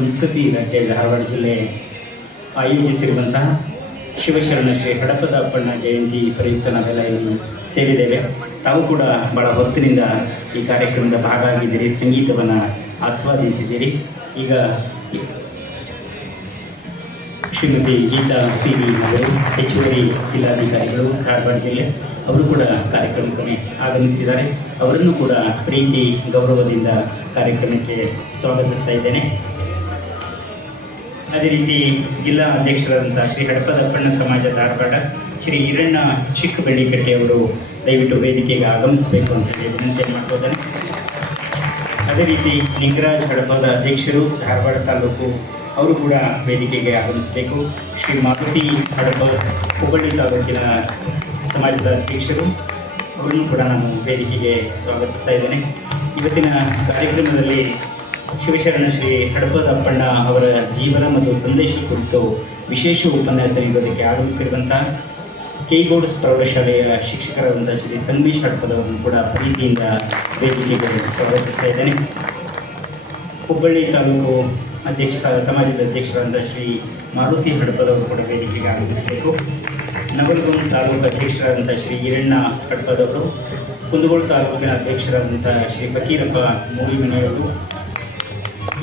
ಸಂಸ್ಕೃತಿ ಇಲಾಖೆ ಧಾರವಾಡ ಜಿಲ್ಲೆ ಆಯೋಜಿಸಿರುವಂತಹ ಶಿವಶರಣ ಶ್ರೀ ಹಡಪದ ಅಪ್ಪಣ್ಣ ಜಯಂತಿ ಪ್ರಯುಕ್ತ ನಾವೆಲ್ಲ ಇಲ್ಲಿ ಸೇರಿದ್ದೇವೆ. ತಾವು ಕೂಡ ಬಹಳ ಹೊತ್ತಿನಿಂದ ಈ ಕಾರ್ಯಕ್ರಮದ ಭಾಗ ಆಗಿದ್ದೀರಿ, ಸಂಗೀತವನ್ನು ಆಸ್ವಾದಿಸಿದ್ದೀರಿ. ಈಗ ಶ್ರೀಮತಿ ಗೀತಾ ಸಿ ವಿ ಅವರು, ಹೆಚ್ಚುವರಿ ಜಿಲ್ಲಾಧಿಕಾರಿಗಳು ಧಾರವಾಡ ಜಿಲ್ಲೆ, ಅವರು ಕೂಡ ಕಾರ್ಯಕ್ರಮಕ್ಕೆ ಆಗಮಿಸಿದ್ದಾರೆ. ಅವರನ್ನು ಕೂಡ ಪ್ರೀತಿ ಗೌರವದಿಂದ ಕಾರ್ಯಕ್ರಮಕ್ಕೆ ಸ್ವಾಗತಿಸ್ತಾ ಇದ್ದೇನೆ. ಅದೇ ರೀತಿ ಜಿಲ್ಲಾ ಅಧ್ಯಕ್ಷರಾದಂಥ ಶ್ರೀ ಹಡಪದ ಅಪ್ಪಣ್ಣ ಸಮಾಜ ಧಾರವಾಡ ಶ್ರೀ ಈರಣ್ಣ ಚಿಕ್ಕಬೆಳ್ಳಿಕಟ್ಟೆ ಅವರು ದಯವಿಟ್ಟು ವೇದಿಕೆಗೆ ಆಗಮಿಸಬೇಕು ಅಂತ ಹೇಳಿ ವಿನಂತಿಯನ್ನು ಮಾಡ್ಬೋದಾನೆ. ಅದೇ ರೀತಿ ಲಿಂಗರಾಜ್ ಹಡಪದ ಅಧ್ಯಕ್ಷರು ಧಾರವಾಡ ತಾಲೂಕು, ಅವರು ಕೂಡ ವೇದಿಕೆಗೆ ಆಗಮಿಸಬೇಕು. ಶ್ರೀ ಮಾರುತಿ ಹಡಪ ಹುಬ್ಬಳ್ಳಿ ತಾಲೂಕಿನ ಸಮಾಜದ ಅಧ್ಯಕ್ಷರು, ಅವರನ್ನು ಕೂಡ ನಾನು ವೇದಿಕೆಗೆ ಸ್ವಾಗತಿಸ್ತಾ ಇದ್ದೇನೆ. ಇವತ್ತಿನ ಕಾರ್ಯಕ್ರಮದಲ್ಲಿ ಶಿವಶರಣ ಶ್ರೀ ಹಡಪದ ಅಪ್ಪಣ್ಣ ಅವರ ಜೀವನ ಮತ್ತು ಸಂದೇಶ ಕುರಿತು ವಿಶೇಷ ಉಪನ್ಯಾಸ ನೀಡೋದಕ್ಕೆ ಆಗಮಿಸಿರುವಂಥ ಕೆಗೋಡ್ ಪ್ರೌಢಶಾಲೆಯ ಶಿಕ್ಷಕರಾದಂಥ ಶ್ರೀ ಸಂಗಮೇಶ್ ಹಡಪದವರನ್ನು ಕೂಡ ಪ್ರೀತಿಯಿಂದ ವೇದಿಕೆಗೆ ಸ್ವಾಗತಿಸ್ತಾ ಇದ್ದೇನೆ. ಹುಬ್ಬಳ್ಳಿ ತಾಲೂಕು ಸಮಾಜದ ಅಧ್ಯಕ್ಷರಾದಂಥ ಶ್ರೀ ಮಾರುತಿ ಹಡಪದವರು ಕೂಡ ವೇದಿಕೆಗೆ ಆಗಮಿಸಬೇಕು. ನವಲಗುಂದ ತಾಲೂಕು ಅಧ್ಯಕ್ಷರಾದಂಥ ಶ್ರೀ ಈರಣ್ಣ ಹಡಪದವರು, ಕುಂದಗೋಳ ತಾಲೂಕಿನ ಅಧ್ಯಕ್ಷರಾದಂಥ ಶ್ರೀ ಫಕೀರಪ್ಪ ಮೂಲಿಮನೆಯವರು.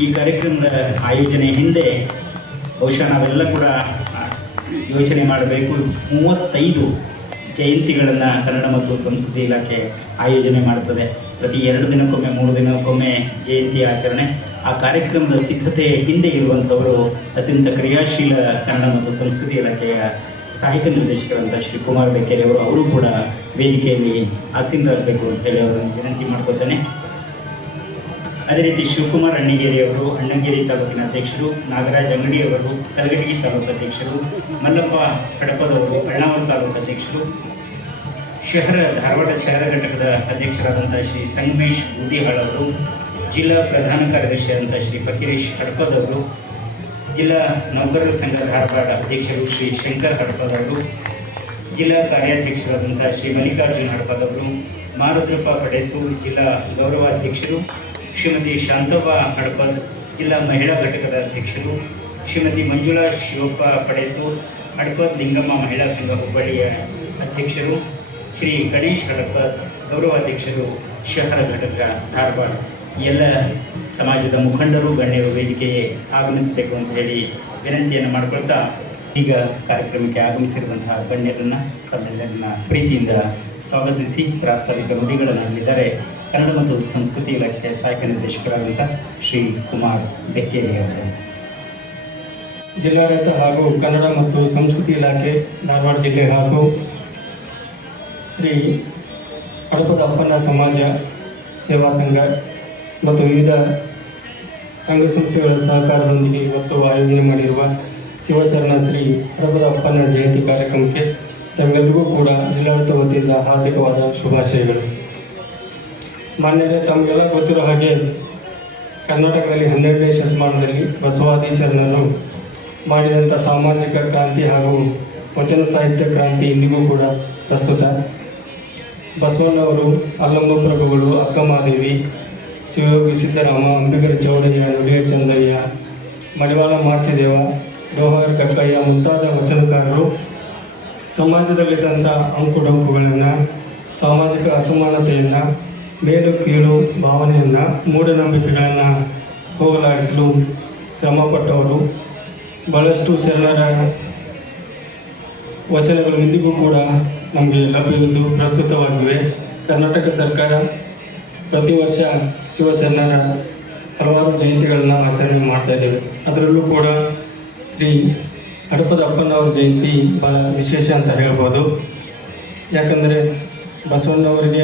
ಈ ಕಾರ್ಯಕ್ರಮದ ಆಯೋಜನೆ ಹಿಂದೆ ಬಹುಶಃ ನಾವೆಲ್ಲ ಕೂಡ ಯೋಚನೆ ಮಾಡಬೇಕು. 35 ಜಯಂತಿಗಳನ್ನು ಕನ್ನಡ ಮತ್ತು ಸಂಸ್ಕೃತಿ ಇಲಾಖೆ ಆಯೋಜನೆ ಮಾಡುತ್ತದೆ. ಪ್ರತಿ 2 ದಿನಕ್ಕೊಮ್ಮೆ 3 ದಿನಕ್ಕೊಮ್ಮೆ ಜಯಂತಿ ಆಚರಣೆ. ಆ ಕಾರ್ಯಕ್ರಮದ ಸಿದ್ಧತೆ ಹಿಂದೆ ಇರುವಂಥವರು ಅತ್ಯಂತ ಕ್ರಿಯಾಶೀಲ ಕನ್ನಡ ಮತ್ತು ಸಂಸ್ಕೃತಿ ಇಲಾಖೆಯ ಸಹಾಯಕ ನಿರ್ದೇಶಕರಂಥ ಶ್ರೀ ಕುಮಾರ್ ಬೆಕ್ಕೇರಿ ಅವರು ಕೂಡ ವೇದಿಕೆಯಲ್ಲಿ ಆಸೀನರಾಗಬೇಕು ಅಂತ ಹೇಳಿ ಅವರನ್ನು ವಿನಂತಿ ಮಾಡ್ಕೊತಾನೆ. ಅದೇ ರೀತಿ ಶಿವಕುಮಾರ್ ಅಣ್ಣಿಗೇರಿ ಅವರು ಅಣ್ಣಂಗೇರಿ ತಾಲೂಕಿನ ಅಧ್ಯಕ್ಷರು, ನಾಗರಾಜ್ ಅಂಗಡಿಯವರು ಕಲಗಟಗಿ ತಾಲೂಕು ಅಧ್ಯಕ್ಷರು, ಮಲ್ಲಪ್ಪ ಹಡಪದವರು ಅಣ್ಣಾವರ ತಾಲೂಕು ಅಧ್ಯಕ್ಷರು, ಧಾರವಾಡ ಶಹರ ಘಟಕದ ಅಧ್ಯಕ್ಷರಾದಂಥ ಶ್ರೀ ಸಂಗಮೇಶ್ ಬೂದಿಹಾಳ್ ಅವರು, ಜಿಲ್ಲಾ ಪ್ರಧಾನ ಕಾರ್ಯದರ್ಶಿಯಾದಂಥ ಶ್ರೀ ಫಕೀರೇಶ್ ಹಡಪದವರು, ಜಿಲ್ಲಾ ನೌಕರರ ಸಂಘ ಧಾರವಾಡ ಅಧ್ಯಕ್ಷರು ಶ್ರೀ ಶಂಕರ್ ಹಡಪದವರು, ಜಿಲ್ಲಾ ಕಾರ್ಯಾಧ್ಯಕ್ಷರಾದಂಥ ಶ್ರೀ ಮಲ್ಲಿಕಾರ್ಜುನ್ ಹಡಪದವರು, ಮಾರುದ್ರಪ್ಪ ಕಡೇಸೂರು ಜಿಲ್ಲಾ ಗೌರವಾಧ್ಯಕ್ಷರು, ಶ್ರೀಮತಿ ಶಾಂತವ್ವ ಹಡಪದ್ ಜಿಲ್ಲಾ ಮಹಿಳಾ ಘಟಕದ ಅಧ್ಯಕ್ಷರು, ಶ್ರೀಮತಿ ಮಂಜುಳಾ ಶಿವಪ್ಪ ಪಡೇಸೂರ್ ಹಡಪದ್ ಲಿಂಗಮ್ಮ ಮಹಿಳಾ ಸಂಘ ಹುಬ್ಬಳ್ಳಿಯ ಅಧ್ಯಕ್ಷರು, ಶ್ರೀ ಗಣೇಶ್ ಹಡಪದ್ ಗೌರವಾಧ್ಯಕ್ಷರು ಶಹರ ಘಟಕ ಧಾರವಾಡ. ಎಲ್ಲ ಸಮಾಜದ ಮುಖಂಡರು ಗಣ್ಯರು ವೇದಿಕೆಗೆ ಆಗಮಿಸಬೇಕು ಅಂತ ಹೇಳಿ ವಿನಂತಿಯನ್ನು ಮಾಡಿಕೊಳ್ತಾ, ಈಗ ಕಾರ್ಯಕ್ರಮಕ್ಕೆ ಆಗಮಿಸಿರುವಂತಹ ಗಣ್ಯರನ್ನು ತಮ್ಮೆಲ್ಲರನ್ನ ಪ್ರೀತಿಯಿಂದ ಸ್ವಾಗತಿಸಿ ಪ್ರಾಸ್ತಾವಿಕ ನುಡಿಗಳನ್ನು ನೀಡಿದ್ದಾರೆ ಕನ್ನಡ ಮತ್ತು ಸಂಸ್ಕೃತಿ ಇಲಾಖೆಯ ಸಹಾಯಕ ನಿರ್ದೇಶಕರಾದಂಥ ಶ್ರೀ ಕುಮಾರ್ ಬೆಕ್ಕೇರಿ ಅವರು. ಜಿಲ್ಲಾಡಳಿತ ಹಾಗೂ ಕನ್ನಡ ಮತ್ತು ಸಂಸ್ಕೃತಿ ಇಲಾಖೆ ಧಾರವಾಡ ಜಿಲ್ಲೆ ಹಾಗೂ ಶ್ರೀ ಹಡಪದ ಅಪ್ಪಣ್ಣ ಸಮಾಜ ಸೇವಾ ಸಂಘ ಮತ್ತು ವಿವಿಧ ಸಂಘ ಸಂಸ್ಥೆಗಳ ಸಹಕಾರದೊಂದಿಗೆ ಇವತ್ತು ಆಯೋಜನೆ ಮಾಡಿರುವ ಶಿವಶರಣ ಶ್ರೀ ಹಡಪದ ಅಪ್ಪಣ್ಣ ಜಯಂತಿ ಕಾರ್ಯಕ್ರಮಕ್ಕೆ ತಮ್ಮೆಲ್ಲರಿಗೂ ಕೂಡ ಜಿಲ್ಲಾಡಳಿತ ವತಿಯಿಂದ ಹಾರ್ದಿಕವಾದ ಶುಭಾಶಯಗಳು. ಮಾನ್ಯರೇ, ತಮಗೆಲ್ಲ ಗೊತ್ತಿರೋ ಹಾಗೆ ಕರ್ನಾಟಕದಲ್ಲಿ 12ನೇ ಶತಮಾನದಲ್ಲಿ ಬಸವಾದಿ ಶರಣರು ಮಾಡಿದಂಥ ಸಾಮಾಜಿಕ ಕ್ರಾಂತಿ ಹಾಗೂ ವಚನ ಸಾಹಿತ್ಯ ಕ್ರಾಂತಿ ಇಂದಿಗೂ ಕೂಡ ಪ್ರಸ್ತುತ. ಬಸವಣ್ಣವರು, ಅಲ್ಲಮ್ಮ ಪ್ರಭುಗಳು, ಅಕ್ಕಮಹಾದೇವಿ, ಶಿವಯೋಗಿ ಸಿದ್ದರಾಮ, ಅಂಬಿಗರ ಚೌಡಯ್ಯ, ನುಡಿಯ ಚಂದಯ್ಯ, ಮಡಿವಾಳ ಮಾಚಿದೇವ, ಡೋಹರ್ ಕಕ್ಕಯ್ಯ ಮುಂತಾದ ವಚನಕಾರರು ಸಮಾಜದಲ್ಲಿದ್ದಂಥ ಅಂಕುಡೊಂಕುಗಳನ್ನು, ಸಾಮಾಜಿಕ ಅಸಮಾನತೆಯನ್ನು, ಮೇಲು ಕೀಳು ಭಾವನೆಯನ್ನು, ಮೂಢನಂಬಿಕೆಗಳನ್ನು ಹೋಗಲಾಡಿಸಲು ಶ್ರಮಪಟ್ಟವರು. ಬಹಳಷ್ಟು ಶರಣರ ವಚನಗಳು ಇಂದಿಗೂ ಕೂಡ ನಮಗೆ ಲಭ್ಯವಿದ್ದು ಪ್ರಸ್ತುತವಾಗಿವೆ. ಕರ್ನಾಟಕ ಸರ್ಕಾರ ಪ್ರತಿ ವರ್ಷ ಶಿವಶರಣರ ಹಲವಾರು ಜಯಂತಿಗಳನ್ನು ಆಚರಣೆ ಮಾಡ್ತಾ ಇದ್ದೇವೆ. ಅದರಲ್ಲೂ ಕೂಡ ಶ್ರೀ ಹಡಪದ ಅಪ್ಪಣ್ಣವರ ಜಯಂತಿ ಭಾಳ ವಿಶೇಷ ಅಂತ ಹೇಳ್ಬೋದು. ಯಾಕಂದರೆ ಬಸವಣ್ಣವರಿಗೆ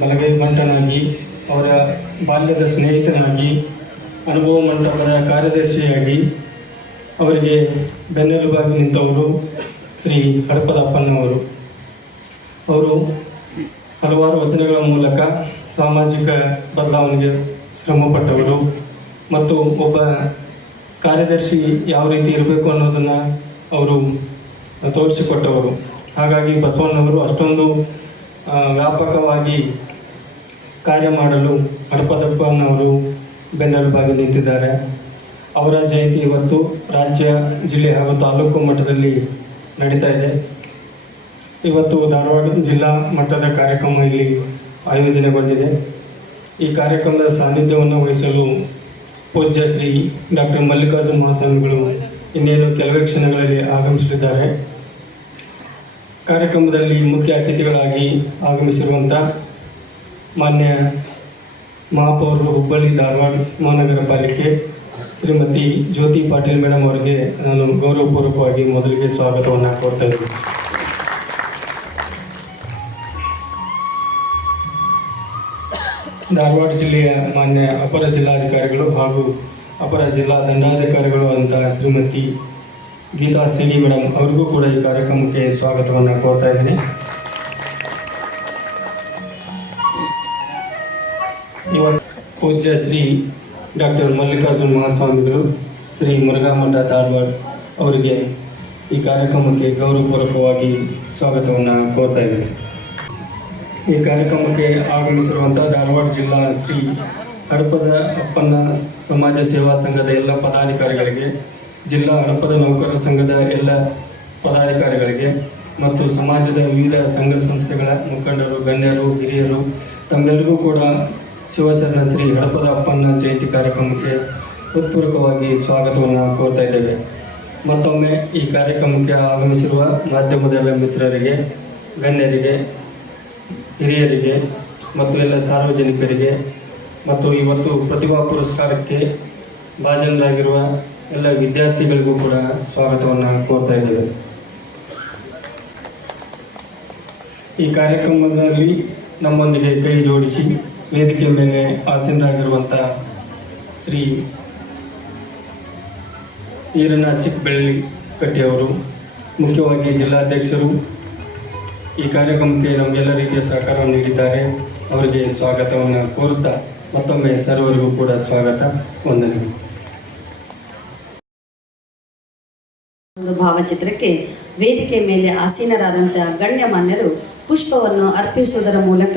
ಬಲಗೈ ಬಂಟನಾಗಿ, ಅವರ ಬಾಲ್ಯದ ಸ್ನೇಹಿತನಾಗಿ, ಅನುಭವ ಮಂಟಪದ ಕಾರ್ಯದರ್ಶಿಯಾಗಿ ಅವರಿಗೆ ಬೆನ್ನೆಲುಬಾಗಿ ನಿಂತವರು ಶ್ರೀ ಹಡಪದ ಅಪ್ಪಣ್ಣವರು. ಅವರು ಹಲವಾರು ವಚನಗಳ ಮೂಲಕ ಸಾಮಾಜಿಕ ಬದಲಾವಣೆಗೆ ಶ್ರಮಪಟ್ಟವರು ಮತ್ತು ಒಬ್ಬ ಕಾರ್ಯದರ್ಶಿ ಯಾವ ರೀತಿ ಇರಬೇಕು ಅನ್ನೋದನ್ನು ಅವರು ತೋರಿಸಿಕೊಟ್ಟವರು. ಹಾಗಾಗಿ ಬಸವಣ್ಣವರು ಅಷ್ಟೊಂದು ವ್ಯಾಪಕವಾಗಿ ಕಾರ್ಯ ಮಾಡಲು ಹಡಪದಪ್ಪನವರು ಬೆನ್ನೆಲುಬಾಗಿ ನಿಂತಿದ್ದಾರೆ. ಅವರ ಜಯಂತಿ ಇವತ್ತು ರಾಜ್ಯ, ಜಿಲ್ಲೆ ಹಾಗೂ ತಾಲೂಕು ಮಟ್ಟದಲ್ಲಿ ನಡೀತಾ ಇದೆ. ಇವತ್ತು ಧಾರವಾಡ ಜಿಲ್ಲಾ ಮಟ್ಟದ ಕಾರ್ಯಕ್ರಮ ಇಲ್ಲಿ ಆಯೋಜನೆಗೊಂಡಿದೆ. ಈ ಕಾರ್ಯಕ್ರಮದ ಸಾನ್ನಿಧ್ಯವನ್ನು ವಹಿಸಲು ಪೂಜ್ಯ ಶ್ರೀ ಡಾಕ್ಟರ್ ಮಲ್ಲಿಕಾರ್ಜುನ ಮಹಾಸ್ವಾಮಿಗಳು ಇನ್ನೇನು ಕೆಲವೇ ಕ್ಷಣಗಳಲ್ಲಿ ಆಗಮಿಸಲಿದ್ದಾರೆ. ಕಾರ್ಯಕ್ರಮದಲ್ಲಿ ಮುಖ್ಯ ಅತಿಥಿಗಳಾಗಿ ಆಗಮಿಸಿರುವಂಥ ಮಾನ್ಯ ಮಹಾಪೌರರು ಹುಬ್ಬಳ್ಳಿ ಧಾರವಾಡ ಮಹಾನಗರ ಪಾಲಿಕೆ ಶ್ರೀಮತಿ ಜ್ಯೋತಿ ಪಾಟೀಲ್ ಮೇಡಮ್ ಅವರಿಗೆ ನಾನು ಗೌರವಪೂರ್ವಕವಾಗಿ ಮೊದಲಿಗೆ ಸ್ವಾಗತವನ್ನು ಕೋರ್ತಾ ಇದ್ದೀನಿ. ಧಾರವಾಡ ಜಿಲ್ಲೆಯ ಮಾನ್ಯ ಅಪರ ಜಿಲ್ಲಾಧಿಕಾರಿಗಳು ಹಾಗೂ ಅಪರ ಜಿಲ್ಲಾ ದಂಡಾಧಿಕಾರಿಗಳು ಅಂತ ಶ್ರೀಮತಿ ಗೀತಾ ಸಿಡಿ ಮೇಡಮ್ ಅವರಿಗೂ ಕೂಡ ಈ ಕಾರ್ಯಕ್ರಮಕ್ಕೆ ಸ್ವಾಗತವನ್ನು ಕೋರ್ತಾ ಇದ್ದೀನಿ. ಇವತ್ತು ಪೂಜ್ಯ ಶ್ರೀ ಡಾಕ್ಟರ್ ಮಲ್ಲಿಕಾರ್ಜುನ ಮಹಾಸ್ವಾಮಿಗಳು ಶ್ರೀ ಮುರುಘಾಮಠ ಧಾರವಾಡ ಅವರಿಗೆ ಈ ಕಾರ್ಯಕ್ರಮಕ್ಕೆ ಗೌರವಪೂರ್ವಕವಾಗಿ ಸ್ವಾಗತವನ್ನು ಕೋರ್ತಾ ಇದ್ದೀನಿ. ಈ ಕಾರ್ಯಕ್ರಮಕ್ಕೆ ಆಗಮಿಸಿರುವಂಥ ಧಾರವಾಡ ಜಿಲ್ಲಾ ಶ್ರೀ ಹಡಪದ ಅಪ್ಪನ ಸಮಾಜ ಸೇವಾ ಸಂಘದ ಎಲ್ಲ ಪದಾಧಿಕಾರಿಗಳಿಗೆ, ಜಿಲ್ಲಾ ಹಡಪದ ನೌಕರರ ಸಂಘದ ಎಲ್ಲ ಪದಾಧಿಕಾರಿಗಳಿಗೆ ಮತ್ತು ಸಮಾಜದ ವಿವಿಧ ಸಂಘ ಸಂಸ್ಥೆಗಳ ಮುಖಂಡರು, ಗಣ್ಯರು, ಹಿರಿಯರು ತಮ್ಮೆಲ್ಲರಿಗೂ ಕೂಡ ಶಿವಶರಣ ಶ್ರೀ ಹಡಪದ ಅಪ್ಪನ ಜಯಂತಿ ಕಾರ್ಯಕ್ರಮಕ್ಕೆ ಹೃತ್ಪೂರ್ವಕವಾಗಿ ಸ್ವಾಗತವನ್ನು ಕೋರ್ತಾ ಇದ್ದೇವೆ. ಮತ್ತೊಮ್ಮೆ ಈ ಕಾರ್ಯಕ್ರಮಕ್ಕೆ ಆಗಮಿಸಿರುವ ಮಾಧ್ಯಮದ ಎಲ್ಲ ಮಿತ್ರರಿಗೆ, ಗಣ್ಯರಿಗೆ, ಹಿರಿಯರಿಗೆ ಮತ್ತು ಎಲ್ಲ ಸಾರ್ವಜನಿಕರಿಗೆ ಮತ್ತು ಇವತ್ತು ಪ್ರತಿಭಾ ಪುರಸ್ಕಾರಕ್ಕೆ ಭಾಜನರಾಗಿರುವ ಎಲ್ಲ ವಿದ್ಯಾರ್ಥಿಗಳಿಗೂ ಕೂಡ ಸ್ವಾಗತವನ್ನು ಕೋರ್ತಾ ಇದ್ದೇವೆ. ಈ ಕಾರ್ಯಕ್ರಮದಲ್ಲಿ ನಮ್ಮೊಂದಿಗೆ ಕೈ ಜೋಡಿಸಿ ವೇದಿಕೆ ಮೇಲೆ ಆಸೀನರಾಗಿರುವಂಥ ಶ್ರೀ ಈರಣ್ಣ ಚಿಕ್ಕಬೆಳ್ಳಿಕಟ್ಟೆಯವರು, ಮುಖ್ಯವಾಗಿ ಜಿಲ್ಲಾಧ್ಯಕ್ಷರು, ಈ ಕಾರ್ಯಕ್ರಮಕ್ಕೆ ನಮಗೆಲ್ಲ ರೀತಿಯ ಸಹಕಾರವನ್ನು ನೀಡಿದ್ದಾರೆ. ಅವರಿಗೆ ಸ್ವಾಗತವನ್ನು ಕೋರುತ್ತಾ ಮತ್ತೊಮ್ಮೆ ಸರ್ವರಿಗೂ ಕೂಡ ಸ್ವಾಗತ, ವಂದನೆಗಳು. ಒಂದು ಭಾವಚಿತ್ರಕ್ಕೆ ವೇದಿಕೆ ಮೇಲೆ ಆಸೀನರಾದಂತಹ ಗಣ್ಯಮಾನ್ಯರು ಪುಷ್ಪವನ್ನು ಅರ್ಪಿಸುವುದರ ಮೂಲಕ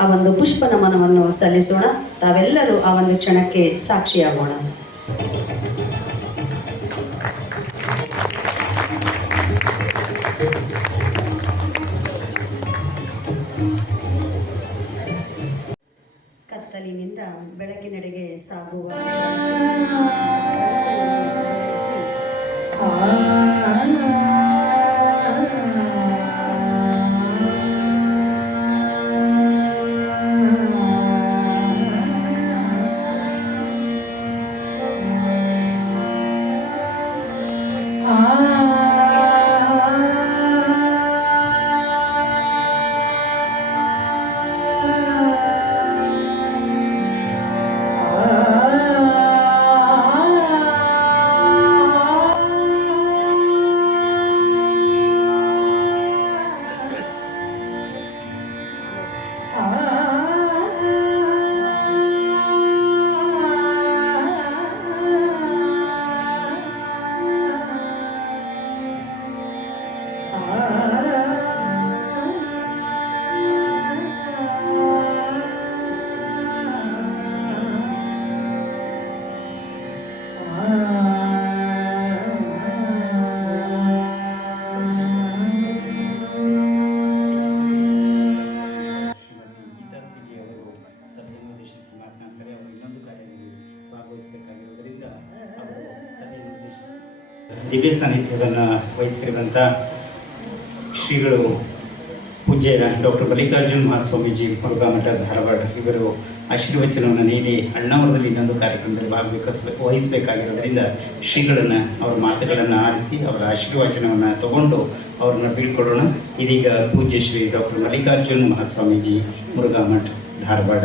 ಆ ಒಂದು ಪುಷ್ಪ ನಮನವನ್ನು ಸಲ್ಲಿಸೋಣ. ತಾವೆಲ್ಲರೂ ಆ ಒಂದು ಕ್ಷಣಕ್ಕೆ ಸಾಕ್ಷಿಯಾಗೋಣ. ಕತ್ತಲಿನಿಂದ ಬೆಳಕಿನೆಡೆಗೆ ಸಾಗುವ ದಿವ್ಯ ಸಾನ್ನಿಧ್ಯವನ್ನು ವಹಿಸಿರುವಂಥ ಶ್ರೀಗಳು ಪೂಜ್ಯ ಡಾಕ್ಟರ್ ಮಲ್ಲಿಕಾರ್ಜುನ ಮಹಾಸ್ವಾಮೀಜಿ ಮುರುಘಾಮಠ ಧಾರವಾಡ ಇವರು ಆಶೀರ್ವಚನವನ್ನು ನೀಡಿ ಅಣ್ಣಾವರದಲ್ಲಿ ಇನ್ನೊಂದು ಕಾರ್ಯಕ್ರಮದಲ್ಲಿ ವಹಿಸಬೇಕಾಗಿರೋದ್ರಿಂದ ಶ್ರೀಗಳನ್ನು ಅವರ ಮಾತುಗಳನ್ನು ಆಲಿಸಿ ಅವರ ಆಶೀರ್ವಚನವನ್ನು ತಗೊಂಡು ಅವ್ರನ್ನ ಬೀಳ್ಕೊಳ್ಳೋಣ. ಇದೀಗ ಪೂಜ್ಯ ಶ್ರೀ ಡಾಕ್ಟರ್ ಮಲ್ಲಿಕಾರ್ಜುನ ಮಹಾಸ್ವಾಮೀಜಿ ಮುರುಘಾಮಠ ಧಾರವಾಡ.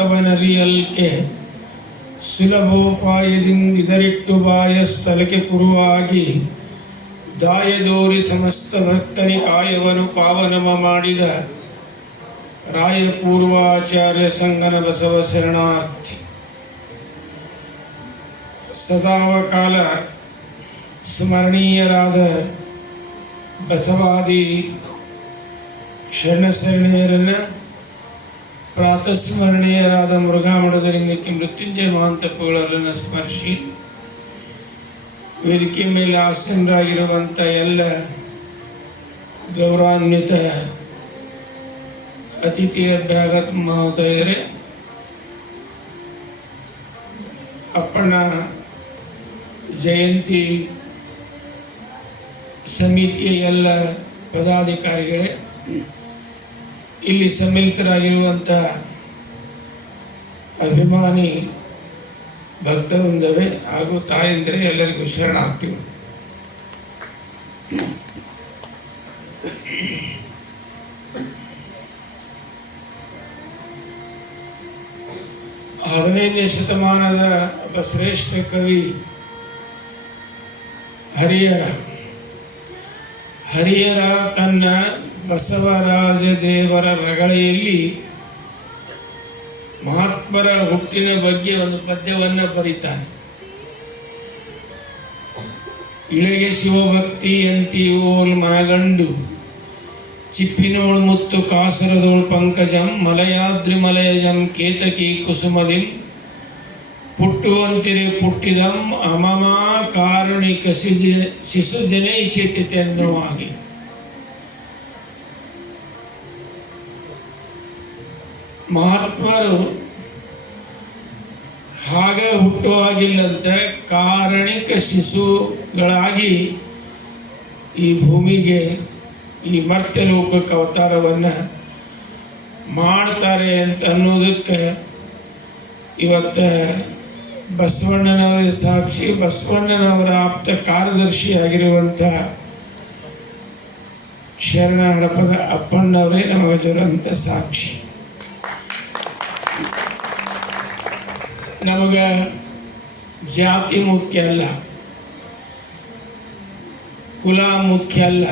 ತವನರಿಯಲ್ಕೆ ಸುಲಭೋಪಾಯದಿಂದಿದರಿಟ್ಟು ಬಾಯ ಸ್ಥಳಕ್ಕೆ ಪುರುವಾಗಿ ದಾಯದೋರಿ ಸಮಸ್ತ ಭಕ್ತನಿ ಕಾಯವನ್ನು ಪಾವನಮ ಮಾಡಿದ ರಾಯಪೂರ್ವಾಚಾರ್ಯ ಸಂಗನ ಬಸವ ಶರಣಾರ್ಥಿ. ಸದಾವಕಾಲ ಸ್ಮರಣೀಯರಾದ ಬಸವಾದಿ ಶರಣಶರಣೆಯರನ್ನು ಪ್ರಾತಸ್ಮರಣೀಯರಾದ ಮುರುಘಾಮಠದ ಲಿಂಗಕ್ಕೆ ಮೃತ್ಯುಂಜಯ ಮಹಾಂತಪ್ಪುಗಳನ್ನು ಸ್ಮರಿಸಿ ವೇದಿಕೆ ಮೇಲೆ ಆಸೀನರಾಗಿರುವಂಥ ಎಲ್ಲ ಗೌರವಾನ್ವಿತ ಅತಿಥಿ ಅಭ್ಯಾಗತ ಮಹೋದಯರೇ, ಅಪ್ಪಣ್ಣ ಜಯಂತಿ ಸಮಿತಿಯ ಎಲ್ಲ ಪದಾಧಿಕಾರಿಗಳೇ, ಇಲ್ಲಿ ಸಮ್ಮಿಲಿತರಾಗಿರುವಂಥ ಅಭಿಮಾನಿ ಭಕ್ತವೃಂದವೇ ಹಾಗೂ ತಾಯಂದಿರೇ, ಎಲ್ಲರಿಗೂ ಶರಣಾರ್ಥಿಗಳು. ಹದಿನೈದನೇ ಶತಮಾನದ ಒಬ್ಬ ಶ್ರೇಷ್ಠ ಕವಿ ಹರಿಹರ ತನ್ನ ಬಸವರಾಜ ದೇವರ ರಗಳೆಯಲ್ಲಿ ಮಹಾತ್ಮರ ಹುಟ್ಟಿನ ಬಗ್ಗೆ ಒಂದು ಪದ್ಯವನ್ನು ಬರೀತಾನೆ. ಇಳೆಗೆ ಶಿವಭಕ್ತಿ ಅಂತಿಯೋಲ್ ಮನಗಂಡು ಚಿಪ್ಪಿನೋಳ್ ಮುತ್ತು ಕಾಸರದೋಳ್ ಪಂಕಜಂ ಮಲಯಾದ್ರಿ ಮಲಯಜಂ ಕೇತಕಿ ಕುಸುಮದಿಂ ಪುಟ್ಟುವಂತಿರೆ ಪುಟ್ಟಿದಂ ಅಮಮ ಕಾರುಣಿಕ ಶಿಶು ಜನೈಷ್ಯತೆ ಎನ್ನುವ ಹಾಗೆ ಮಹಾತ್ಮರು ಹಾಗೆ ಹುಟ್ಟುವಾಗಿಲ್ಲಂತೆ ಕಾರಣಿಕ ಶಿಶುಗಳಾಗಿ ಈ ಭೂಮಿಗೆ, ಈ ಮರ್ತ್ಯ ಲೋಕಕ್ಕೆ ಅವತಾರವನ್ನು ಮಾಡ್ತಾರೆ ಅಂತ ಅನ್ನೋದಕ್ಕೆ ಇವತ್ತು ಬಸವಣ್ಣನವರ ಸಾಕ್ಷಿ, ಬಸವಣ್ಣನವರ ಆಪ್ತ ಕಾರ್ಯದರ್ಶಿಯಾಗಿರುವಂಥ ಶರಣ ಹಡಪದ ಅಪ್ಪಣ್ಣವರೇ ನಮಗೆ ಜ್ವರಂತ ಸಾಕ್ಷಿ. ನಮಗೆ ಜಾತಿ ಮುಖ್ಯ ಅಲ್ಲ, ಕುಲ ಮುಖ್ಯ ಅಲ್ಲ,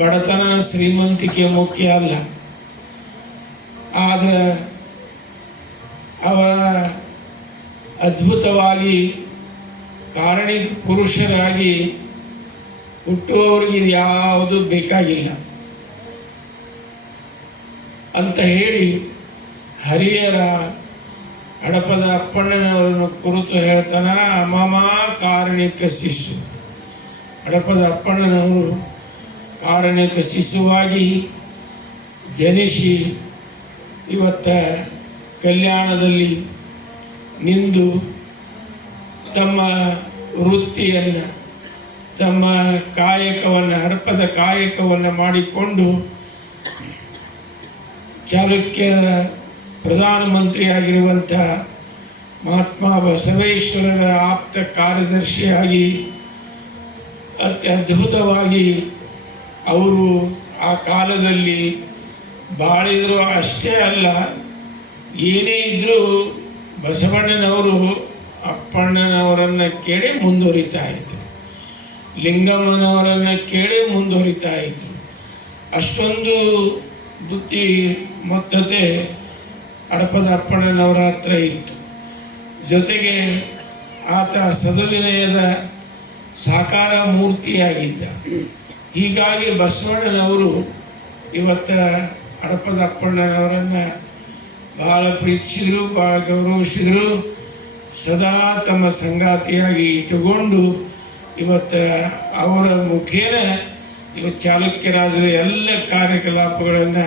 ಬಡತನ ಶ್ರೀಮಂತಿಕೆ ಮುಖ್ಯ ಅಲ್ಲ. ಆದರೆ ಅವರ ಅದ್ಭುತವಾಗಿ ಕಾರಣಿಕ ಪುರುಷರಾಗಿ ಹುಟ್ಟುವವರಿಗೆ ಯಾವುದು ಬೇಕಾಗಿಲ್ಲ ಅಂತ ಹೇಳಿ ಹರಿಹರ ಹಡಪದ ಅಪ್ಪಣ್ಣನವರನ್ನು ಕುರಿತು ಹೇಳ್ತಾನ. ಅಮಮ ಕಾರಣಿಕ ಶಿಶು. ಹಡಪದ ಅಪ್ಪಣ್ಣನವರು ಕಾರಣಿಕ ಶಿಶುವಾಗಿ ಜನಿಸಿ ಇವತ್ತ ಕಲ್ಯಾಣದಲ್ಲಿ ನಿಂದು ತಮ್ಮ ವೃತ್ತಿಯನ್ನು, ತಮ್ಮ ಕಾಯಕವನ್ನು, ಹಡಪದ ಕಾಯಕವನ್ನು ಮಾಡಿಕೊಂಡು ಚಾಲುಕ್ಯ ಪ್ರಧಾನಮಂತ್ರಿಯಾಗಿರುವಂಥ ಮಹಾತ್ಮ ಬಸವೇಶ್ವರರ ಆಪ್ತ ಕಾರ್ಯದರ್ಶಿಯಾಗಿ ಅತ್ಯದ್ಭುತವಾಗಿ ಅವರು ಆ ಕಾಲದಲ್ಲಿ ಬಾಳಿದರು. ಅಷ್ಟೇ ಅಲ್ಲ, ಏನೇ ಇದ್ದರೂ ಬಸವಣ್ಣನವರು ಅಪ್ಪಣ್ಣನವರನ್ನು ಕೇಳಿ ಮುಂದುವರಿತಾ ಇದ್ರು, ಲಿಂಗಮ್ಮನವರನ್ನು ಕೇಳಿ ಮುಂದುವರಿತಾ ಇದ್ರು. ಅಷ್ಟೊಂದು ಬುದ್ಧಿ ಮೊತ್ತತೆ ಹಡಪದ ಅಪ್ಪಣ್ಣನವರ ಹತ್ರ ಇತ್ತು. ಜೊತೆಗೆ ಆತ ಸದವಿನಯದ ಸಾಕಾರ ಮೂರ್ತಿಯಾಗಿದ್ದ. ಹೀಗಾಗಿ ಬಸವಣ್ಣನವರು ಇವತ್ತು ಹಡಪದ ಅಪ್ಪಣ್ಣನವರನ್ನು ಬಹಳ ಪ್ರೀತಿಸಿದರು, ಬಹಳ ಗೌರವಿಸಿದರು. ಸದಾ ತಮ್ಮ ಸಂಗಾತಿಯಾಗಿ ಇಟ್ಟುಕೊಂಡು ಇವತ್ತು ಅವರ ಮುಖೇನ ಇವತ್ತು ಚಾಲುಕ್ಯ ರಾಜ್ಯದ ಎಲ್ಲ ಕಾರ್ಯಕಲಾಪಗಳನ್ನು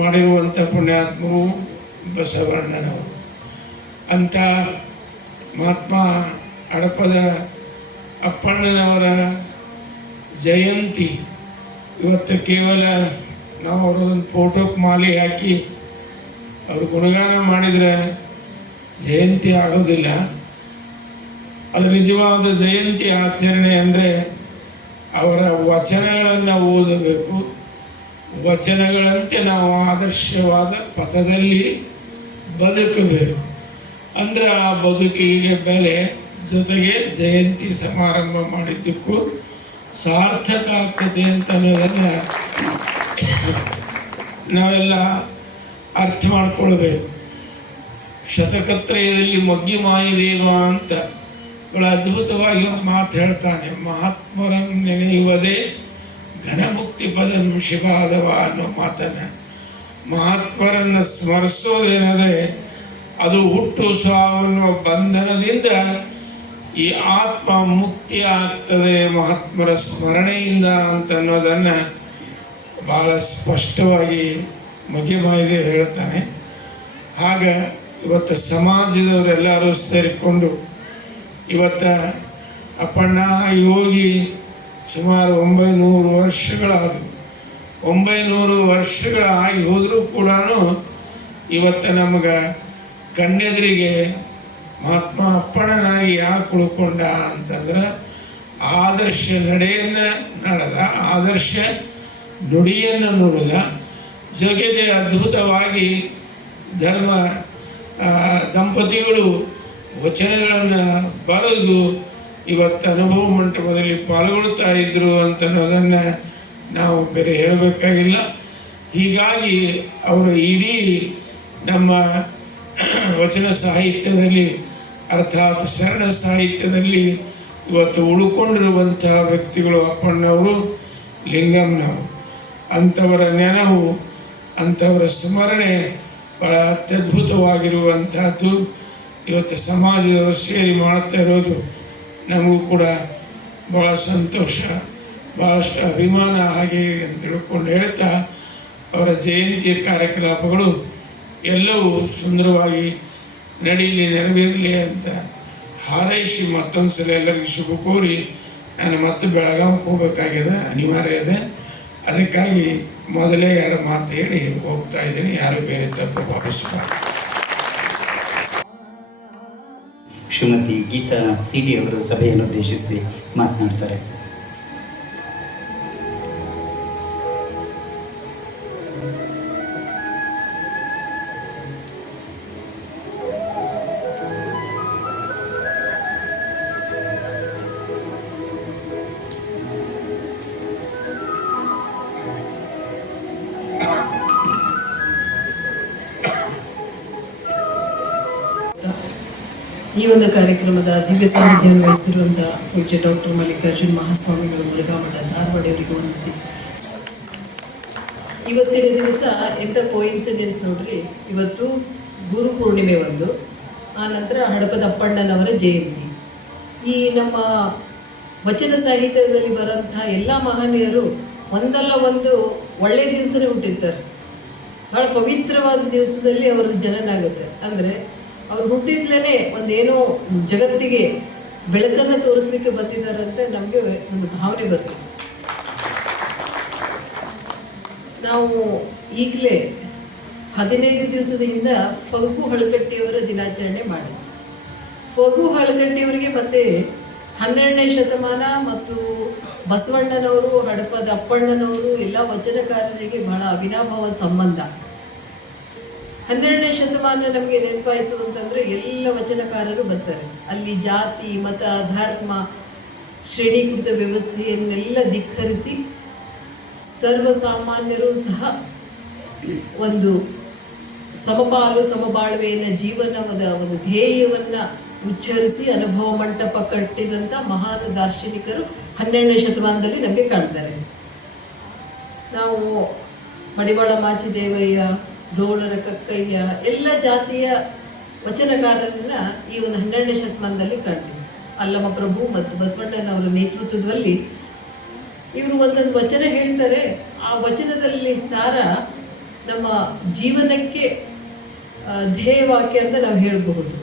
ಮಾಡಿರುವಂಥ ಪುಣ್ಯಾತ್ಮರು ಬಸವಣ್ಣನವರು. ಅಂಥ ಮಹಾತ್ಮ ಹಡಪದ ಅಪ್ಪಣ್ಣನವರ ಜಯಂತಿ ಇವತ್ತು ಕೇವಲ ನಾವು ಅವರದೊಂದು ಫೋಟೋಕ್ಕೆ ಮಾಲೆ ಹಾಕಿ ಅವರು ಗುಣಗಾನ ಮಾಡಿದರೆ ಜಯಂತಿ ಆಗೋದಿಲ್ಲ. ಅದು ನಿಜವಾದ ಜಯಂತಿ ಆಚರಣೆ ಅಂದರೆ ಅವರ ವಚನಗಳನ್ನು ಓದಬೇಕು, ವಚನಗಳಂತೆ ನಾವು ಆದರ್ಶವಾದ ಪಥದಲ್ಲಿ ಬದುಕಬೇಕು. ಅಂದರೆ ಆ ಬದುಕಿಗೆ ಬೆಲೆ, ಜೊತೆಗೆ ಜಯಂತಿ ಸಮಾರಂಭ ಮಾಡಿದ್ದಕ್ಕೂ ಸಾರ್ಥಕ ಆಗ್ತದೆ ಅಂತ ಅನ್ನೋದನ್ನು ನಾವೆಲ್ಲ ಅರ್ಥ ಮಾಡ್ಕೊಳ್ಬೇಕು. ಶತಕತ್ರಯದಲ್ಲಿ ಮಗ್ಗಿ ಮಾಯಿದೇವ ಅಂತ ಬಹಳ ಅದ್ಭುತವಾಗಿ ಒಂದು ಮಾತು ಹೇಳ್ತಾನೆ. ಮಹಾತ್ಮರನ್ನು ನೆನೆಯುವುದೇ ಘನಮುಕ್ತಿ ಪದಂ ಶಿವಾದವ ಅನ್ನೋ ಮಾತನ್ನು ಮಹಾತ್ಮರನ್ನು ಸ್ಮರಿಸೋದೇನದೆ ಅದು ಹುಟ್ಟು ಸಾವನ್ನು ಬಂಧನದಿಂದ ಈ ಆತ್ಮ ಮುಕ್ತಿ ಆಗ್ತದೆ ಮಹಾತ್ಮರ ಸ್ಮರಣೆಯಿಂದ ಅಂತ ಅನ್ನೋದನ್ನು ಭಾಳ ಸ್ಪಷ್ಟವಾಗಿ ಮಧ್ಯಮದೇವ ಹೇಳ್ತಾನೆ. ಆಗ ಇವತ್ತು ಸಮಾಜದವರೆಲ್ಲರೂ ಸೇರಿಕೊಂಡು ಇವತ್ತು ಅಪ್ಪಣ್ಣ ಯೋಗಿ ಸುಮಾರು 900 ವರ್ಷಗಳಾದವು. 900 ವರ್ಷಗಳಾಗಿ ಹೋದರೂ ಕೂಡ ಇವತ್ತು ನಮಗೆ ಕಣ್ಣೆದುರಿಗೆ ಮಹಾತ್ಮ ಅಪ್ಪಣ್ಣನಾಗಿ ಯಾಕೆ ಉಳ್ಕೊಂಡ ಅಂತಂದ್ರೆ ಆದರ್ಶ ನಡೆಯನ್ನು ನಡೆದ, ಆದರ್ಶ ನುಡಿಯನ್ನು ನುಡಿದ, ಜೊತೆಗೆ ಅದ್ಭುತವಾಗಿ ಧರ್ಮ ದಂಪತಿಗಳು ವಚನಗಳನ್ನು ಬರೆದು ಇವತ್ತು ಅನುಭವ ಮಂಟಪದಲ್ಲಿ ಪಾಲ್ಗೊಳ್ತಾ ಇದ್ದರು ಅಂತನ್ನೋದನ್ನು ನಾವು ಬೇರೆ ಹೇಳಬೇಕಾಗಿಲ್ಲ. ಹೀಗಾಗಿ ಅವರು ಇಡೀ ನಮ್ಮ ವಚನ ಸಾಹಿತ್ಯದಲ್ಲಿ ಅರ್ಥಾತ್ ಶರಣ ಸಾಹಿತ್ಯದಲ್ಲಿ ಇವತ್ತು ಉಳ್ಕೊಂಡಿರುವಂತಹ ವ್ಯಕ್ತಿಗಳು ಅಪ್ಪಣ್ಣವರು, ಲಿಂಗಮ್ಮನವರು. ಅಂಥವರ ನೆನಪು, ಅಂಥವರ ಸ್ಮರಣೆ ಭಾಳ ಅತ್ಯದ್ಭುತವಾಗಿರುವಂತಹದ್ದು. ಇವತ್ತು ಸಮಾಜದವರು ಸೇರಿ ಮಾಡ್ತಾ ಇರೋದು ನಮಗೂ ಕೂಡ ಭಾಳ ಸಂತೋಷ, ಭಾಳಷ್ಟು ಅಭಿಮಾನ ಹಾಗೆ ಅಂತ ತಿಳ್ಕೊಂಡು ಹೇಳ್ತಾ ಅವರ ಜಯಂತಿ ಕಾರ್ಯಕ್ರಮಗಳು ಎಲ್ಲವೂ ಸುಂದರವಾಗಿ ನಡೀಲಿ, ನೆರವೇರಲಿ ಅಂತ ಹಾರೈಸಿ ಮತ್ತೊಂದು ಸಲ ಎಲ್ಲರಿಗೂ ಶುಭ ಕೋರಿ ನಾನು ಮತ್ತೆ ಬೆಳಗಾವಿಗೆ ಹೋಗಬೇಕಾಗಿದೆ, ಅನಿವಾರ್ಯ ಇದೆ. ಅದಕ್ಕಾಗಿ ಮೊದಲೇ 2 ಮಾತು ಹೇಳಿ ಹೋಗ್ತಾ ಇದ್ದೀನಿ. ಯಾರು ಬೇರೆ ತಪ್ಪು ಭಾವಿಸಬಾರ್ದು. ಶ್ರೀಮತಿ ಗೀತಾ ಸಿಡಿ ಅವರು ಸಭೆಯನ್ನು ಉದ್ದೇಶಿಸಿ ಮಾತನಾಡ್ತಾರೆ. ಈ ಒಂದು ಕಾರ್ಯಕ್ರಮದ ದಿವ್ಯ ಸಾನ್ನಿಧ್ಯವನ್ನು ವಹಿಸಿರುವಂತಹ ಪೂಜ್ಯ ಡಾಕ್ಟರ್ ಮಲ್ಲಿಕಾರ್ಜುನ್ ಮಹಾಸ್ವಾಮಿಗಳು ಮುರುಘಾಮಠ ಧಾರವಾಡವರಿಗೆ ವಂದಿಸಿ. ಇವತ್ತಿನ ದಿವಸ ಎಂಥ ಕೋಇನ್ಸಿಡೆನ್ಸ್ ನೋಡ್ರಿ, ಇವತ್ತು ಗುರು ಪೂರ್ಣಿಮೆ ಒಂದು, ಆ ನಂತರ ಹಡಪದ ಅಪ್ಪಣ್ಣನವರ ಜಯಂತಿ. ಈ ನಮ್ಮ ವಚನ ಸಾಹಿತ್ಯದಲ್ಲಿ ಬರೋಂತಹ ಎಲ್ಲ ಮಹನೀಯರು ಒಂದಲ್ಲ ಒಂದು ಒಳ್ಳೆಯ ದಿವಸನೇ ಹುಟ್ಟಿರ್ತಾರೆ. ಭಾಳ ಪವಿತ್ರವಾದ ದಿವಸದಲ್ಲಿ ಅವರ ಜನನ ಆಗುತ್ತೆ. ಅಂದರೆ ಅವ್ರು ಹುಟ್ಟಿದ್ಲೇ ಒಂದೇನೋ ಜಗತ್ತಿಗೆ ಬೆಳಕನ್ನು ತೋರಿಸ್ಲಿಕ್ಕೆ ಬಂದಿದ್ದಾರಂತೆ ನಮಗೆ ಒಂದು ಭಾವನೆ ಬರ್ತದೆ. ನಾವು ಈಗಲೇ 15 ದಿವಸದ ಹಿಂದೆ ಫಗು ಹಳಕಟ್ಟಿಯವರ ದಿನಾಚರಣೆ ಮಾಡಿದ್ವಿ. ಫಗು ಹಳಕಟ್ಟಿಯವರಿಗೆ ಮತ್ತೆ 12ನೇ ಶತಮಾನ ಮತ್ತು ಬಸವಣ್ಣನವರು, ಹಡಪದ ಅಪ್ಪಣ್ಣನವರು ಎಲ್ಲ ವಚನಕಾರರಿಗೆ ಬಹಳ ಅವಿನಾಭಾವ ಸಂಬಂಧ. 12ನೇ ಶತಮಾನ ನಮಗೆ ನೆನಪಾಯಿತು ಅಂತಂದರೆ ಎಲ್ಲ ವಚನಕಾರರು ಬರ್ತಾರೆ. ಅಲ್ಲಿ ಜಾತಿ, ಮತ, ಧರ್ಮ, ಶ್ರೇಣೀಕೃತ ವ್ಯವಸ್ಥೆಯನ್ನೆಲ್ಲ ಧಿಕ್ಕರಿಸಿ ಸರ್ವಸಾಮಾನ್ಯರು ಸಹ ಒಂದು ಸಮಪಾಲು ಸಮಬಾಳ್ವೆಯ ಜೀವನದ ಒಂದು ಧ್ಯೇಯವನ್ನು ಉಚ್ಚರಿಸಿ ಅನುಭವ ಮಂಟಪ ಕಟ್ಟಿದಂಥ ಮಹಾನ್ ದಾರ್ಶನಿಕರು 12ನೇ ಶತಮಾನದಲ್ಲಿ ನಮಗೆ ಕಾಣ್ತಾರೆ. ನಾವು ಮಡಿವಾಳ ಮಾಚಿದೇವಯ್ಯ, ಡೋಳರ ಕಕ್ಕಯ್ಯ ಎಲ್ಲ ಜಾತಿಯ ವಚನಕಾರರನ್ನ ಈ ಒಂದು 12ನೇ ಶತಮಾನದಲ್ಲಿ ಕಾಣ್ತೀವಿ. ಅಲ್ಲಮ ಪ್ರಭು ಮತ್ತು ಬಸವಣ್ಣನವರ ನೇತೃತ್ವದಲ್ಲಿ ಇವರು ಒಂದೊಂದು ವಚನ ಹೇಳ್ತಾರೆ. ಆ ವಚನದಲ್ಲಿ ಸಾರ ನಮ್ಮ ಜೀವನಕ್ಕೆ ಧ್ಯೇಯವಾಕ್ಯ ಅಂತ ನಾವು ಹೇಳಬಹುದು.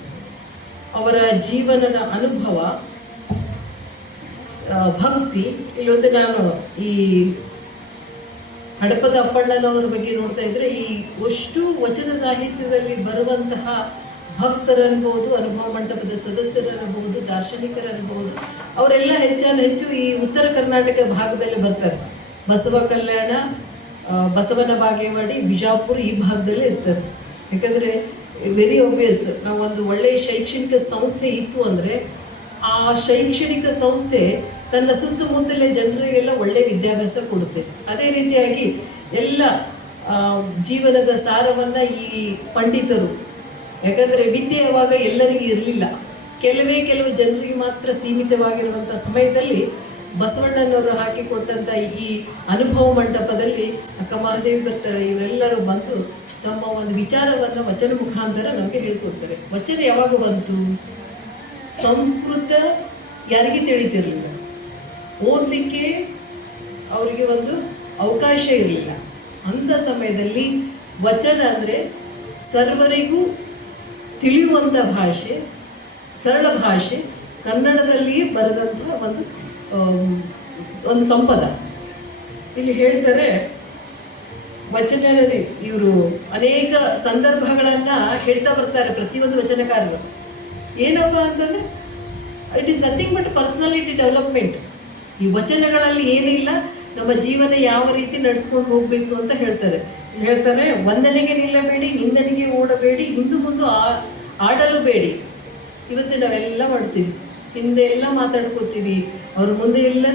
ಅವರ ಜೀವನದ ಅನುಭವ, ಭಕ್ತಿ. ಇಲ್ಲೊಂದು ನಾನು ಈ ಹಡಪದ ಅಪ್ಪಣ್ಣನವರ ಬಗ್ಗೆ ನೋಡ್ತಾ ಇದ್ರೆ ಈ ಅಷ್ಟು ವಚನ ಸಾಹಿತ್ಯದಲ್ಲಿ ಬರುವಂತಹ ಭಕ್ತರನ್ಬಹುದು, ಅನುಭವ ಮಂಟಪದ ಸದಸ್ಯರನ್ಬಹುದು, ದಾರ್ಶನಿಕರನ್ಬಹುದು, ಅವರೆಲ್ಲ ಹೆಚ್ಚು ಈ ಉತ್ತರ ಕರ್ನಾಟಕ ಭಾಗದಲ್ಲಿ ಬರ್ತಾರೆ. ಬಸವ ಕಲ್ಯಾಣ, ಬಸವನ ಬಾಗೇವಾಡಿ, ಬಿಜಾಪುರ ಈ ಭಾಗದಲ್ಲಿ ಇರ್ತಾರೆ. ಯಾಕಂದರೆ ವೆರಿ ಒಬ್ವಿಯಸ್, ನಾವು ಒಂದು ಒಳ್ಳೆಯ ಶೈಕ್ಷಣಿಕ ಸಂಸ್ಥೆ ಇತ್ತು ಅಂದರೆ ಆ ಶೈಕ್ಷಣಿಕ ಸಂಸ್ಥೆ ತನ್ನ ಸುತ್ತಮುತ್ತಲೇ ಜನರಿಗೆಲ್ಲ ಒಳ್ಳೆಯ ವಿದ್ಯಾಭ್ಯಾಸ ಕೊಡುತ್ತೆ. ಅದೇ ರೀತಿಯಾಗಿ ಎಲ್ಲ ಜೀವನದ ಸಾರವನ್ನು ಈ ಪಂಡಿತರು, ಯಾಕಂದರೆ ವಿದ್ಯೆ ಅವಾಗ ಎಲ್ಲರಿಗೂ ಇರಲಿಲ್ಲ, ಕೆಲವು ಜನರಿಗೆ ಮಾತ್ರ ಸೀಮಿತವಾಗಿರುವಂಥ ಸಮಯದಲ್ಲಿ ಬಸವಣ್ಣನವರು ಹಾಕಿಕೊಟ್ಟಂಥ ಈ ಅನುಭವ ಮಂಟಪದಲ್ಲಿ ಅಕ್ಕ ಮಹಾದೇವಿ ಬರ್ತಾರೆ, ಇವರೆಲ್ಲರೂ ಬಂದು ತಮ್ಮ ಒಂದು ವಿಚಾರವನ್ನು ವಚನ ಮುಖಾಂತರ ನಮಗೆ ಹೇಳ್ಕೊಡ್ತಾರೆ. ವಚನ ಯಾವಾಗ ಬಂತು? ಸಂಸ್ಕೃತ ಯಾರಿಗೆ ತಿಳಿತಿರಲಿಲ್ಲ, ಓದಲಿಕ್ಕೆ ಅವರಿಗೆ ಒಂದು ಅವಕಾಶ ಇರಲಿಲ್ಲ. ಅಂಥ ಸಮಯದಲ್ಲಿ ವಚನ ಅಂದರೆ ಸರ್ವರಿಗೂ ತಿಳಿಯುವಂಥ ಭಾಷೆ, ಸರಳ ಭಾಷೆ, ಕನ್ನಡದಲ್ಲಿಯೇ ಬರೆದಂಥ ಒಂದು ಸಂಪದ. ಇಲ್ಲಿ ಹೇಳ್ತಾರೆ ವಚನದಲ್ಲಿ ಇವರು ಅನೇಕ ಸಂದರ್ಭಗಳನ್ನು ಹೇಳ್ತಾ ಬರ್ತಾರೆ ಪ್ರತಿಯೊಂದು ವಚನಕಾರರು. ಏನಪ್ಪ ಅಂತಂದರೆ it is nothing but personality development. ಈ ವಚನಗಳಲ್ಲಿ ಏನಿಲ್ಲ, ನಮ್ಮ ಜೀವನ ಯಾವ ರೀತಿ ನಡೆಸ್ಕೊಂಡು ಹೋಗಬೇಕು ಅಂತ ಹೇಳ್ತಾರೆ. ವಂದನೆಗೆ ನಿಲ್ಲಬೇಡಿ, ನಿಂದನೆಗೆ ಓಡಬೇಡಿ, ಹಿಂದು ಮುಂದೆ ಆಡಲು ಬೇಡಿ. ಇವತ್ತು ನಾವೆಲ್ಲ ಮಾಡ್ತೀವಿ, ಹಿಂದೆ ಎಲ್ಲ ಮಾತಾಡ್ಕೋತೀವಿ, ಅವ್ರ ಮುಂದೆ ಎಲ್ಲ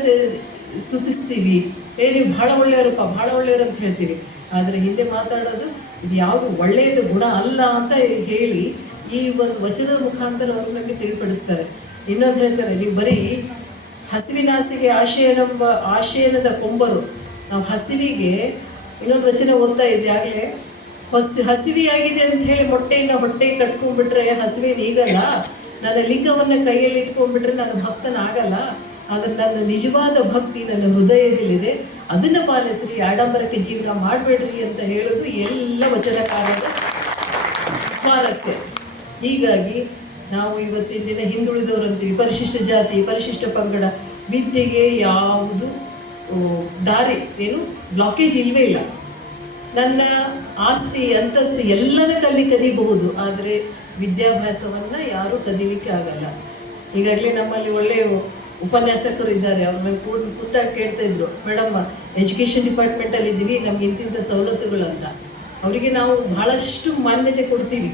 ಸ್ತುತಿಸ್ತೀವಿ, ನೀವು ಭಾಳ ಒಳ್ಳೆಯವರಪ್ಪ, ಭಾಳ ಒಳ್ಳೆಯವರು ಅಂತ ಹೇಳ್ತೀವಿ. ಆದರೆ ಹಿಂದೆ ಮಾತಾಡೋದು ಇದು ಯಾವುದು ಒಳ್ಳೆಯದು ಗುಣ ಅಲ್ಲ ಅಂತ ಹೇಳಿ ಈ ಒಂದು ವಚನದ ಮುಖಾಂತರ ಅವರು ನಮಗೆ ತಿಳಿಪಡಿಸ್ತಾರೆ. ಇನ್ನೊಂದು ಹೇಳ್ತಾರೆ, ನೀವು ಬರೀ ಹಸಿವಿನಾಸೆಗೆ ಆಶಯನದ ಕೊಂಬರು. ನಾವು ಹಸಿವಿಗೆ ಇನ್ನೊಂದು ವಚನ ಓದ್ತಾ ಇದ್ದೆ ಆಗಲೇ, ಹಸಿವಿಯಾಗಿದೆ ಅಂತ ಹೇಳಿ ಹೊಟ್ಟೆ ಕಟ್ಕೊಂಡ್ಬಿಟ್ರೆ ಹಸಿವೇನು ಈಗಲ್ಲ. ನನ್ನ ಲಿಂಗವನ್ನು ಕೈಯಲ್ಲಿ ಇಟ್ಕೊಂಡ್ಬಿಟ್ರೆ ನನ್ನ ಭಕ್ತನಾಗಲ್ಲ. ಆದರೆ ನನ್ನ ನಿಜವಾದ ಭಕ್ತಿ ನನ್ನ ಹೃದಯದಲ್ಲಿದೆ, ಅದನ್ನು ಪಾಲಿಸ್ರಿ, ಆಡಂಬರಕ್ಕೆ ಜೀವನ ಮಾಡಬೇಡ್ರಿ ಅಂತ ಹೇಳೋದು ಎಲ್ಲ ವಚನಕಾರರ ಸ್ವಾರಸ್ಯ. ಹೀಗಾಗಿ ನಾವು ಇವತ್ತಿನ ದಿನ ಹಿಂದುಳಿದವರು ಅಂತೀವಿ, ಪರಿಶಿಷ್ಟ ಜಾತಿ, ಪರಿಶಿಷ್ಟ ಪಂಗಡ, ವಿದ್ಯೆಗೆ ಯಾವುದು ದಾರಿ ಬ್ಲಾಕೇಜ್ ಇಲ್ಲವೇ ಇಲ್ಲ. ನನ್ನ ಆಸ್ತಿ ಅಂತಸ್ತು ಎಲ್ಲನ ಕದಿಬಹುದು, ಆದರೆ ವಿದ್ಯಾಭ್ಯಾಸವನ್ನು ಯಾರೂ ಕದೀಲಿಕ್ಕೆ ಆಗಲ್ಲ. ಈಗಾಗಲೇ ನಮ್ಮಲ್ಲಿ ಒಳ್ಳೆಯ ಉಪನ್ಯಾಸಕರು ಇದ್ದಾರೆ, ಅವ್ರನ್ನ ಕೂತಾಗ ಕೇಳ್ತಾ ಇದ್ರು, ಮೇಡಮ್ ಎಜುಕೇಷನ್ ಡಿಪಾರ್ಟ್ಮೆಂಟಲ್ಲಿ ಇದ್ದೀವಿ, ನಮ್ಗೆ ಇಂತಿಂಥ ಸವಲತ್ತುಗಳು ಅಂತ. ಅವರಿಗೆ ನಾವು ಬಹಳಷ್ಟು ಮಾನ್ಯತೆ ಕೊಡ್ತೀವಿ.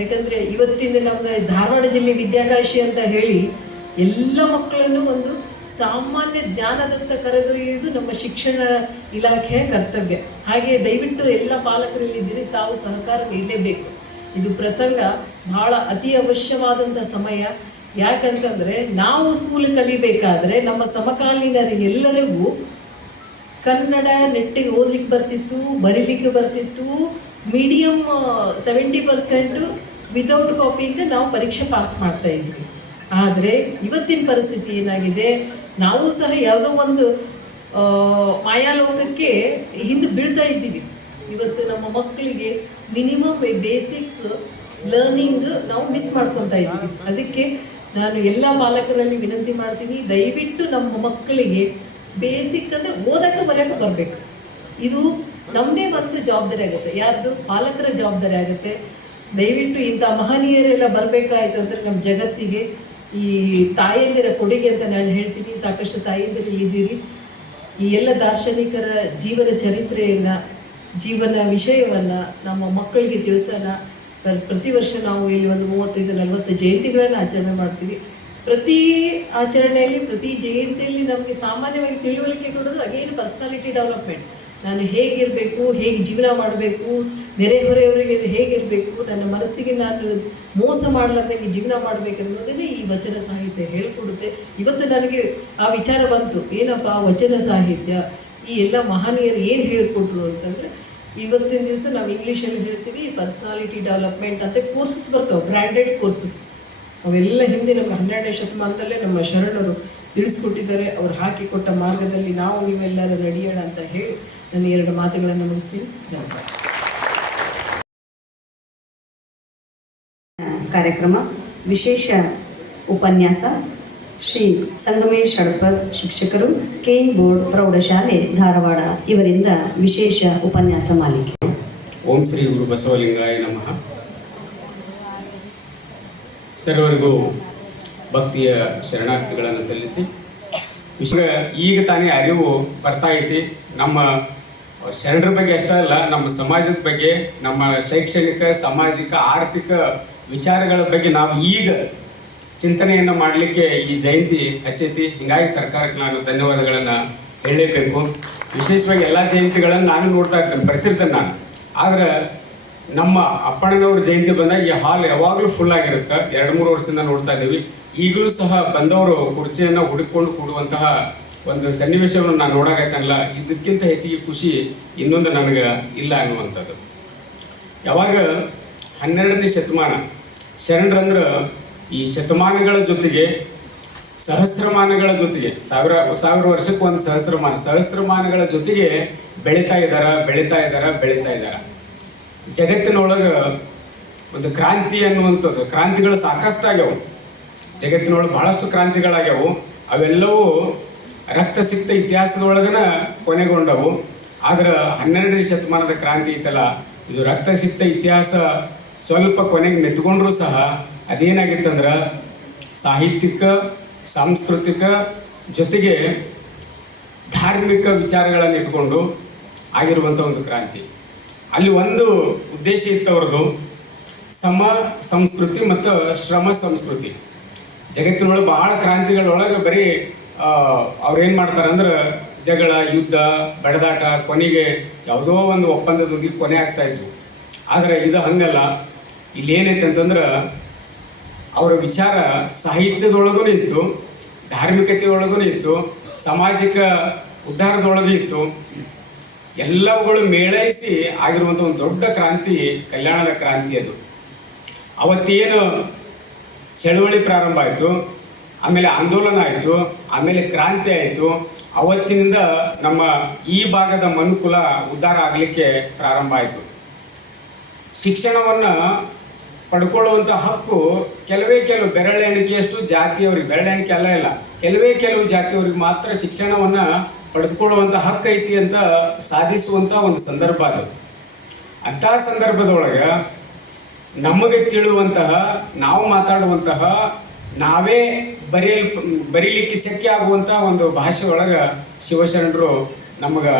ಯಾಕಂದರೆ ಇವತ್ತಿಂದ ನಮ್ಮ ಧಾರವಾಡ ಜಿಲ್ಲೆ ವಿದ್ಯಾಕಾಶಿ ಅಂತ ಹೇಳಿ ಎಲ್ಲ ಮಕ್ಕಳನ್ನು ಒಂದು ಸಾಮಾನ್ಯ ಜ್ಞಾನದತ್ತ ಕರೆದೊಯ್ಯುವುದು ನಮ್ಮ ಶಿಕ್ಷಣ ಇಲಾಖೆಯ ಕರ್ತವ್ಯ. ಹಾಗೆ ದಯವಿಟ್ಟು ಎಲ್ಲ ಪಾಲಕರಲ್ಲಿದ್ದೀರಿ, ತಾವು ಸಹಕಾರ ನೀಡಲೇಬೇಕು. ಇದು ಪ್ರಸಂಗ ಬಹಳ ಅತಿ ಅವಶ್ಯವಾದಂಥ ಸಮಯ. ಯಾಕಂತಂದರೆ ನಾವು ಸ್ಕೂಲ್ ಕಲಿಬೇಕಾದ್ರೆ ನಮ್ಮ ಸಮಕಾಲೀನರಿಗೆಲ್ಲರಿಗೂ ಕನ್ನಡ ನೆಟ್ಟಿಗೆ ಓದಲಿಕ್ಕೆ ಬರ್ತಿತ್ತು, ಬರೀಲಿಕ್ಕೆ ಬರ್ತಿತ್ತು. ಮೀಡಿಯಮ್ 70% ವಿದೌಟ್ ಕಾಪಿಯಿಂದ ನಾವು ಪರೀಕ್ಷೆ ಪಾಸ್ ಮಾಡ್ತಾ ಇದ್ವಿ. ಆದರೆ ಇವತ್ತಿನ ಪರಿಸ್ಥಿತಿ ಏನಾಗಿದೆ, ನಾವು ಸಹ ಯಾವುದೋ ಒಂದು ಮಾಯಾಲೋಕಕ್ಕೆ ಹಿಂದೆ ಬೀಳ್ತಾ ಇದ್ದೀವಿ. ಇವತ್ತು ನಮ್ಮ ಮಕ್ಕಳಿಗೆ ಮಿನಿಮಮ್ ಬೇಸಿಕ್ ಲರ್ನಿಂಗ್ ನಾವು ಮಿಸ್ ಮಾಡ್ಕೊತಾ ಇದ್ದೀವಿ. ಅದಕ್ಕೆ ನಾನು ಎಲ್ಲ ಪಾಲಕರಲ್ಲಿ ವಿನಂತಿ ಮಾಡ್ತೀನಿ, ದಯವಿಟ್ಟು ನಮ್ಮ ಮಕ್ಕಳಿಗೆ ಬೇಸಿಕ್ ಅಂದರೆ ಓದಕ್ಕೆ ಬರೆಯೋಕ್ಕೆ ಬರಬೇಕು. ಇದು ನಮ್ಮದೇ ಒಂದು ಜವಾಬ್ದಾರಿ ಆಗುತ್ತೆ, ಯಾರ್ದು? ಪಾಲಕರ ಜವಾಬ್ದಾರಿ ಆಗುತ್ತೆ. ದಯವಿಟ್ಟು ಇಂಥ ಮಹನೀಯರೆಲ್ಲ ಬರಬೇಕಾಯ್ತು ಅಂದರೆ ನಮ್ಮ ಜಗತ್ತಿಗೆ ಈ ತಾಯಂದಿರ ಕೊಡುಗೆ ಅಂತ ನಾನು ಹೇಳ್ತೀನಿ. ಸಾಕಷ್ಟು ತಾಯಂದಿರಲ್ಲಿ ಇದ್ದೀರಿ. ಈ ಎಲ್ಲ ದಾರ್ಶನಿಕರ ಜೀವನ ಚರಿತ್ರೆಯನ್ನು, ಜೀವನ ವಿಷಯವನ್ನು ನಮ್ಮ ಮಕ್ಕಳಿಗೆ ತಿಳಿಸೋಣ. ಪ್ರತಿ ವರ್ಷ ನಾವು ಇಲ್ಲಿ ಒಂದು 35-40 ಜಯಂತಿಗಳನ್ನು ಆಚರಣೆ ಮಾಡ್ತೀವಿ. ಪ್ರತಿ ಆಚರಣೆಯಲ್ಲಿ, ಪ್ರತಿ ಜಯಂತಿಯಲ್ಲಿ ನಮಗೆ ಸಾಮಾನ್ಯವಾಗಿ ತಿಳುವಳಿಕೆ ಕೊಡೋದು ಅಗೇನ್ ಪರ್ಸನಾಲಿಟಿ ಡೆವಲಪ್ಮೆಂಟ್. ನಾನು ಹೇಗಿರಬೇಕು, ಹೇಗೆ ಜೀವನ ಮಾಡಬೇಕು, ನೆರೆಹೊರೆಯವರಿಗೆ ಹೇಗಿರಬೇಕು, ನನ್ನ ಮನಸ್ಸಿಗೆ ನಾನು ಮೋಸ ಮಾಡಲಾರ್ದಂಗೆ ಜೀವನ ಮಾಡಬೇಕನ್ನೋದನ್ನೇ ಈ ವಚನ ಸಾಹಿತ್ಯ ಹೇಳ್ಕೊಡುತ್ತೆ. ಇವತ್ತು ನನಗೆ ಆ ವಿಚಾರ ಬಂತು, ಏನಪ್ಪ ವಚನ ಸಾಹಿತ್ಯ, ಈ ಎಲ್ಲ ಮಹನೀಯರು ಏನು ಹೇಳ್ಕೊಟ್ರು ಅಂತಂದರೆ, ಇವತ್ತಿನ ದಿವಸ ನಾವು ಇಂಗ್ಲೀಷಲ್ಲಿ ಹೇಳ್ತೀವಿ ಪರ್ಸನಾಲಿಟಿ ಡೆವಲಪ್ಮೆಂಟ್ ಅಂತ ಕೋರ್ಸಸ್ ಬರ್ತಾವೆ, ಬ್ರ್ಯಾಂಡೆಡ್ ಕೋರ್ಸಸ್. ಅವೆಲ್ಲ ಹಿಂದೆ ನಮ್ಮ 12ನೇ ಶತಮಾನದಲ್ಲೇ ನಮ್ಮ ಶರಣರು ತಿಳಿಸ್ಕೊಟ್ಟಿದ್ದಾರೆ. ಅವ್ರು ಹಾಕಿಕೊಟ್ಟ ಮಾರ್ಗದಲ್ಲಿ ನಾವು ನೀವೆಲ್ಲರೂ ನಡೆಯೋಣ ಅಂತ ಹೇಳಿ ನಾನು 2 ಮಾತುಗಳನ್ನು ಮುಗಿಸ್ತೀನಿ. ಕಾರ್ಯಕ್ರಮ ವಿಶೇಷ ಉಪನ್ಯಾಸ ಶ್ರೀ ಸಂಗಮೇಶ್ ಹಡಪದ್, ಶಿಕ್ಷಕರು, ಕೆ ಬೋರ್ಡ್ ಪ್ರೌಢಶಾಲೆ ಧಾರವಾಡ, ಇವರಿಂದ ವಿಶೇಷ ಉಪನ್ಯಾಸ ಮಾಲಿಕೆ. ಓಂ ಶ್ರೀ ಗುರು ಬಸವಲಿಂಗಾಯ ನಮಃ. ಸರ್ವರಿಗೂ ಭಕ್ತಿಯ ಶರಣಾರ್ಥಿಗಳನ್ನು ಸಲ್ಲಿಸಿ, ಈಗ ತಾನೇ ಅರಿವು ಬರ್ತಾ ಐತಿ. ನಮ್ಮ ಶರಣರ ಬಗ್ಗೆ ಅಷ್ಟೇ ಅಲ್ಲ, ನಮ್ಮ ಸಮಾಜದ ಬಗ್ಗೆ, ನಮ್ಮ ಶೈಕ್ಷಣಿಕ, ಸಾಮಾಜಿಕ, ಆರ್ಥಿಕ ವಿಚಾರಗಳ ಬಗ್ಗೆ ನಾವು ಈಗ ಚಿಂತನೆಯನ್ನು ಮಾಡಲಿಕ್ಕೆ ಈ ಜಯಂತಿ ಹಚ್ಚೈತಿ. ಹೀಗಾಗಿ ಸರ್ಕಾರಕ್ಕೆ ನಾನು ಧನ್ಯವಾದಗಳನ್ನು ಹೇಳಲೇಬೇಕು. ವಿಶೇಷವಾಗಿ ಎಲ್ಲ ಜಯಂತಿಗಳನ್ನು ನಾನು ನೋಡ್ತಾ ಇರ್ತೇನೆ, ಬರ್ತಿರ್ತೇನೆ ನಾನು. ಆದರೆ ನಮ್ಮ ಅಪ್ಪಣ್ಣನವ್ರ ಜಯಂತಿ ಬಂದಾಗ ಈ ಹಾಲ್ ಯಾವಾಗಲೂ ಫುಲ್ ಆಗಿರುತ್ತೆ. 2-3 ವರ್ಷದಿಂದ ನೋಡ್ತಾ ಇದ್ದೀವಿ. ಈಗಲೂ ಸಹ ಬಂದವರು ಕುರ್ಚಿಯನ್ನು ಹುಡುಕೊಂಡು ಕೂಡುವಂತಹ ಒಂದು ಸನ್ನಿವೇಶವನ್ನು ನಾನು ನೋಡಾಕತ್ತಲ್ಲ, ಇದಕ್ಕಿಂತ ಹೆಚ್ಚಿಗೆ ಖುಷಿ ಇನ್ನೊಂದು ನನಗೆ ಇಲ್ಲ ಅನ್ನುವಂಥದ್ದು. ಯಾವಾಗ 12ನೇ ಶತಮಾನ ಶರಣರಂದ್ರೆ ಈ ಶತಮಾನಗಳ ಜೊತೆಗೆ ಸಹಸ್ರಮಾನಗಳ ಜೊತೆಗೆ ಸಾವಿರ ವರ್ಷಕ್ಕೆ ಒಂದು ಸಹಸ್ರಮಾನಗಳ ಜೊತೆಗೆ ಬೆಳೀತಾ ಇದ್ದಾರ. ಜಗತ್ತಿನೊಳಗೆ ಒಂದು ಕ್ರಾಂತಿ ಅನ್ನುವಂಥದ್ದು, ಕ್ರಾಂತಿಗಳು ಸಾಕಷ್ಟು ಆಗ್ಯಾವು. ಜಗತ್ತಿನೊಳಗೆ ಬಹಳಷ್ಟು ಕ್ರಾಂತಿಗಳಾಗ್ಯಾವು. ಅವೆಲ್ಲವೂ ರಕ್ತಸಿಕ್ತ ಇತಿಹಾಸದೊಳಗನ ಕೊನೆಗೊಂಡವು. ಆದ್ರೆ 12ನೇ ಶತಮಾನದ ಕ್ರಾಂತಿ ಐತಲ್ಲ, ಇದು ರಕ್ತಸಿಕ್ತ ಇತಿಹಾಸ ಸ್ವಲ್ಪ ಕೊನೆಗೆ ಮೆತ್ಕೊಂಡ್ರೂ ಸಹ ಅದೇನಾಗಿತ್ತಂದ್ರೆ ಸಾಹಿತ್ಯಿಕ, ಸಾಂಸ್ಕೃತಿಕ ಜೊತೆಗೆ ಧಾರ್ಮಿಕ ವಿಚಾರಗಳನ್ನು ಇಟ್ಕೊಂಡು ಆಗಿರುವಂಥ ಒಂದು ಕ್ರಾಂತಿ. ಅಲ್ಲಿ ಒಂದು ಉದ್ದೇಶ ಇತ್ತವ್ರದ್ದು, ಸಮ ಸಂಸ್ಕೃತಿ ಮತ್ತು ಶ್ರಮ ಸಂಸ್ಕೃತಿ. ಜಗತ್ತಿನೊಳಗೆ ಬಹಳ ಕ್ರಾಂತಿಗಳೊಳಗೆ ಬರೀ ಅವ್ರೇನು ಮಾಡ್ತಾರೆ ಅಂದ್ರೆ ಜಗಳ, ಯುದ್ಧ, ಬಡದಾಟ, ಕೊನೆಗೆ ಯಾವುದೋ ಒಂದು ಒಪ್ಪಂದದೊಂದಿಗೆ ಕೊನೆ ಆಗ್ತಾ ಇದ್ವು. ಆದರೆ ಇದು ಹಂಗಲ್ಲ. ಇಲ್ಲಿ ಏನೈತೆ ಅಂತಂದ್ರೆ ಅವರ ವಿಚಾರ ಸಾಹಿತ್ಯದೊಳಗೂ ಇತ್ತು, ಧಾರ್ಮಿಕತೆಯೊಳಗೂ ಇತ್ತು, ಸಾಮಾಜಿಕ ಉದ್ಧಾರದೊಳಗೂ ಇತ್ತು. ಎಲ್ಲವುಗಳು ಮೇಳೈಸಿ ಆಗಿರುವಂಥ ಒಂದು ದೊಡ್ಡ ಕ್ರಾಂತಿ ಕಲ್ಯಾಣದ ಕ್ರಾಂತಿ. ಅದು ಅವತ್ತೇನು ಚಳುವಳಿ ಪ್ರಾರಂಭ ಆಯಿತು, ಆಮೇಲೆ ಆಂದೋಲನ ಆಯಿತು, ಆಮೇಲೆ ಕ್ರಾಂತಿ ಆಯಿತು. ಅವತ್ತಿನಿಂದ ನಮ್ಮ ಈ ಭಾಗದ ಮನುಕುಲ ಉದ್ಧಾರ ಆಗಲಿಕ್ಕೆ ಪ್ರಾರಂಭ ಆಯಿತು. ಶಿಕ್ಷಣವನ್ನು ಪಡ್ಕೊಳ್ಳುವಂಥ ಹಕ್ಕು ಕೆಲವು ಬೆರಳೆಣಿಕೆಯಷ್ಟು ಜಾತಿಯವರಿಗೆ, ಬೆರಳೆಣಿಕೆ ಅಲ್ಲ ಇಲ್ಲ, ಕೆಲವು ಜಾತಿಯವರಿಗೆ ಮಾತ್ರ ಶಿಕ್ಷಣವನ್ನು ಪಡೆದುಕೊಳ್ಳುವಂಥ ಹಕ್ಕು ಐತಿ ಅಂತ ಸಾಧಿಸುವಂಥ ಒಂದು ಸಂದರ್ಭ ಅದು. ಅಂಥ ಸಂದರ್ಭದೊಳಗೆ ನಮಗೆ ತಿಳುವಂತಹ, ನಾವು ಮಾತಾಡುವಂತಹ, ನಾವೇ ಬರೀಲಿಕ್ಕೆ ಶಕ್ಯ ಆಗುವಂತಹ ಒಂದು ಭಾಷೆ ಒಳಗೆ ಶಿವಶರಣರು ನಮಗೆ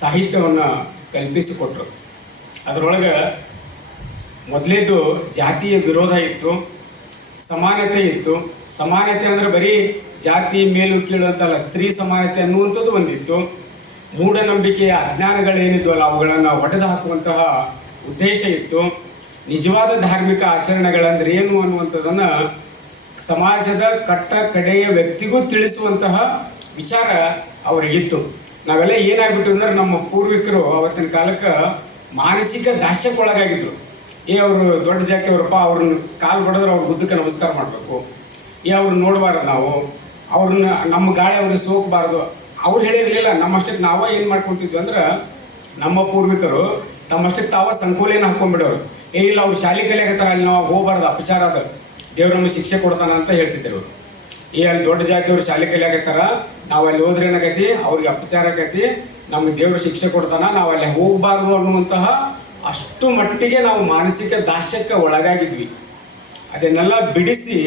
ಸಾಹಿತ್ಯವನ್ನು ಕಲ್ಪಿಸಿಕೊಟ್ರು. ಅದರೊಳಗೆ ಮೊದಲೇದು ಜಾತಿಯ ವಿರೋಧ ಇತ್ತು, ಸಮಾನತೆ ಇತ್ತು. ಸಮಾನತೆ ಅಂದರೆ ಬರೀ ಜಾತಿ ಮೇಲು ಕೀಳು ಅಂತಲ್ಲ, ಸ್ತ್ರೀ ಸಮಾನತೆ ಅನ್ನುವಂಥದ್ದು ಒಂದಿತ್ತು. ಮೂಢನಂಬಿಕೆಯ ಅಜ್ಞಾನಗಳೇನಿದ್ವಲ್ಲ ಅವುಗಳನ್ನು ಹೊಡೆದು ಹಾಕುವಂತಹ ಉದ್ದೇಶ ಇತ್ತು. ನಿಜವಾದ ಧಾರ್ಮಿಕ ಆಚರಣೆಗಳಂದ್ರೆ ಏನು ಅನ್ನುವಂಥದ್ದನ್ನು ಸಮಾಜದ ಕಟ್ಟ ಕಡೆಯ ವ್ಯಕ್ತಿಗೂ ತಿಳಿಸುವಂತಹ ವಿಚಾರ ಅವರಿಗಿತ್ತು. ನಾವೆಲ್ಲ ಏನಾಗ್ಬಿಟ್ಟು ಅಂದ್ರೆ ನಮ್ಮ ಪೂರ್ವಿಕರು ಅವತ್ತಿನ ಕಾಲಕ್ಕೆ ಮಾನಸಿಕ ದಾಸ್ಯಕ್ಕೊಳಗಾಗಿದ್ರು. ಅವರು ದೊಡ್ಡ ಜಾತಿಯವರಪ್ಪ, ಅವ್ರನ್ನ ಕಾಲು ಹೊಡೆದ್ರೆ ಅವ್ರ ಬುದ್ಧಕ್ಕೆ ನಮಸ್ಕಾರ ಮಾಡಬೇಕು, ಅವ್ರನ್ನ ನೋಡಬಾರ್ದು, ನಾವು ಅವ್ರನ್ನ ನಮ್ಮ ಗಾಳಿ ಅವ್ರಿಗೆ ಸೋಕಬಾರ್ದು. ಅವ್ರು ಹೇಳಿರಲಿಲ್ಲ. ನಮ್ಮಷ್ಟಕ್ಕೆ ನಾವೇ ಏನು ಮಾಡ್ಕೊತಿದ್ವಿ ಅಂದ್ರೆ, ನಮ್ಮ ಪೂರ್ವಿಕರು ತಮ್ಮಷ್ಟಕ್ಕೆ ತಾವ ಸಂಕೋಲೆನ ಹಾಕೊಂಡ್ಬಿಡೋರು. ಇಲ್ಲ ಅವ್ರು ಶಾಲೆ ಕಲಿಯಾಗತ್ತಾರ, ಅಲ್ಲಿ ನಾವು ಹೋಗ್ಬಾರ್ದು, ಅಪಚಾರ ಅದ, ದೇವ್ರು ನಮಗೆ ಶಿಕ್ಷೆ ಕೊಡ್ತಾನ ಅಂತ ಹೇಳ್ತಿದ್ರು. ಅಲ್ಲಿ ದೊಡ್ಡ ಜಾತಿಯವರು ಶಾಲೆ ಕಲಿಯಾಗತ್ತಾರ, ನಾವು ಅಲ್ಲಿ ಹೋದ್ರೆ ಏನಾಗತಿ, ಅವ್ರಿಗೆ ಅಪಚಾರ ಆಗತಿ, ನಮಗೆ ದೇವ್ರು ಶಿಕ್ಷೆ ಕೊಡ್ತಾನ, ನಾವು ಅಲ್ಲಿ ಹೋಗಬಾರ್ದು ಅನ್ನುವಂತಹ ಅಷ್ಟು ಮಟ್ಟಿಗೆ ನಾವು ಮಾನಸಿಕ ದಾಸ್ಯಕ್ಕೆ ಒಳಗಾಗಿದ್ವಿ. ಅದನ್ನೆಲ್ಲ ಬಿಡಿಸಿ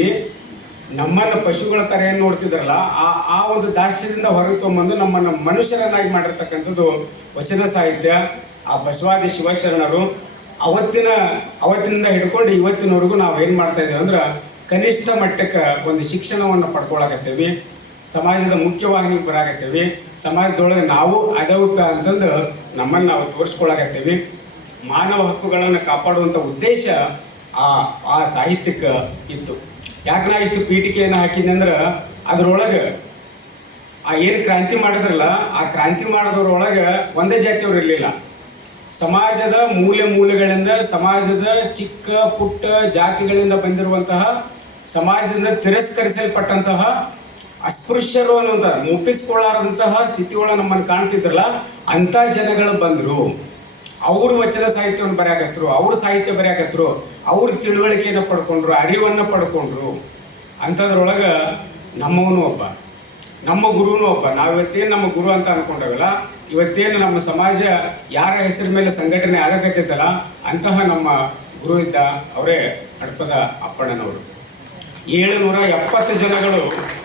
ನಮ್ಮನ್ನು ಪಶುಗಳ ಥರ ಏನು ನೋಡ್ತಿದ್ರಲ್ಲ, ಆ ಒಂದು ದಾಸ್ಯದಿಂದ ಹೊರಗೆ ತೊಗೊಂಬಂದು ನಮ್ಮನ್ನು ಮನುಷ್ಯರನ್ನಾಗಿ ಮಾಡಿರ್ತಕ್ಕಂಥದ್ದು ವಚನ ಸಾಹಿತ್ಯ. ಆ ಬಸವಾದಿ ಶಿವಶರಣರು ಅವತ್ತಿನಿಂದ ಹಿಡ್ಕೊಂಡು ಇವತ್ತಿನವರೆಗೂ ನಾವು ಏನು ಮಾಡ್ತಾ ಇದ್ದೀವಿ ಅಂದ್ರೆ, ಕನಿಷ್ಠ ಮಟ್ಟಕ್ಕೆ ಒಂದು ಶಿಕ್ಷಣವನ್ನು ಪಡ್ಕೊಳಕತ್ತೇವಿ, ಸಮಾಜದ ಮುಖ್ಯವಾಹಿನಿಗೆ ಬರಾಕತ್ತೇವಿ, ಸಮಾಜದೊಳಗೆ ನಾವು ಅದವಕ್ಕ ಅಂತಂದು ನಮ್ಮನ್ನು ನಾವು ತೋರಿಸ್ಕೊಳಕತ್ತೇವಿ. ಮಾನವ ಹಕ್ಕುಗಳನ್ನು ಕಾಪಾಡುವಂಥ ಉದ್ದೇಶ ಆ ಸಾಹಿತ್ಯಕ್ಕೆ ಇತ್ತು. ಯಾಕೆ ನಾ ಇಷ್ಟು ಪೀಠಿಕೆಯನ್ನು ಹಾಕಿದ್ದೆ ಅಂದ್ರೆ, ಅದರೊಳಗೆ ಏನು ಕ್ರಾಂತಿ ಮಾಡಿದ್ರಲ್ಲ, ಆ ಕ್ರಾಂತಿ ಮಾಡೋದ್ರೊಳಗೆ ಒಂದೇ ಜಾತಿಯವರು ಇರಲಿಲ್ಲ. ಸಮಾಜದ ಮೂಲೆಗಳಿಂದ, ಸಮಾಜದ ಚಿಕ್ಕ ಪುಟ್ಟ ಜಾತಿಗಳಿಂದ ಬಂದಿರುವಂತಹ, ಸಮಾಜದಿಂದ ತಿರಸ್ಕರಿಸಲ್ಪಟ್ಟಂತಹ ಅಸ್ಪೃಶ್ಯರು ಅನ್ನುವಂಥ ಮುಟ್ಟಿಸ್ಕೊಳ್ಳಾರಂತಹ ಸ್ಥಿತಿಯೊಳಗೆ ನಮ್ಮನ್ನು ಕಾಣ್ತಿದ್ರಲ್ಲ, ಅಂಥ ಜನಗಳು ಬಂದರು. ಅವರು ವಚನ ಸಾಹಿತ್ಯವನ್ನು ಬರೆಯಾಕತ್ರು, ಅವರು ಸಾಹಿತ್ಯ ಬರೆಯಾಕತ್ರು, ಅವ್ರ ತಿಳುವಳಿಕೆಯನ್ನು ಪಡ್ಕೊಂಡ್ರು, ಅರಿವನ್ನು ಪಡ್ಕೊಂಡ್ರು. ಅಂಥದ್ರೊಳಗೆ ನಮ್ಮವನು ಒಬ್ಬ, ನಮ್ಮ ಗುರುವೂ ಒಬ್ಬ. ನಾವಿವತ್ತೇನು ನಮ್ಮ ಗುರು ಅಂತ ಅನ್ಕೊಂಡವಲ್ಲ, ಇವತ್ತೇನು ನಮ್ಮ ಸಮಾಜ ಯಾರ ಹೆಸರ ಮೇಲೆ ಸಂಘಟನೆ ಆಗಕತ್ತೈತಲ್ಲ, ಅಂತಹ ನಮ್ಮ ಗುರು ಇದ್ದ ಅವರೇ ಹಡಪದ ಅಪ್ಪಣ್ಣನವರು. 770 ಜನಗಳು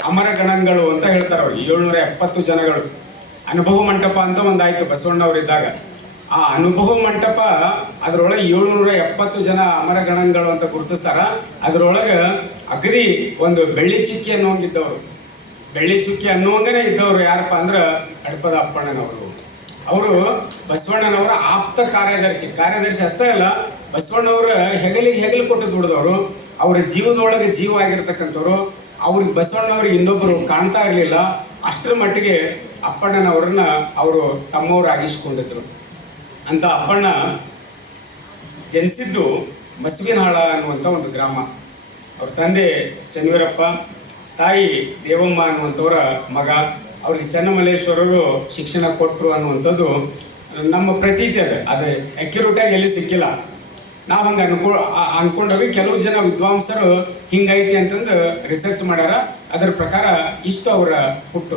ಅಮರ ಗಣಗಳು ಅಂತ ಹೇಳ್ತಾರೆ ಅವ್ರು. 770 ಜನಗಳು. ಅನುಭವ ಮಂಟಪ ಅಂತ ಒಂದಾಯ್ತು ಬಸವಣ್ಣವರಿದ್ದಾಗ. ಆ ಅನುಭವ ಮಂಟಪ ಅದರೊಳಗೆ 770 ಜನ ಅಮರ ಗಣಗಳು ಅಂತ ಗುರುತಿಸ್ತಾರ. ಅದರೊಳಗೆ ಅಗದಿ ಒಂದು ಬೆಳ್ಳಿ ಚುಕ್ಕಿ ಅನ್ನೋಂಗಿದ್ದವರು, ಬೆಳ್ಳಿ ಚುಕ್ಕಿ ಅನ್ನುವಂಗನೇ ಇದ್ದವರು ಯಾರಪ್ಪ ಅಂದ್ರೆ ಹಡಪದ ಅಪ್ಪಣ್ಣನವರು. ಅವರು ಬಸವಣ್ಣನವರ ಆಪ್ತ ಕಾರ್ಯದರ್ಶಿ ಅಷ್ಟೇ ಅಲ್ಲ, ಬಸವಣ್ಣವರ ಹೆಗಲು ಕೊಟ್ಟು ದುಡಿದವರು, ಅವರ ಜೀವದೊಳಗೆ ಜೀವ ಆಗಿರ್ತಕ್ಕಂಥವ್ರು. ಅವ್ರಿಗೆ ಬಸವಣ್ಣವ್ರಿಗೆ ಇನ್ನೊಬ್ಬರು ಕಾಣ್ತಾ ಇರಲಿಲ್ಲ. ಅಷ್ಟರ ಮಟ್ಟಿಗೆ ಅಪ್ಪಣ್ಣನವರನ್ನ ಅವರು ತಮ್ಮವರಾಗಿಸ್ಕೊಂಡಿದ್ರು. ಅಂತ ಅಪ್ಪಣ್ಣ ಜನಿಸಿದ್ದು ಮಸವಿನಹಾಳ ಅನ್ನುವಂಥ ಒಂದು ಗ್ರಾಮ. ಅವ್ರ ತಂದೆ ಚನ್ನವೀರಪ್ಪ, ತಾಯಿ ದೇವಮ್ಮ ಅನ್ನುವಂಥವರ ಮಗ. ಅವ್ರಿಗೆ ಚನ್ನಮಲ್ಲೇಶ್ವರರು ಶಿಕ್ಷಣ ಕೊಟ್ಟರು ಅನ್ನುವಂಥದ್ದು ನಮ್ಮ ಪ್ರತೀತಿ. ಅದು ಅಕ್ಯುರೇಟಾಗಿ ಎಲ್ಲಿ ಸಿಕ್ಕಿಲ್ಲ. ನಾವು ಹಂಗೆ ಅನ್ಕೊಂಡಾಗ ಕೆಲವು ಜನ ವಿದ್ವಾಂಸರು ಹಿಂಗೈತಿ ಅಂತಂದು ರಿಸರ್ಚ್ ಮಾಡ್ಯಾರ. ಅದರ ಪ್ರಕಾರ ಇಷ್ಟು ಅವರ ಹುಟ್ಟು.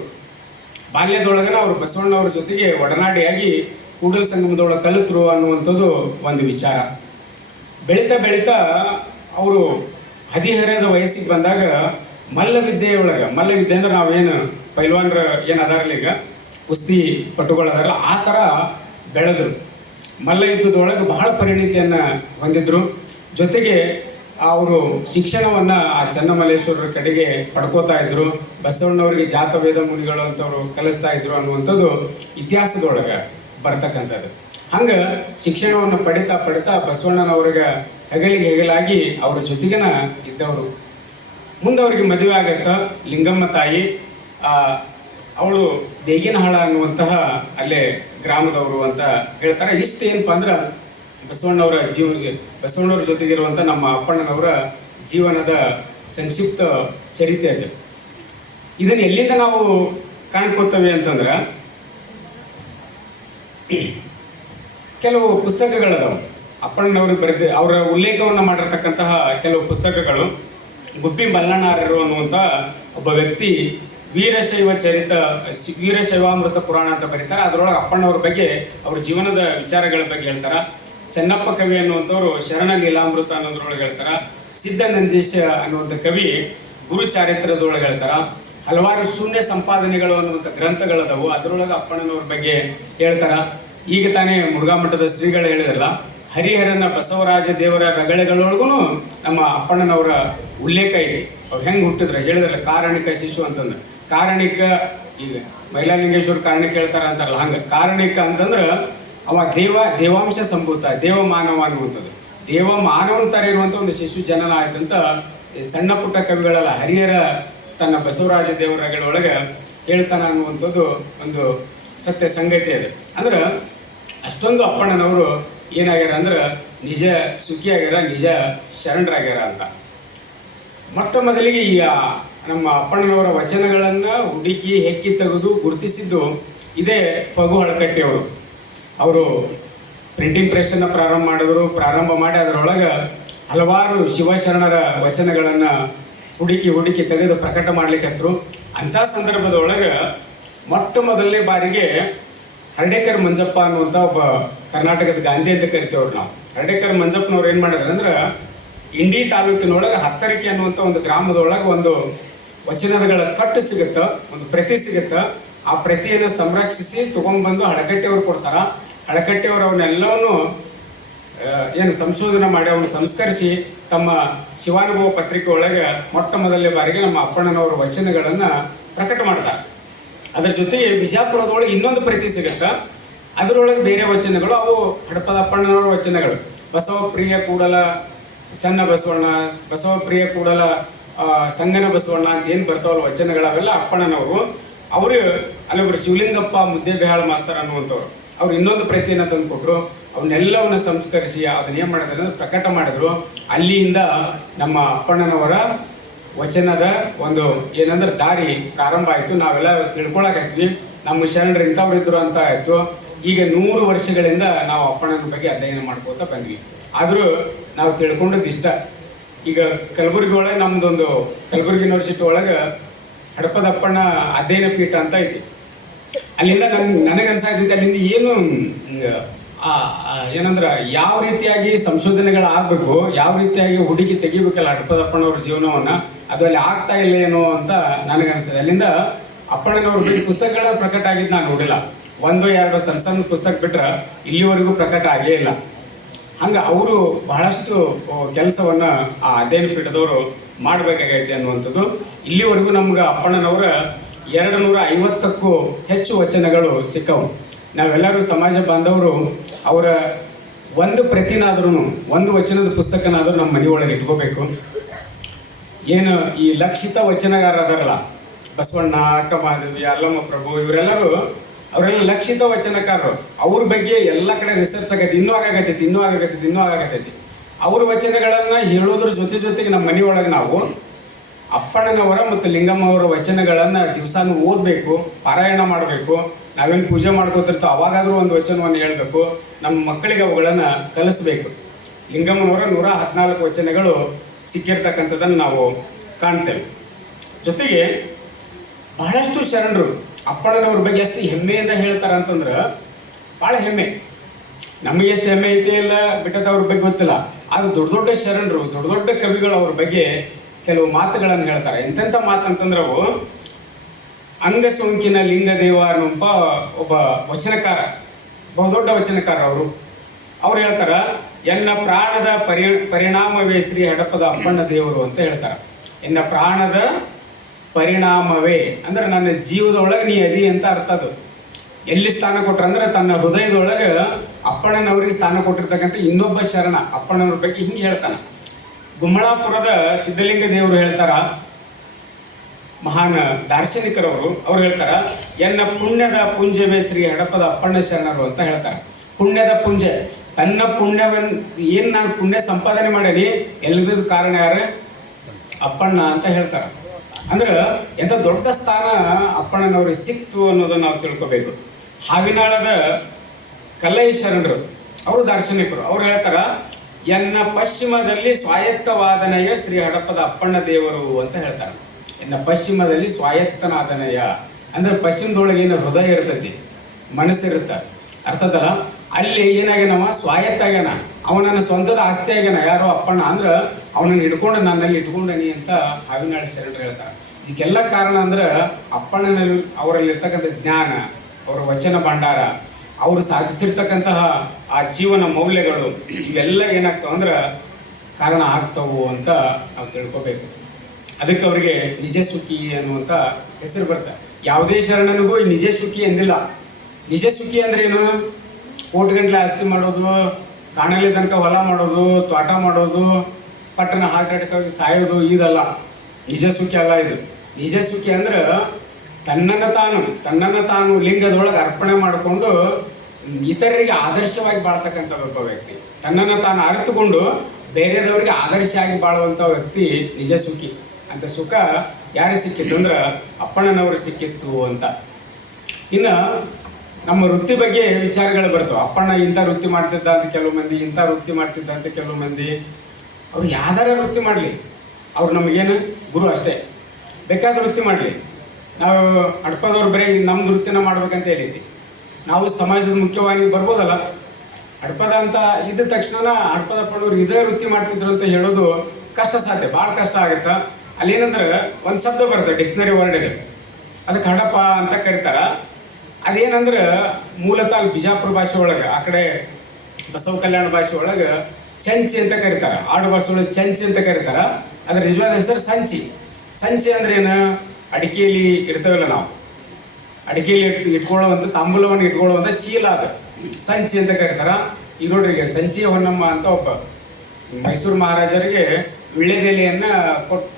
ಬಾಲ್ಯದೊಳಗನ ಅವರು ಬಸವಣ್ಣವ್ರ ಜೊತೆಗೆ ಒಡನಾಡಿಯಾಗಿ ಕೂಡಲ ಸಂಗಮದೊಳಗೆ ಕಲಿತರು ಅನ್ನುವಂಥದ್ದು ಒಂದು ವಿಚಾರ. ಬೆಳೀತಾ ಬೆಳೀತಾ ಅವರು ಹದಿಹರೆಯದ ವಯಸ್ಸಿಗೆ ಬಂದಾಗ ಮಲ್ಲವಿದ್ಯೆಯೊಳಗೆ, ಮಲ್ಲವಿದ್ಯೆ ಅಂದ್ರೆ ನಾವೇನು ಪೈಲ್ವಾನ್ರ ಏನು ಅದಾರಲ್ಲ, ಈಗ ಕುಸ್ತಿ ಪಟುಗಳದಾರಲ್ಲ, ಆ ಥರ ಬೆಳೆದ್ರು. ಮಲ್ಲಯುದ್ಧದೊಳಗೆ ಬಹಳ ಪರಿಣಿತಿಯನ್ನು ಹೊಂದಿದ್ರು. ಜೊತೆಗೆ ಅವರು ಶಿಕ್ಷಣವನ್ನು ಆ ಚನ್ನಮಲ್ಲೇಶ್ವರರ ಕಡೆಗೆ ಪಡ್ಕೋತಾ ಇದ್ರು. ಬಸವಣ್ಣವರಿಗೆ ಜಾತವೇದ ಮುನಿಗಳು ಅಂತವ್ರು ಕಲಿಸ್ತಾ ಇದ್ರು ಅನ್ನುವಂಥದ್ದು ಇತಿಹಾಸದೊಳಗೆ ಬರ್ತಕ್ಕಂಥದ್ದು. ಹಂಗೆ ಶಿಕ್ಷಣವನ್ನು ಪಡಿತಾ ಬಸವಣ್ಣನವ್ರಿಗೆ ಹೆಗಲಿಗೆ ಹೆಗಲಾಗಿ ಅವರ ಜೊತೆಗೇನ ಇದ್ದವರು. ಮುಂದೆ ಅವ್ರಿಗೆ ಮದುವೆ ಆಗತ್ತ. ಲಿಂಗಮ್ಮ ತಾಯಿ ಅವಳು ದೇಗಿನಹಾಳ ಅನ್ನುವಂತಹ ಅಲ್ಲೇ ಗ್ರಾಮದವರು ಅಂತ ಹೇಳ್ತಾರೆ. ಇಷ್ಟು ಏನಪ್ಪ ಅಂದ್ರೆ ಬಸವಣ್ಣವ್ರ ಜೊತೆಗಿರುವಂಥ ನಮ್ಮ ಅಪ್ಪಣ್ಣನವರ ಜೀವನದ ಸಂಕ್ಷಿಪ್ತ ಚರಿತ್ರೆ ಅದು. ಇದನ್ನು ಎಲ್ಲಿಂದ ನಾವು ಕಾಣ್ಕೋತೇವೆ ಅಂತಂದ್ರೆ, ಕೆಲವು ಪುಸ್ತಕಗಳದಾವು ಅಪ್ಪಣ್ಣನವ್ರಿಗೆ ಬರೆದ ಅವರ ಉಲ್ಲೇಖವನ್ನು ಮಾಡಿರ್ತಕ್ಕಂತಹ ಕೆಲವು ಪುಸ್ತಕಗಳು. ಗುಬ್ಬಿ ಮಲ್ಲಣ್ಣಾರರು ಅನ್ನುವಂಥ ಒಬ್ಬ ವ್ಯಕ್ತಿ ವೀರಶೈವಾಮೃತ ಪುರಾಣ ಅಂತ ಬರೀತಾರೆ. ಅದರೊಳಗೆ ಅಪ್ಪಣ್ಣವ್ರ ಬಗ್ಗೆ, ಅವ್ರ ಜೀವನದ ವಿಚಾರಗಳ ಬಗ್ಗೆ ಹೇಳ್ತಾರೆ. ಚೆನ್ನಪ್ಪ ಕವಿ ಅನ್ನುವಂಥವ್ರು ಶರಣ ಲೀಲಾಮೃತ ಅನ್ನೋದ್ರೊಳಗೆ ಹೇಳ್ತಾರೆ. ಸಿದ್ಧನಂದೀಶ ಅನ್ನುವಂಥ ಕವಿ ಗುರುಚಾರಿತ್ರದೊಳಗೆ ಹೇಳ್ತಾರೆ. ಹಲವಾರು ಶೂನ್ಯ ಸಂಪಾದನೆಗಳು ಅನ್ನುವಂಥ ಗ್ರಂಥಗಳದವು, ಅದರೊಳಗೆ ಅಪ್ಪಣ್ಣನವ್ರ ಬಗ್ಗೆ ಹೇಳ್ತಾರೆ. ಈಗ ತಾನೇ ಮುರುಘಾಮಠದ ಶ್ರೀಗಳು ಹೇಳಿದ್ರಲ್ಲ, ಹರಿಹರನ ಬಸವರಾಜ ದೇವರ ರಗಳೆಗಳೊಳಗೂ ನಮ್ಮ ಅಪ್ಪಣ್ಣನವರ ಉಲ್ಲೇಖ ಇದೆ. ಅವ್ರು ಹೆಂಗೆ ಹುಟ್ಟಿದ್ರೆ ಹೇಳಿದ್ರಲ್ಲ, ಕಾರಣಿಕ ಶಿಶು ಅಂತಂದ್ರೆ. ಕಾರಣಿಕ, ಈಗ ಮೈಲಾಲಿಂಗೇಶ್ವರ ಕಾರಣಿಕ ಹೇಳ್ತಾರ ಅಂತಾರಲ್ಲ, ಹಂಗೆ ಕಾರಣಿಕ ಅಂತಂದ್ರೆ ಅವ ದೇವಾಂಶ ಸಂಭೂತ, ದೇವ ಮಾನವ ಅನ್ನುವಂಥದ್ದು. ದೇವ ಮಾನವನ ಥರ ಇರುವಂಥ ಒಂದು ಶಿಶು ಜನನ ಆಯ್ತಂತ ಸಣ್ಣ ಪುಟ್ಟ ಕವಿಗಳೆಲ್ಲ ಹರಿಹರ ತನ್ನ ಬಸವರಾಜ ದೇವರ ರಗಳೆಯೊಳಗೆ ಹೇಳ್ತಾನ ಅನ್ನುವಂಥದ್ದು ಒಂದು ಸತ್ಯ ಸಂಗತಿ ಅದು. ಅಂದ್ರೆ ಅಷ್ಟೊಂದು ಅಪ್ಪಣ್ಣನವರು ಏನಾಗ್ಯಾರ ಅಂದ್ರೆ ನಿಜ ಸುಖಿಯಾಗ್ಯಾರ, ನಿಜ ಶರಣರಾಗ್ಯಾರ ಅಂತ. ಮೊಟ್ಟ ಮೊದಲಿಗೆ ಈ ನಮ್ಮ ಅಪ್ಪಣ್ಣನವರ ವಚನಗಳನ್ನು ಹುಡುಕಿ ಹೆಕ್ಕಿ ತೆಗೆದು ಗುರುತಿಸಿದ್ದು ಇದೇ ಫಗು ಹಳಕಟ್ಟಿಯವರು. ಅವರು ಪ್ರಿಂಟಿಂಗ್ ಪ್ರೆಸ್ಸನ್ನು ಪ್ರಾರಂಭ ಮಾಡಿ ಅದರೊಳಗೆ ಹಲವಾರು ಶಿವಶರಣರ ವಚನಗಳನ್ನು ಹುಡುಕಿ ತೆಗೆದು ಪ್ರಕಟ ಮಾಡ್ಲಿಕ್ಕಂತರು. ಅಂಥ ಸಂದರ್ಭದೊಳಗೆ ಮೊಟ್ಟ ಮೊದಲನೇ ಬಾರಿಗೆ ಹರ್ಡೇಕರ್ ಮಂಜಪ್ಪ ಅನ್ನುವಂಥ ಒಬ್ಬ ಕರ್ನಾಟಕದ ಗಾಂಧಿ ಅಂತ ಕರಿತೇವ್ರು ನಾವು. ಹರ್ಡೇಕರ್ ಮಂಜಪ್ಪನವ್ರು ಏನು ಮಾಡಿದ್ರು ಅಂದ್ರೆ, ಇಂಡಿ ತಾಲೂಕಿನೊಳಗೆ ಹತ್ತರಿಕೆ ಅನ್ನುವಂಥ ಒಂದು ಗ್ರಾಮದೊಳಗೆ ಒಂದು ವಚನಗಳ ಕಟ್ಟು ಸಿಗುತ್ತ, ಒಂದು ಪ್ರತಿ ಸಿಗುತ್ತ. ಆ ಪ್ರತಿಯನ್ನು ಸಂರಕ್ಷಿಸಿ ತಗೊಂಡ್ಬಂದು ಹಳಕಟ್ಟಿಯವ್ರು ಕೊಡ್ತಾರ. ಹಳಕಟ್ಟಿಯವರು ಅವನ್ನೆಲ್ಲವನ್ನೂ ಏನು ಸಂಶೋಧನೆ ಮಾಡಿ ಅವನು ಸಂಸ್ಕರಿಸಿ ತಮ್ಮ ಶಿವಾನುಭವ ಪತ್ರಿಕೆ ಒಳಗೆ ಮೊಟ್ಟ ಮೊದಲನೇ ಬಾರಿಗೆ ನಮ್ಮ ಅಪ್ಪಣ್ಣನವರ ವಚನಗಳನ್ನು ಪ್ರಕಟ ಮಾಡ್ತಾರೆ. ಅದರ ಜೊತೆಗೆ ಬಿಜಾಪುರದೊಳಗೆ ಇನ್ನೊಂದು ಪ್ರತಿ ಸಿಗುತ್ತಾ, ಅದರೊಳಗೆ ಬೇರೆ ವಚನಗಳು, ಅವು ಹಡಪದ ಅಪ್ಪಣ್ಣನವರ ವಚನಗಳು. ಬಸವಪ್ರಿಯ ಕೂಡಲ ಚನ್ನ ಬಸವಣ್ಣ, ಬಸವಪ್ರಿಯ ಕೂಡಲ ಸಂಗನ ಬಸವಣ್ಣ ಅಂತ ಏನು ಬರ್ತಾವಲ್ಲ ವಚನಗಳವೆಲ್ಲ ಅಪ್ಪಣ್ಣನವರು. ಅವರು ಅಲ್ಲೊಬ್ರು ಶಿವಲಿಂಗಪ್ಪ ಮುದ್ದೇಬಿಹಾಳ ಮಾಸ್ತರ್ ಅನ್ನುವಂಥವ್ರು, ಅವ್ರು ಇನ್ನೊಂದು ಪ್ರತಿಯನ್ನು ತಂದು ಕೊಟ್ಟರು. ಅವನ್ನೆಲ್ಲವನ್ನು ಸಂಸ್ಕರಿಸಿ ಅದನ್ನ ಏನು ಮಾಡಿದ್ರು ಅಂದ್ರೆ ಪ್ರಕಟ ಮಾಡಿದ್ರು. ಅಲ್ಲಿಂದ ನಮ್ಮ ಅಪ್ಪಣ್ಣನವರ ವಚನದ ಒಂದು ಏನಂದ್ರೆ ದಾರಿ ಪ್ರಾರಂಭ ಆಯಿತು. ನಾವೆಲ್ಲ ತಿಳ್ಕೊಳಕಾಯ್ತೀವಿ, ನಮ್ಮ ಶರಣರು ಇಂಥವ್ರು ಇದ್ರು ಅಂತ ಆಯಿತು. ಈಗ 100 ವರ್ಷಗಳಿಂದ ನಾವು ಅಪ್ಪಣ್ಣನ ಬಗ್ಗೆ ಅಧ್ಯಯನ ಮಾಡ್ಕೋತಾ ಬಂದ್ವಿ. ಆದರೂ ನಾವು ತಿಳ್ಕೊಂಡದ್ದು ಇಷ್ಟ. ಈಗ ಕಲಬುರಗಿ ಒಳಗೆ ನಮ್ಮದೊಂದು ಕಲಬುರಗಿ ಯೂನಿವರ್ಸಿಟಿ ಒಳಗೆ ಹಡಪದ ಅಪ್ಪಣ್ಣ ಅಧ್ಯಯನ ಪೀಠ ಅಂತ ಐತಿ. ಅಲ್ಲಿಂದ ನನಗನ್ಸಾಯ್ತೈತೆ ಅಲ್ಲಿಂದ ಏನು ಏನಂದ್ರೆ ಯಾವ ರೀತಿಯಾಗಿ ಸಂಶೋಧನೆಗಳಾಗಬೇಕು, ಯಾವ ರೀತಿಯಾಗಿ ಹುಡುಕಿ ತೆಗಿಬೇಕಲ್ಲ ಹಡಪದ ಅಪ್ಪಣ್ಣವ್ರ ಜೀವನವನ್ನು, ಅದು ಅಲ್ಲಿ ಆಗ್ತಾ ಇಲ್ಲ ಏನೋ ಅಂತ ನನಗನ್ಸಿದೆ. ಅಲ್ಲಿಂದ ಅಪ್ಪಣ್ಣನವ್ರ ಬಗ್ಗೆ ಪುಸ್ತಕಗಳ ಪ್ರಕಟ ಆಗಿದ್ದು ನಾನು ನೋಡಿಲ್ಲ. 1-2 ಸಣ್ಣ ಪುಸ್ತಕ ಬಿಟ್ರೆ ಇಲ್ಲಿವರೆಗೂ ಪ್ರಕಟ ಆಗೇ ಇಲ್ಲ. ಹಂಗೆ ಅವರು ಬಹಳಷ್ಟು ಕೆಲಸವನ್ನು ಆ ಅಧ್ಯಯನ ಪೀಠದವರು ಮಾಡಬೇಕಾಗೈತೆ ಅನ್ನುವಂಥದ್ದು. ಇಲ್ಲಿವರೆಗೂ ನಮ್ಗೆ ಅಪ್ಪಣ್ಣನವರ 250ಕ್ಕೂ ಹೆಚ್ಚು ವಚನಗಳು ಸಿಕ್ಕವು. ನಾವೆಲ್ಲರೂ ಸಮಾಜ ಬಾಂಧವರು ಅವರ ಒಂದು ಪ್ರತಿನಾದ್ರೂ, ಒಂದು ವಚನದ ಪುಸ್ತಕನಾದರೂ ನಮ್ಮ ಮನೆಯೊಳಗೆ ಇಟ್ಕೋಬೇಕು. ಏನು ಈ ಲಕ್ಷಿತ ವಚನಗಾರ ಅದಾರಲ್ಲ, ಬಸವಣ್ಣ, ಅಕ್ಕಮಹಾದೇವಿ, ಅಲ್ಲಮ್ಮ ಪ್ರಭು ಇವರೆಲ್ಲರೂ ಅವರೆಲ್ಲ ಲಕ್ಷಿತ ವಚನಕಾರರು. ಅವ್ರ ಬಗ್ಗೆ ಎಲ್ಲ ಕಡೆ ರಿಸರ್ಚ್ ಆಗೈತಿ, ಇನ್ನೂ ಆಗತೈತಿ. ಅವ್ರ ವಚನಗಳನ್ನ ಹೇಳೋದ್ರ ಜೊತೆಗೆ ನಮ್ಮ ಮನೆಯೊಳಗೆ ನಾವು ಅಪ್ಪಣ್ಣನವರ ಮತ್ತು ಲಿಂಗಮ್ಮ ಅವರ ವಚನಗಳನ್ನ ದಿವಸಾನು ಓದಬೇಕು, ಪಾರಾಯಣ ಮಾಡಬೇಕು. ನಾವೇನು ಪೂಜೆ ಮಾಡ್ಕೋತಿರ್ತೀವಿ ಅವಾಗಾದ್ರೂ ಒಂದು ವಚನವನ್ನು ಹೇಳಬೇಕು, ನಮ್ಮ ಮಕ್ಕಳಿಗೆ ಅವುಗಳನ್ನ ಕಲಿಸ್ಬೇಕು. ಲಿಂಗಮ್ಮನವರ 114 ವಚನಗಳು ಸಿಕ್ಕಿರ್ತಕ್ಕಂಥದ್ದನ್ನು ನಾವು ಕಾಣ್ತೇವೆ. ಜೊತೆಗೆ ಬಹಳಷ್ಟು ಶರಣರು ಅಪ್ಪಣ್ಣನವ್ರ ಬಗ್ಗೆ ಎಷ್ಟು ಹೆಮ್ಮೆಯಿಂದ ಹೇಳ್ತಾರ ಅಂತಂದ್ರೆ ಭಾಳ ಹೆಮ್ಮೆ. ನಮಗೆ ಎಷ್ಟು ಹೆಮ್ಮೆ ಐತೆ ಇಲ್ಲ ಬಿಟ್ಟದವ್ರ ಬಗ್ಗೆ ಗೊತ್ತಿಲ್ಲ. ಆದ್ರೆ ದೊಡ್ಡ ಶರಣರು, ದೊಡ್ಡ ಕವಿಗಳು ಅವ್ರ ಬಗ್ಗೆ ಕೆಲವು ಮಾತುಗಳನ್ನು ಹೇಳ್ತಾರೆ. ಎಂತೆಂಥ ಮಾತಂತಂದ್ರೆ ಅವು ಅಂಗಸೋಂಕಿನ ಲಿಂಗದೇವ ಅನ್ನುವ ಒಬ್ಬ ವಚನಕಾರ, ಬಹುದೊಡ್ಡ ವಚನಕಾರ ಅವ್ರು ಹೇಳ್ತಾರ, ಎನ್ನ ಪ್ರಾಣದ ಪರಿಣಾಮವೇ ಶ್ರೀ ಹಡಪದ ಅಪ್ಪಣ್ಣ ದೇವರು ಅಂತ ಹೇಳ್ತಾರ. ಎನ್ನ ಪ್ರಾಣದ ಪರಿಣಾಮವೇ ಅಂದ್ರೆ ನನ್ನ ಜೀವದೊಳಗೆ ನೀ ಅದಿ ಅಂತ ಅರ್ಥ. ಅದು ಎಲ್ಲಿ ಸ್ಥಾನ ಕೊಟ್ರಂದ್ರೆ ತನ್ನ ಹೃದಯದೊಳಗೆ ಅಪ್ಪಣ್ಣನವ್ರಿಗೆ ಸ್ಥಾನ ಕೊಟ್ಟಿರ್ತಕ್ಕಂಥ ಇನ್ನೊಬ್ಬ ಶರಣ ಅಪ್ಪಣ್ಣನವ್ರ ಬಗ್ಗೆ ಹಿಂಗೆ ಹೇಳ್ತಾನ. ಗುಮ್ಮಳಾಪುರದ ಸಿದ್ಧಲಿಂಗ ದೇವರು ಹೇಳ್ತಾರ, ಮಹಾನ್ ದಾರ್ಶನಿಕರವರು ಅವ್ರು ಹೇಳ್ತಾರ, ಎನ್ನ ಪುಣ್ಯದ ಪುಂಜವೇ ಶ್ರೀ ಹಡಪದ ಅಪ್ಪಣ್ಣ ಶರಣರು ಅಂತ ಹೇಳ್ತಾರೆ. ಪುಣ್ಯದ ಪುಂಜ, ತನ್ನ ಪುಣ್ಯವನ್ ಏನ್ ನಾನು ಪುಣ್ಯ ಸಂಪಾದನೆ ಮಾಡೀನಿ ಎಲ್ಲದೂ ಕಾರಣ ಯಾರು? ಅಪ್ಪಣ್ಣ ಅಂತ ಹೇಳ್ತಾರ. ಅಂದ್ರೆ ಎಂಥ ದೊಡ್ಡ ಸ್ಥಾನ ಅಪ್ಪಣ್ಣನವ್ರಿಗೆ ಸಿಕ್ತು ಅನ್ನೋದನ್ನ ನಾವು ತಿಳ್ಕೊಬೇಕು. ಹಾವಿನಾಳದ ಕಲ್ಲಯ್ಯ ಶರಣರು ಅವರು ದಾರ್ಶನಿಕರು, ಅವ್ರು ಹೇಳ್ತಾರ, ಎನ್ನ ಪಶ್ಚಿಮದಲ್ಲಿ ಸ್ವಾಯತ್ತವಾದನಯ ಶ್ರೀ ಹಡಪದ ಅಪ್ಪಣ್ಣ ದೇವರು ಅಂತ ಹೇಳ್ತಾರೆ. ಎನ್ನ ಪಶ್ಚಿಮದಲ್ಲಿ ಸ್ವಾಯತ್ತನಾದನಯ ಅಂದ್ರೆ ಪಶ್ಚಿಮದೊಳಗೆ ಏನು ಹೃದಯ ಇರ್ತೈತಿ, ಮನಸ್ಸಿರುತ್ತ, ಅರ್ಥದಲ್ಲ. ಅಲ್ಲಿ ಏನಾಗ್ಯಾನವ? ಸ್ವಾಯತ್ತ ಆಗ್ಯಾನ. ಅವನನ್ನ ಸ್ವಂತದ ಆಸ್ತಿ ಆಗ್ಯಾನ. ಯಾರೋ ಅಪ್ಪಣ್ಣ ಅಂದ್ರೆ ಅವನನ್ನು ಹಿಡ್ಕೊಂಡು ನನ್ನಲ್ಲಿ ಇಟ್ಕೊಂಡನಿ ಅಂತ ಹಾವಿನಾಳ ಶರಣರು ಹೇಳ್ತಾರೆ. ಇದಕ್ಕೆಲ್ಲ ಕಾರಣ ಅಂದ್ರೆ ಅಪ್ಪಣ್ಣನಲ್ಲಿ ಅವರಲ್ಲಿರ್ತಕ್ಕಂಥ ಜ್ಞಾನ, ಅವರ ವಚನ ಭಂಡಾರ, ಅವರು ಸಾಧಿಸಿರ್ತಕ್ಕಂತಹ ಆ ಜೀವನ ಮೌಲ್ಯಗಳು, ಇವೆಲ್ಲ ಏನಾಗ್ತಾವ ಅಂದ್ರೆ ಕಾರಣ ಆಗ್ತಾವು ಅಂತ ನಾವು ತಿಳ್ಕೊಬೇಕು. ಅದಕ್ಕೆ ಅವರಿಗೆ ನಿಜ ಸುಖಿ ಅನ್ನುವಂಥ ಹೆಸರು ಬರ್ತದೆ. ಯಾವುದೇ ಶರಣನಿಗೂ ನಿಜ ಸುಖಿ ಎಂದಿಲ್ಲ. ನಿಜ ಸುಖಿ ಅಂದ್ರೆ ಏನು? ಕೋಟಿಗಂಟ್ಲೆ ಆಸ್ತಿ ಮಾಡೋದು, ಕಾಣಲಿ ತನಕ ಹೊಲ ಮಾಡೋದು, ತೋಟ ಮಾಡೋದು, ಪಟ್ಟಣ ಹಾರ್ಟ್ ಅಟ್ಯಾಕ್ ಆಗಿ ಸಾಯೋದು, ಇದಲ್ಲ ನಿಜ ಸುಖಿ ಅಲ್ಲ. ಇದು ನಿಜ ಸುಖಿ ಅಂದ್ರೆ ತನ್ನನ್ನು ತಾನು ಲಿಂಗದೊಳಗೆ ಅರ್ಪಣೆ ಮಾಡಿಕೊಂಡು ಇತರರಿಗೆ ಆದರ್ಶವಾಗಿ ಬಾಳ್ತಕ್ಕಂಥ ಒಬ್ಬ ವ್ಯಕ್ತಿ. ತನ್ನನ್ನು ತಾನು ಅರಿತುಕೊಂಡು ಬೇರೆದವರಿಗೆ ಆದರ್ಶ ಆಗಿ ಬಾಳುವಂಥ ವ್ಯಕ್ತಿ ನಿಜ ಸುಖಿ. ಅಂತ ಸುಖ ಯಾರಿಗೆ ಸಿಕ್ಕಿತ್ತು ಅಂದ್ರೆ ಅಪ್ಪಣ್ಣನವ್ರಿಗೆ ಸಿಕ್ಕಿತ್ತು ಅಂತ. ಇನ್ನು ನಮ್ಮ ವೃತ್ತಿ ಬಗ್ಗೆ ವಿಚಾರಗಳು ಬರ್ತವೆ. ಅಪ್ಪಣ್ಣ ಇಂಥ ವೃತ್ತಿ ಮಾಡ್ತಿದ್ದ ಅಂತ ಕೆಲವು ಮಂದಿ, ಇಂಥ ವೃತ್ತಿ ಮಾಡ್ತಿದ್ದ ಅಂತ ಕೆಲವು ಮಂದಿ. ಅವ್ರು ಯಾವ್ದಾರ ವೃತ್ತಿ ಮಾಡಲಿ, ಅವ್ರು ನಮಗೇನು ಗುರು ಅಷ್ಟೇ. ಬೇಕಾದ ವೃತ್ತಿ ಮಾಡಲಿ. ನಾವು ಹಡಪದವ್ರು ಬರೀ ನಮ್ದು ವೃತ್ತಿನ ಮಾಡ್ಬೇಕಂತ ಹೇಳಿದ್ವಿ. ನಾವು ಸಮಾಜದ ಮುಖ್ಯವಾಗಿ ಬರ್ಬೋದಲ್ಲ. ಹಡಪದ ಅಂತ ಇದ್ದ ತಕ್ಷಣ ಹಡಪದಪ್ಪನವ್ರು ಇದೇ ವೃತ್ತಿ ಮಾಡ್ತಿದ್ರು ಅಂತ ಹೇಳೋದು ಕಷ್ಟ ಸಾಧ್ಯ, ಭಾಳ ಕಷ್ಟ ಆಗುತ್ತೆ. ಅಲ್ಲೇನಂದ್ರೆ ಒಂದು ಶಬ್ದ ಬರುತ್ತೆ ಡಿಕ್ಷನರಿ ವರ್ಡ್ ಇದೆ, ಅದಕ್ಕೆ ಹಡಪ ಅಂತ ಕರೀತಾರ. ಅದೇನಂದ್ರೆ ಮೂಲತಃ ಅಲ್ಲಿ ಬಿಜಾಪುರ ಭಾಷೆ ಒಳಗೆ, ಆ ಕಡೆ ಬಸವ ಕಲ್ಯಾಣ ಭಾಷೆ ಒಳಗೆ ಚಂಚಿ ಅಂತ ಕರೀತಾರೆ. ಆಡು ಭಾಷೆ ಒಳಗೆ ಚಂಚಿ ಅಂತ ಕರೀತಾರ. ಅದ್ರ ನಿಜವಾದ ಹೆಸರು ಸಂಚಿ. ಸಂಚಿ ಅಂದ್ರೆ ಏನು? ಅಡಿಕೆಯಲ್ಲಿ ಇಡ್ತೇವಲ್ಲ ನಾವು, ಅಡಿಕೆಯಲ್ಲಿ ಇಟ್ಕೊಳ್ಳುವಂಥ ತಾಂಬೂಲವನ್ನು ಇಟ್ಕೊಳ್ಳುವಂಥ ಚೀಲ, ಅದು ಸಂಚಿ ಅಂತ ಕರೀತಾರ. ಈಗ ನೋಡ್ರಿ, ಸಂಚಿ ಹೊನ್ನಮ್ಮ ಅಂತ ಒಬ್ಬ ಮೈಸೂರು ಮಹಾರಾಜರಿಗೆ ವಿಳ್ಯದೆಲೆಯನ್ನು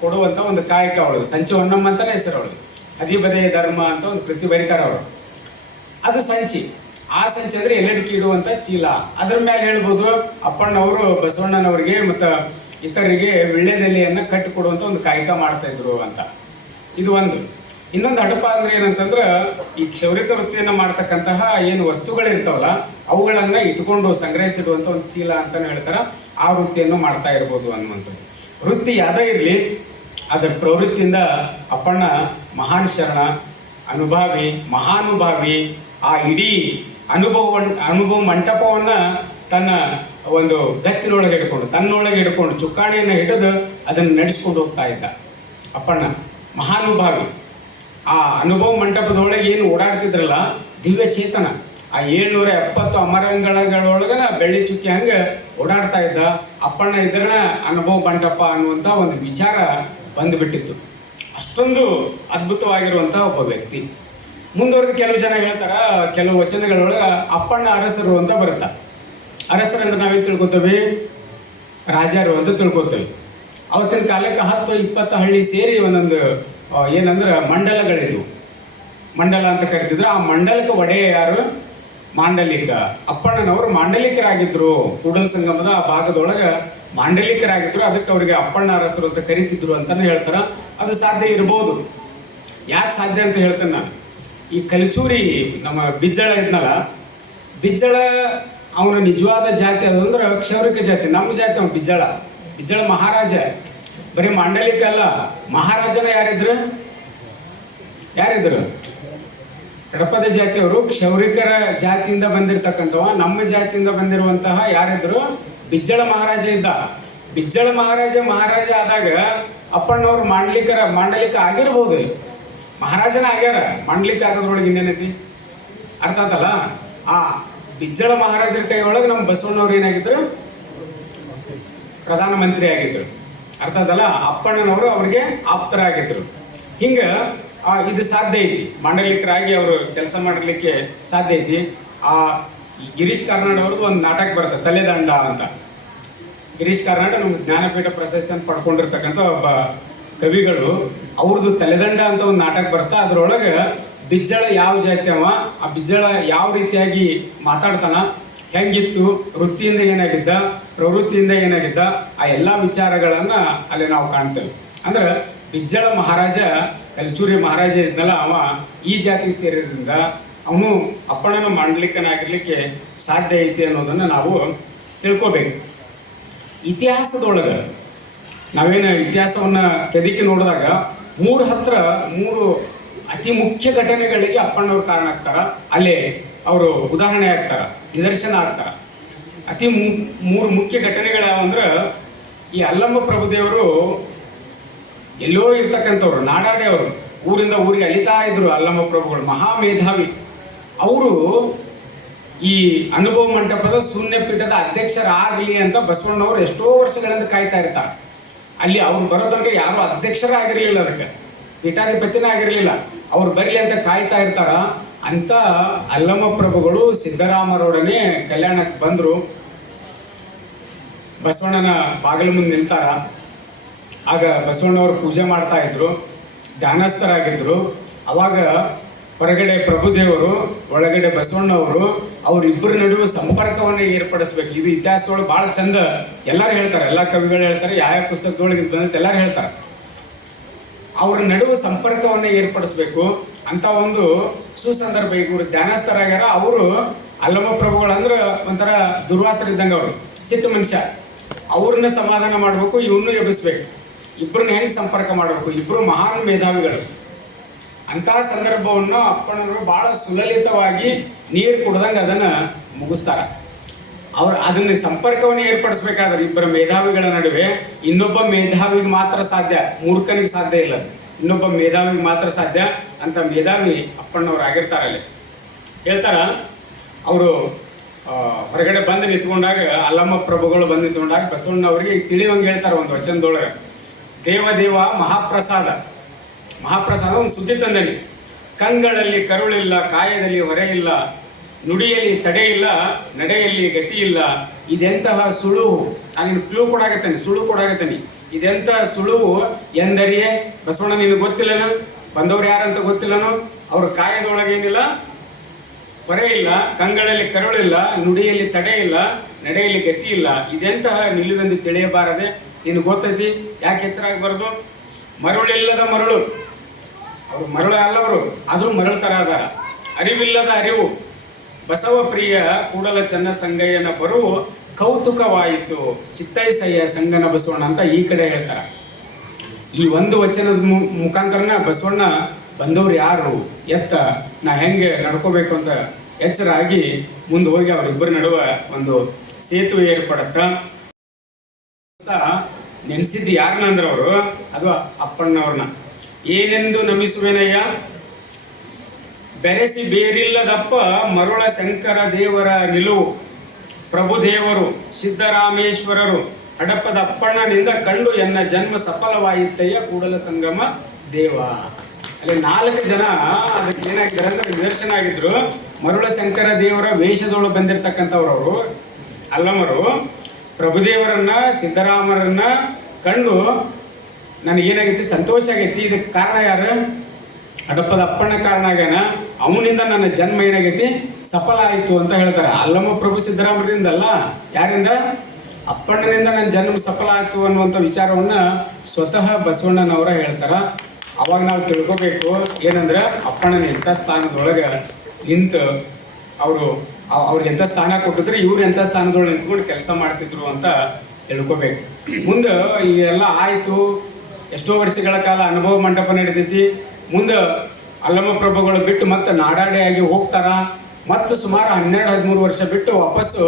ಕೊಡುವಂಥ ಒಂದು ಕಾಯಕ ಅವಳು, ಸಂಚಿ ಹೊನ್ನಮ್ಮ ಅಂತಾನೆ ಹೆಸರು ಅವಳು. ಅಧಿಬದಯ ಧರ್ಮ ಅಂತ ಒಂದು ಕೃತಿ ಬರೀತಾರೆ ಅವರು. ಅದು ಸಂಚಿ. ಆ ಸಂಚಿ ಅಂದ್ರೆ ಎಲ್ಲಡಿಕೆ ಇಡುವಂಥ ಚೀಲ. ಅದ್ರ ಮೇಲೆ ಹೇಳ್ಬೋದು ಅಪ್ಪಣ್ಣವರು ಬಸವಣ್ಣನವರಿಗೆ ಮತ್ತು ಇತರರಿಗೆ ವಿಳ್ಯದೆಲೆಯನ್ನು ಕಟ್ಟಿಕೊಡುವಂಥ ಒಂದು ಕಾಯಕ ಮಾಡ್ತಾ ಇದ್ರು ಅಂತ. ಇದು ಒಂದು. ಇನ್ನೊಂದು ಹಡಪ ಅಂದ್ರೆ ಏನಂತಂದ್ರೆ ಈ ಕ್ಷೌರಿಕ ವೃತ್ತಿಯನ್ನು ಮಾಡ್ತಕ್ಕಂತಹ ಏನು ವಸ್ತುಗಳಿರ್ತಾವಲ್ಲ ಅವುಗಳನ್ನ ಇಟ್ಕೊಂಡು ಸಂಗ್ರಹಿಸಿಡುವಂಥ ಒಂದು ಚೀಲ ಅಂತಾನೆ ಹೇಳ್ತಾರೆ. ಆ ವೃತ್ತಿಯನ್ನು ಮಾಡ್ತಾ ಇರ್ಬೋದು ಅನ್ನುವಂಥದ್ದು. ವೃತ್ತಿ ಯಾವುದೇ ಇರಲಿ, ಅದರ ಪ್ರವೃತ್ತಿಯಿಂದ ಅಪ್ಪಣ್ಣ ಮಹಾನ್ ಶರಣ, ಅನುಭಾವಿ, ಮಹಾನುಭಾವಿ. ಆ ಇಡೀ ಅನುಭವ ಮಂಟಪವನ್ನ ತನ್ನ ಒಂದು ಗತ್ತಿನೊಳಗೆ ಹಿಡ್ಕೊಂಡು, ತನ್ನೊಳಗೆ ಹಿಡ್ಕೊಂಡು, ಚುಕ್ಕಾಣಿಯನ್ನು ಹಿಡಿದು ಅದನ್ನು ನಡೆಸ್ಕೊಂಡು ಹೋಗ್ತಾ ಇದ್ದ ಅಪ್ಪಣ್ಣ, ಮಹಾನುಭಾವಿ. ಆ ಅನುಭವ ಮಂಟಪದೊಳಗೆ ಏನು ಓಡಾಡ್ತಿದ್ರಲ್ಲ ದಿವ್ಯ ಚೇತನ, ಆ 770 ಅಮರಂಗಳೊಳಗನ ಬೆಳ್ಳಿ ಚುಕ್ಕಿ ಹಂಗೆ ಓಡಾಡ್ತಾ ಇದ್ದ ಅಪ್ಪಣ್ಣ. ಇದ್ರನ ಅನುಭವ ಮಂಟಪ ಅನ್ನುವಂಥ ಒಂದು ವಿಚಾರ ಬಂದುಬಿಟ್ಟಿತ್ತು. ಅಷ್ಟೊಂದು ಅದ್ಭುತವಾಗಿರುವಂಥ ಒಬ್ಬ ವ್ಯಕ್ತಿ. ಮುಂದುವರೆದು ಕೆಲವು ಜನ ಹೇಳ್ತಾರ, ಕೆಲವು ವಚನಗಳೊಳಗೆ ಅಪ್ಪಣ್ಣ ಅರಸರು ಅಂತ ಬರುತ್ತಾ. ಅರಸರು ಅಂದ್ರೆ ನಾವೇನು ತಿಳ್ಕೊತೇವೆ? ರಾಜರು ಅಂತ ತಿಳ್ಕೊತೇವೆ. ಅವತ್ತಿನ ಕಾಲಕ್ಕೆ 10-20 ಹಳ್ಳಿ ಸೇರಿ ಒಂದೊಂದು ಏನಂದ್ರೆ ಮಂಡಲಗಳಿದ್ವು. ಮಂಡಲ ಅಂತ ಕರಿತಿದ್ರು. ಆ ಮಂಡಲಕ್ಕೆ ಒಡೆಯ ಯಾರು? ಮಾಂಡಲಿಕ. ಅಪ್ಪಣ್ಣನವರು ಮಾಂಡಲಿಕರಾಗಿದ್ರು. ಕೂಡಲ ಸಂಗಮದ ಆ ಭಾಗದೊಳಗೆ ಮಾಂಡಲಿಕರಾಗಿದ್ರು. ಅದಕ್ಕೆ ಅವರಿಗೆ ಅಪ್ಪಣ್ಣ ಅರಸರು ಅಂತ ಕರಿತಿದ್ರು ಅಂತಾನೆ ಹೇಳ್ತಾರ. ಅದು ಸಾಧ್ಯ ಇರ್ಬೋದು. ಯಾಕೆ ಸಾಧ್ಯ ಅಂತ ಹೇಳ್ತೇನೆ ನಾನು. ಈ ಕಲಿಚೂರಿ ನಮ್ಮ ಬಿಜ್ಜಳ ಇದ್ನಲ್ಲ, ಬಿಜ್ಜಳ ಅವನ ನಿಜವಾದ ಜಾತಿ ಅದಂದ್ರೆ ಕ್ಷೌರಿಕ ಜಾತಿ. ನಮ್ಮ ಜಾತಿ ಅವನು ಬಿಜ್ಜಳ ಮಹಾರಾಜ. ಬರೀ ಮಾಂಡಲಿಕ ಅಲ್ಲ, ಮಹಾರಾಜನ ಯಾರಿದ್ರು? ಹಡಪದ ಜಾತಿಯವರು ಕ್ಷೌರಿಕರ ಜಾತಿಯಿಂದ ಬಂದಿರತಕ್ಕಂಥವ. ನಮ್ಮ ಜಾತಿಯಿಂದ ಬಂದಿರುವಂತಹ ಯಾರಿದ್ರು? ಬಿಜ್ಜಳ ಮಹಾರಾಜ ಇದ್ದ. ಬಿಜ್ಜಳ ಮಹಾರಾಜ ಆದಾಗ ಅಪ್ಪಣ್ಣವ್ರು ಮಾಂಡಲಿಕ ಆಗಿರ್ಬೋದು. ಮಹಾರಾಜನ ಆಗ್ಯಾರ, ಮಾಂಡಲಿಕ ಆಗೋದ್ರೊಳಗೆ ಇನ್ನೇನೈತಿ? ಅರ್ಥ ಆತಲ್ಲ? ಆ ಬಿಜ್ಜಳ ಮಹಾರಾಜರ ಕೈ ಒಳಗೆ ನಮ್ಮ ಬಸವಣ್ಣವ್ರು ಏನಾಗಿದ್ರು? ಪ್ರಧಾನಮಂತ್ರಿ ಆಗಿದ್ರು. ಅರ್ಥ ಆತಲ್ಲ? ಅಪ್ಪಣ್ಣನವರು ಅವ್ರಿಗೆ ಆಪ್ತರಾಗಿದ್ರು. ಹಿಂಗ ಇದು ಸಾಧ್ಯ ಐತಿ. ಮಾಂಡಲಿಕರಾಗಿ ಅವರು ಕೆಲಸ ಮಾಡಲಿಕ್ಕೆ ಸಾಧ್ಯ ಐತಿ. ಆ ಗಿರೀಶ್ ಕಾರ್ನಾಡ್ ಅವ್ರದ್ದು ಒಂದು ನಾಟಕ ಬರುತ್ತೆ, ತಲೆದಂಡ ಅಂತ. ಗಿರೀಶ್ ಕಾರ್ನಾಡ್ ನಮ್ಮ ಜ್ಞಾನಪೀಠ ಪ್ರಶಸ್ತಿಯನ್ನು ಪಡ್ಕೊಂಡಿರ್ತಕ್ಕಂಥ ಒಬ್ಬ ಕವಿಗಳು. ಅವ್ರದ್ದು ತಲೆದಂಡ ಅಂತ ಒಂದು ನಾಟಕ ಬರುತ್ತೆ. ಅದ್ರೊಳಗೆ ಬಿಜ್ಜಳ ಯಾವ ಜಾತಿ ಅವ, ಆ ಬಿಜ್ಜಳ ಯಾವ ರೀತಿಯಾಗಿ ಮಾತಾಡ್ತಾನ, ಹೆಂಗಿತ್ತು, ವೃತ್ತಿಯಿಂದ ಏನಾಗಿದ್ದ, ಪ್ರವೃತ್ತಿಯಿಂದ ಏನಾಗಿದ್ದ, ಆ ಎಲ್ಲ ವಿಚಾರಗಳನ್ನ ಅಲ್ಲಿ ನಾವು ಕಾಣ್ತೇವೆ. ಅಂದ್ರೆ ಬಿಜ್ಜಳ ಮಹಾರಾಜ, ಕಲಿಚೂರಿ ಮಹಾರಾಜ ಇದ್ನಲ್ಲ, ಅವ ಈ ಜಾತಿಗೆ ಸೇರಿದ್ರಿಂದ ಅವನು ಅಪ್ಪಣ್ಣನ ಮಾಂಡಲಿಕನಾಗಿರ್ಲಿಕ್ಕೆ ಸಾಧ್ಯ ಐತಿ ಅನ್ನೋದನ್ನ ನಾವು ತಿಳ್ಕೋಬೇಕು. ಇತಿಹಾಸದೊಳಗೆ ನಾವೇನು ಇತಿಹಾಸವನ್ನ ಕೆದಕಿ ನೋಡಿದಾಗ ಮೂರು ಅತಿ ಮುಖ್ಯ ಘಟನೆಗಳಿಗೆ ಅಪ್ಪಣ್ಣವ್ರು ಕಾರಣ ಆಗ್ತಾರ. ಅಲ್ಲೇ ಅವರು ಉದಾಹರಣೆ ಆಗ್ತಾರ, ನಿದರ್ಶನ ಆಗ್ತಾರ. ಮೂರು ಮುಖ್ಯ ಘಟನೆಗಳು ಯಾವಂದ್ರೆ, ಈ ಅಲ್ಲಮ್ಮ ಪ್ರಭುದೇವರು ಎಲ್ಲೋ ಇರ್ತಕ್ಕಂಥವ್ರು, ನಾಡಾಡಿ ಅವರು ಊರಿಂದ ಊರಿಗೆ ಅಲಿತಾ ಇದ್ರು. ಅಲ್ಲಮ್ಮ ಪ್ರಭುಗಳು ಮಹಾ ಮೇಧಾವಿ. ಅವರು ಈ ಅನುಭವ ಮಂಟಪದ ಶೂನ್ಯ ಪೀಠದ ಅಧ್ಯಕ್ಷರಾಗಲಿ ಅಂತ ಬಸವಣ್ಣವರು ಎಷ್ಟೋ ವರ್ಷಗಳಿಂದ ಕಾಯ್ತಾ ಇರ್ತಾರೆ. ಅಲ್ಲಿ ಅವ್ರು ಬರೋದಂದ್ರೆ ಯಾರು ಅಧ್ಯಕ್ಷರಾಗಿರ್ಲಿಲ್ಲ, ಅದಕ್ಕೆ ಪೀಠಾಧಿಪತಿನೇ ಆಗಿರ್ಲಿಲ್ಲ. ಅವ್ರು ಬರಲಿ ಅಂತ ಕಾಯ್ತಾ ಇರ್ತಾರ. ಅಂತ ಅಲ್ಲಮ್ಮ ಪ್ರಭುಗಳು ಸಿದ್ದರಾಮರೊಡನೆ ಕಲ್ಯಾಣಕ್ಕೆ ಬಂದರು. ಬಸವಣ್ಣನ ಬಾಗಿಲು ಮುಂದೆ ನಿಲ್ತಾರ. ಆಗ ಬಸವಣ್ಣವರು ಪೂಜೆ ಮಾಡ್ತಾ ಇದ್ರು, ಧ್ಯಾನಸ್ಥರಾಗಿದ್ರು. ಅವಾಗ ಹೊರಗಡೆ ಪ್ರಭುದೇವರು, ಒಳಗಡೆ ಬಸವಣ್ಣವರು, ಅವರಿಬ್ಬರ ನಡುವೆ ಸಂಪರ್ಕವನ್ನು ಏರ್ಪಡಿಸ್ಬೇಕು. ಇದು ಇತಿಹಾಸದೊಳಗೆ ಭಾಳ ಚಂದ ಎಲ್ಲರೂ ಹೇಳ್ತಾರೆ, ಎಲ್ಲ ಕವಿಗಳು ಹೇಳ್ತಾರೆ, ಯಾವ ಪುಸ್ತಕದೊಳಗೆ ಬಂದಂತ ಎಲ್ಲರೂ ಹೇಳ್ತಾರೆ. ಅವ್ರ ನಡುವೆ ಸಂಪರ್ಕವನ್ನು ಏರ್ಪಡಿಸ್ಬೇಕು ಅಂತ ಒಂದು ಸುಸಂದರ್ಭ. ಈಗ ಇವರು ಧ್ಯಾನಸ್ಥರಾಗ್ಯಾರ. ಅವರು ಅಲ್ಲಮ್ಮ ಪ್ರಭುಗಳು ಅಂದ್ರೆ ಒಂಥರ ದುರ್ವಾಸರಿದ್ದಂಗೆ, ಅವರು ಸಿಟ್ಟು ಮನುಷ್ಯ. ಅವ್ರನ್ನ ಸಮಾಧಾನ ಮಾಡಬೇಕು, ಇವನ್ನೂ ಎಬ್ಬಿಸ್ಬೇಕು. ಇಬ್ಬರನ್ನ ಹೆಂಗೆ ಸಂಪರ್ಕ ಮಾಡಬೇಕು? ಇಬ್ಬರು ಮಹಾನ್ ಮೇಧಾವಿಗಳು. ಅಂತಹ ಸಂದರ್ಭವನ್ನು ಅಪ್ಪಣ್ಣವರು ಬಹಳ ಸುಲಲಿತವಾಗಿ ನೀರು ಕುಡ್ದಂಗೆ ಅದನ್ನು ಮುಗಿಸ್ತಾರ. ಅವ್ರು ಅದನ್ನ ಸಂಪರ್ಕವನ್ನು ಏರ್ಪಡಿಸ್ಬೇಕಾದ್ರೆ ಇಬ್ಬರ ಮೇಧಾವಿಗಳ ನಡುವೆ ಇನ್ನೊಬ್ಬ ಮೇಧಾವಿಗೆ ಮಾತ್ರ ಸಾಧ್ಯ, ಮೂರ್ಖನಿಗೆ ಸಾಧ್ಯ ಇಲ್ಲ. ಇನ್ನೊಬ್ಬ ಮೇಧಾವಿಗೆ ಮಾತ್ರ ಸಾಧ್ಯ. ಅಂತ ಮೇಧಾವಿ ಅಪ್ಪಣ್ಣವ್ರು ಆಗಿರ್ತಾರಲ್ಲಿ. ಹೇಳ್ತಾರ, ಅವರು ಹೊರಗಡೆ ಬಂದು ನಿಂತ್ಕೊಂಡಾಗ, ಅಲ್ಲಮ್ಮ ಪ್ರಭುಗಳು ಬಂದು ನಿಂತ್ಕೊಂಡಾಗ ಬಸವಣ್ಣವ್ರಿಗೆ ತಿಳಿಯುವಂಗೆ ಹೇಳ್ತಾರೆ ಒಂದು ವಚನದೊಳಗೆ, ದೇವ ಮಹಾಪ್ರಸಾದ ಒಂದು ಸುದ್ದಿ ತಂದನಿ. ಕಂಗಳಲ್ಲಿ ಕರುಳಿಲ್ಲ, ಕಾಯದಲ್ಲಿ ಹೊರೆ ಇಲ್ಲ, ನುಡಿಯಲ್ಲಿ ತಡೆ ಇಲ್ಲ, ನಡೆಯಲ್ಲಿ ಗತಿ ಇಲ್ಲ. ಇದೆಂತಹ ಸುಳುವು. ನಾನು ಕ್ಲೂ ಸುಳು ಕೊಡಾಗತ್ತೇನೆ. ಇದೆಂಥ ಸುಳುವು ಎಂದರಿಯೇ ಬಸವಣ್ಣ, ನಿನಗೆ ಗೊತ್ತಿಲ್ಲನ? ಬಂದವ್ರು ಯಾರಂತ ಗೊತ್ತಿಲ್ಲನೋ? ಅವ್ರ ಕಾಯದೊಳಗೇನಿಲ್ಲ, ಹೊರೆ ಇಲ್ಲ, ಕಂಗಳಲ್ಲಿ ಕರುಳಿಲ್ಲ, ನುಡಿಯಲ್ಲಿ ತಡೆ ಇಲ್ಲ, ನಡೆಯಲ್ಲಿ ಗತಿ ಇಲ್ಲ. ಇದೆಂತಹ ನಿಲುವೆಂದು ತಿಳಿಯಬಾರದೆ? ನಿನಗೆ ಗೊತ್ತೈತಿ, ಯಾಕೆ ಎಚ್ಚರಾಗಬಾರ್ದು? ಮರುಳಿಲ್ಲದ ಮರಳು, ಅವ್ರು ಮರಳು ಅಲ್ಲವರು, ಆದರೂ ಮರಳು ಥರ ಅದಾರ. ಅರಿವಿಲ್ಲದ ಅರಿವು, ಬಸವ ಪ್ರಿಯ ಕೂಡಲ ಚನ್ನ ಸಂಗಯ್ಯನ ಬರುವು ಕೌತುಕವಾಯಿತು, ಚಿತ್ತೈಸಯ್ಯ ಸಂಗನ ಬಸವಣ್ಣ ಅಂತ ಈ ಕಡೆ ಹೇಳ್ತಾರೆ. ಈ ಒಂದು ವಚನದ ಮುಖಾಂತರನ ಬಸವಣ್ಣ ಬಂದವ್ರು ಯಾರು, ಎತ್ತ ನಾ ಹೆಂಗೆ ನಡ್ಕೋಬೇಕು ಅಂತ ಎಚ್ಚರ ಆಗಿ ಮುಂದೆ ಹೋಗಿ ಅವರಿಬ್ಬರ ನಡುವೆ ಒಂದು ಸೇತುವೆ ಏರ್ಪಡತ್ತ. ನೆನೆಸಿದ್ದು ಯಾರನ್ನ ಅಂದ್ರೆ ಅವರು, ಅದು ಅಪ್ಪಣ್ಣವ್ರನ್ನ. ಏನೆಂದು ನಮಿಸುವೆನಯ್ಯ, ಬೆರೆಸಿ ಬೇರಿಲ್ಲದಪ್ಪ ಮರುಳ ಶಂಕರ ದೇವರ ನಿಲುವು, ಪ್ರಭುದೇವರು ಸಿದ್ದರಾಮೇಶ್ವರರು ಹಡಪದ ಅಪ್ಪಣ್ಣನಿಂದ ಕಂಡು ಎನ್ನ ಜನ್ಮ ಸಫಲವಾಯಿತಯ್ಯ ಕೂಡಲ ಸಂಗಮ ದೇವ. ಅಲ್ಲಿ 4 ಜನ ಅದಕ್ಕೆ ಏನಾಗಿದ್ದಾರೆ ಅಂದ್ರೆ ನಿದರ್ಶನ ಆಗಿದ್ರು. ಮರುಳ ಶಂಕರ ದೇವರ ವೇಷದೊಳಗೆ ಬಂದಿರತಕ್ಕಂಥವ್ರವರು ಅಲ್ಲಮರು ಪ್ರಭುದೇವರನ್ನ, ಸಿದ್ದರಾಮರನ್ನ ಕಂಡು ನನಗೇನಾಗೈತಿ ಸಂತೋಷ ಆಗೈತಿ. ಇದಕ್ಕೆ ಕಾರಣ ಯಾರು? ಹಡಪದ ಅಪ್ಪಣ್ಣ ಕಾರಣ ಆಗ್ಯಾನ. ಅವನಿಂದ ನನ್ನ ಜನ್ಮ ಏನಾಗೈತಿ ಸಫಲ ಆಯಿತು ಅಂತ ಹೇಳ್ತಾರೆ. ಅಲ್ಲಮ್ಮ ಪ್ರಭು ಸಿದ್ದರಾಮಯ್ಯರಿಂದಲ್ಲ, ಯಾರಿಂದ? ಅಪ್ಪಣ್ಣನಿಂದ ನನ್ನ ಜನ್ಮ ಸಫಲ ಆಯಿತು ಅನ್ನುವಂಥ ವಿಚಾರವನ್ನ ಸ್ವತಃ ಬಸವಣ್ಣನವರ ಹೇಳ್ತಾರ. ಅವಾಗ ನಾವು ತಿಳ್ಕೊಬೇಕು ಏನಂದ್ರೆ ಅಪ್ಪಣ್ಣನ ಎಂಥ ಸ್ಥಾನದೊಳಗೆ ನಿಂತು ಅವ್ರಿಗೆ ಎಂಥ ಸ್ಥಾನ ಕೊಟ್ಟಿದ್ರೆ ಇವ್ರು ಎಂಥ ಸ್ಥಾನದೊಳಗೆ ನಿಂತ್ಕೊಂಡು ಕೆಲಸ ಮಾಡ್ತಿದ್ರು ಅಂತ ತಿಳ್ಕೊಬೇಕು. ಮುಂದೆ ಇವೆಲ್ಲ ಆಯಿತು, ಎಷ್ಟೋ ವರ್ಷಗಳ ಕಾಲ ಅನುಭವ ಮಂಟಪ ನಡೀತೈತಿ. ಮುಂದೆ ಅಲ್ಲಮ್ಮ ಪ್ರಭುಗಳು ಬಿಟ್ಟು ಮತ್ತೆ ನಾಡಾಡಿಯಾಗಿ ಹೋಗ್ತಾರ. ಮತ್ತು ಸುಮಾರು 12-13 ವರ್ಷ ಬಿಟ್ಟು ವಾಪಸ್ಸು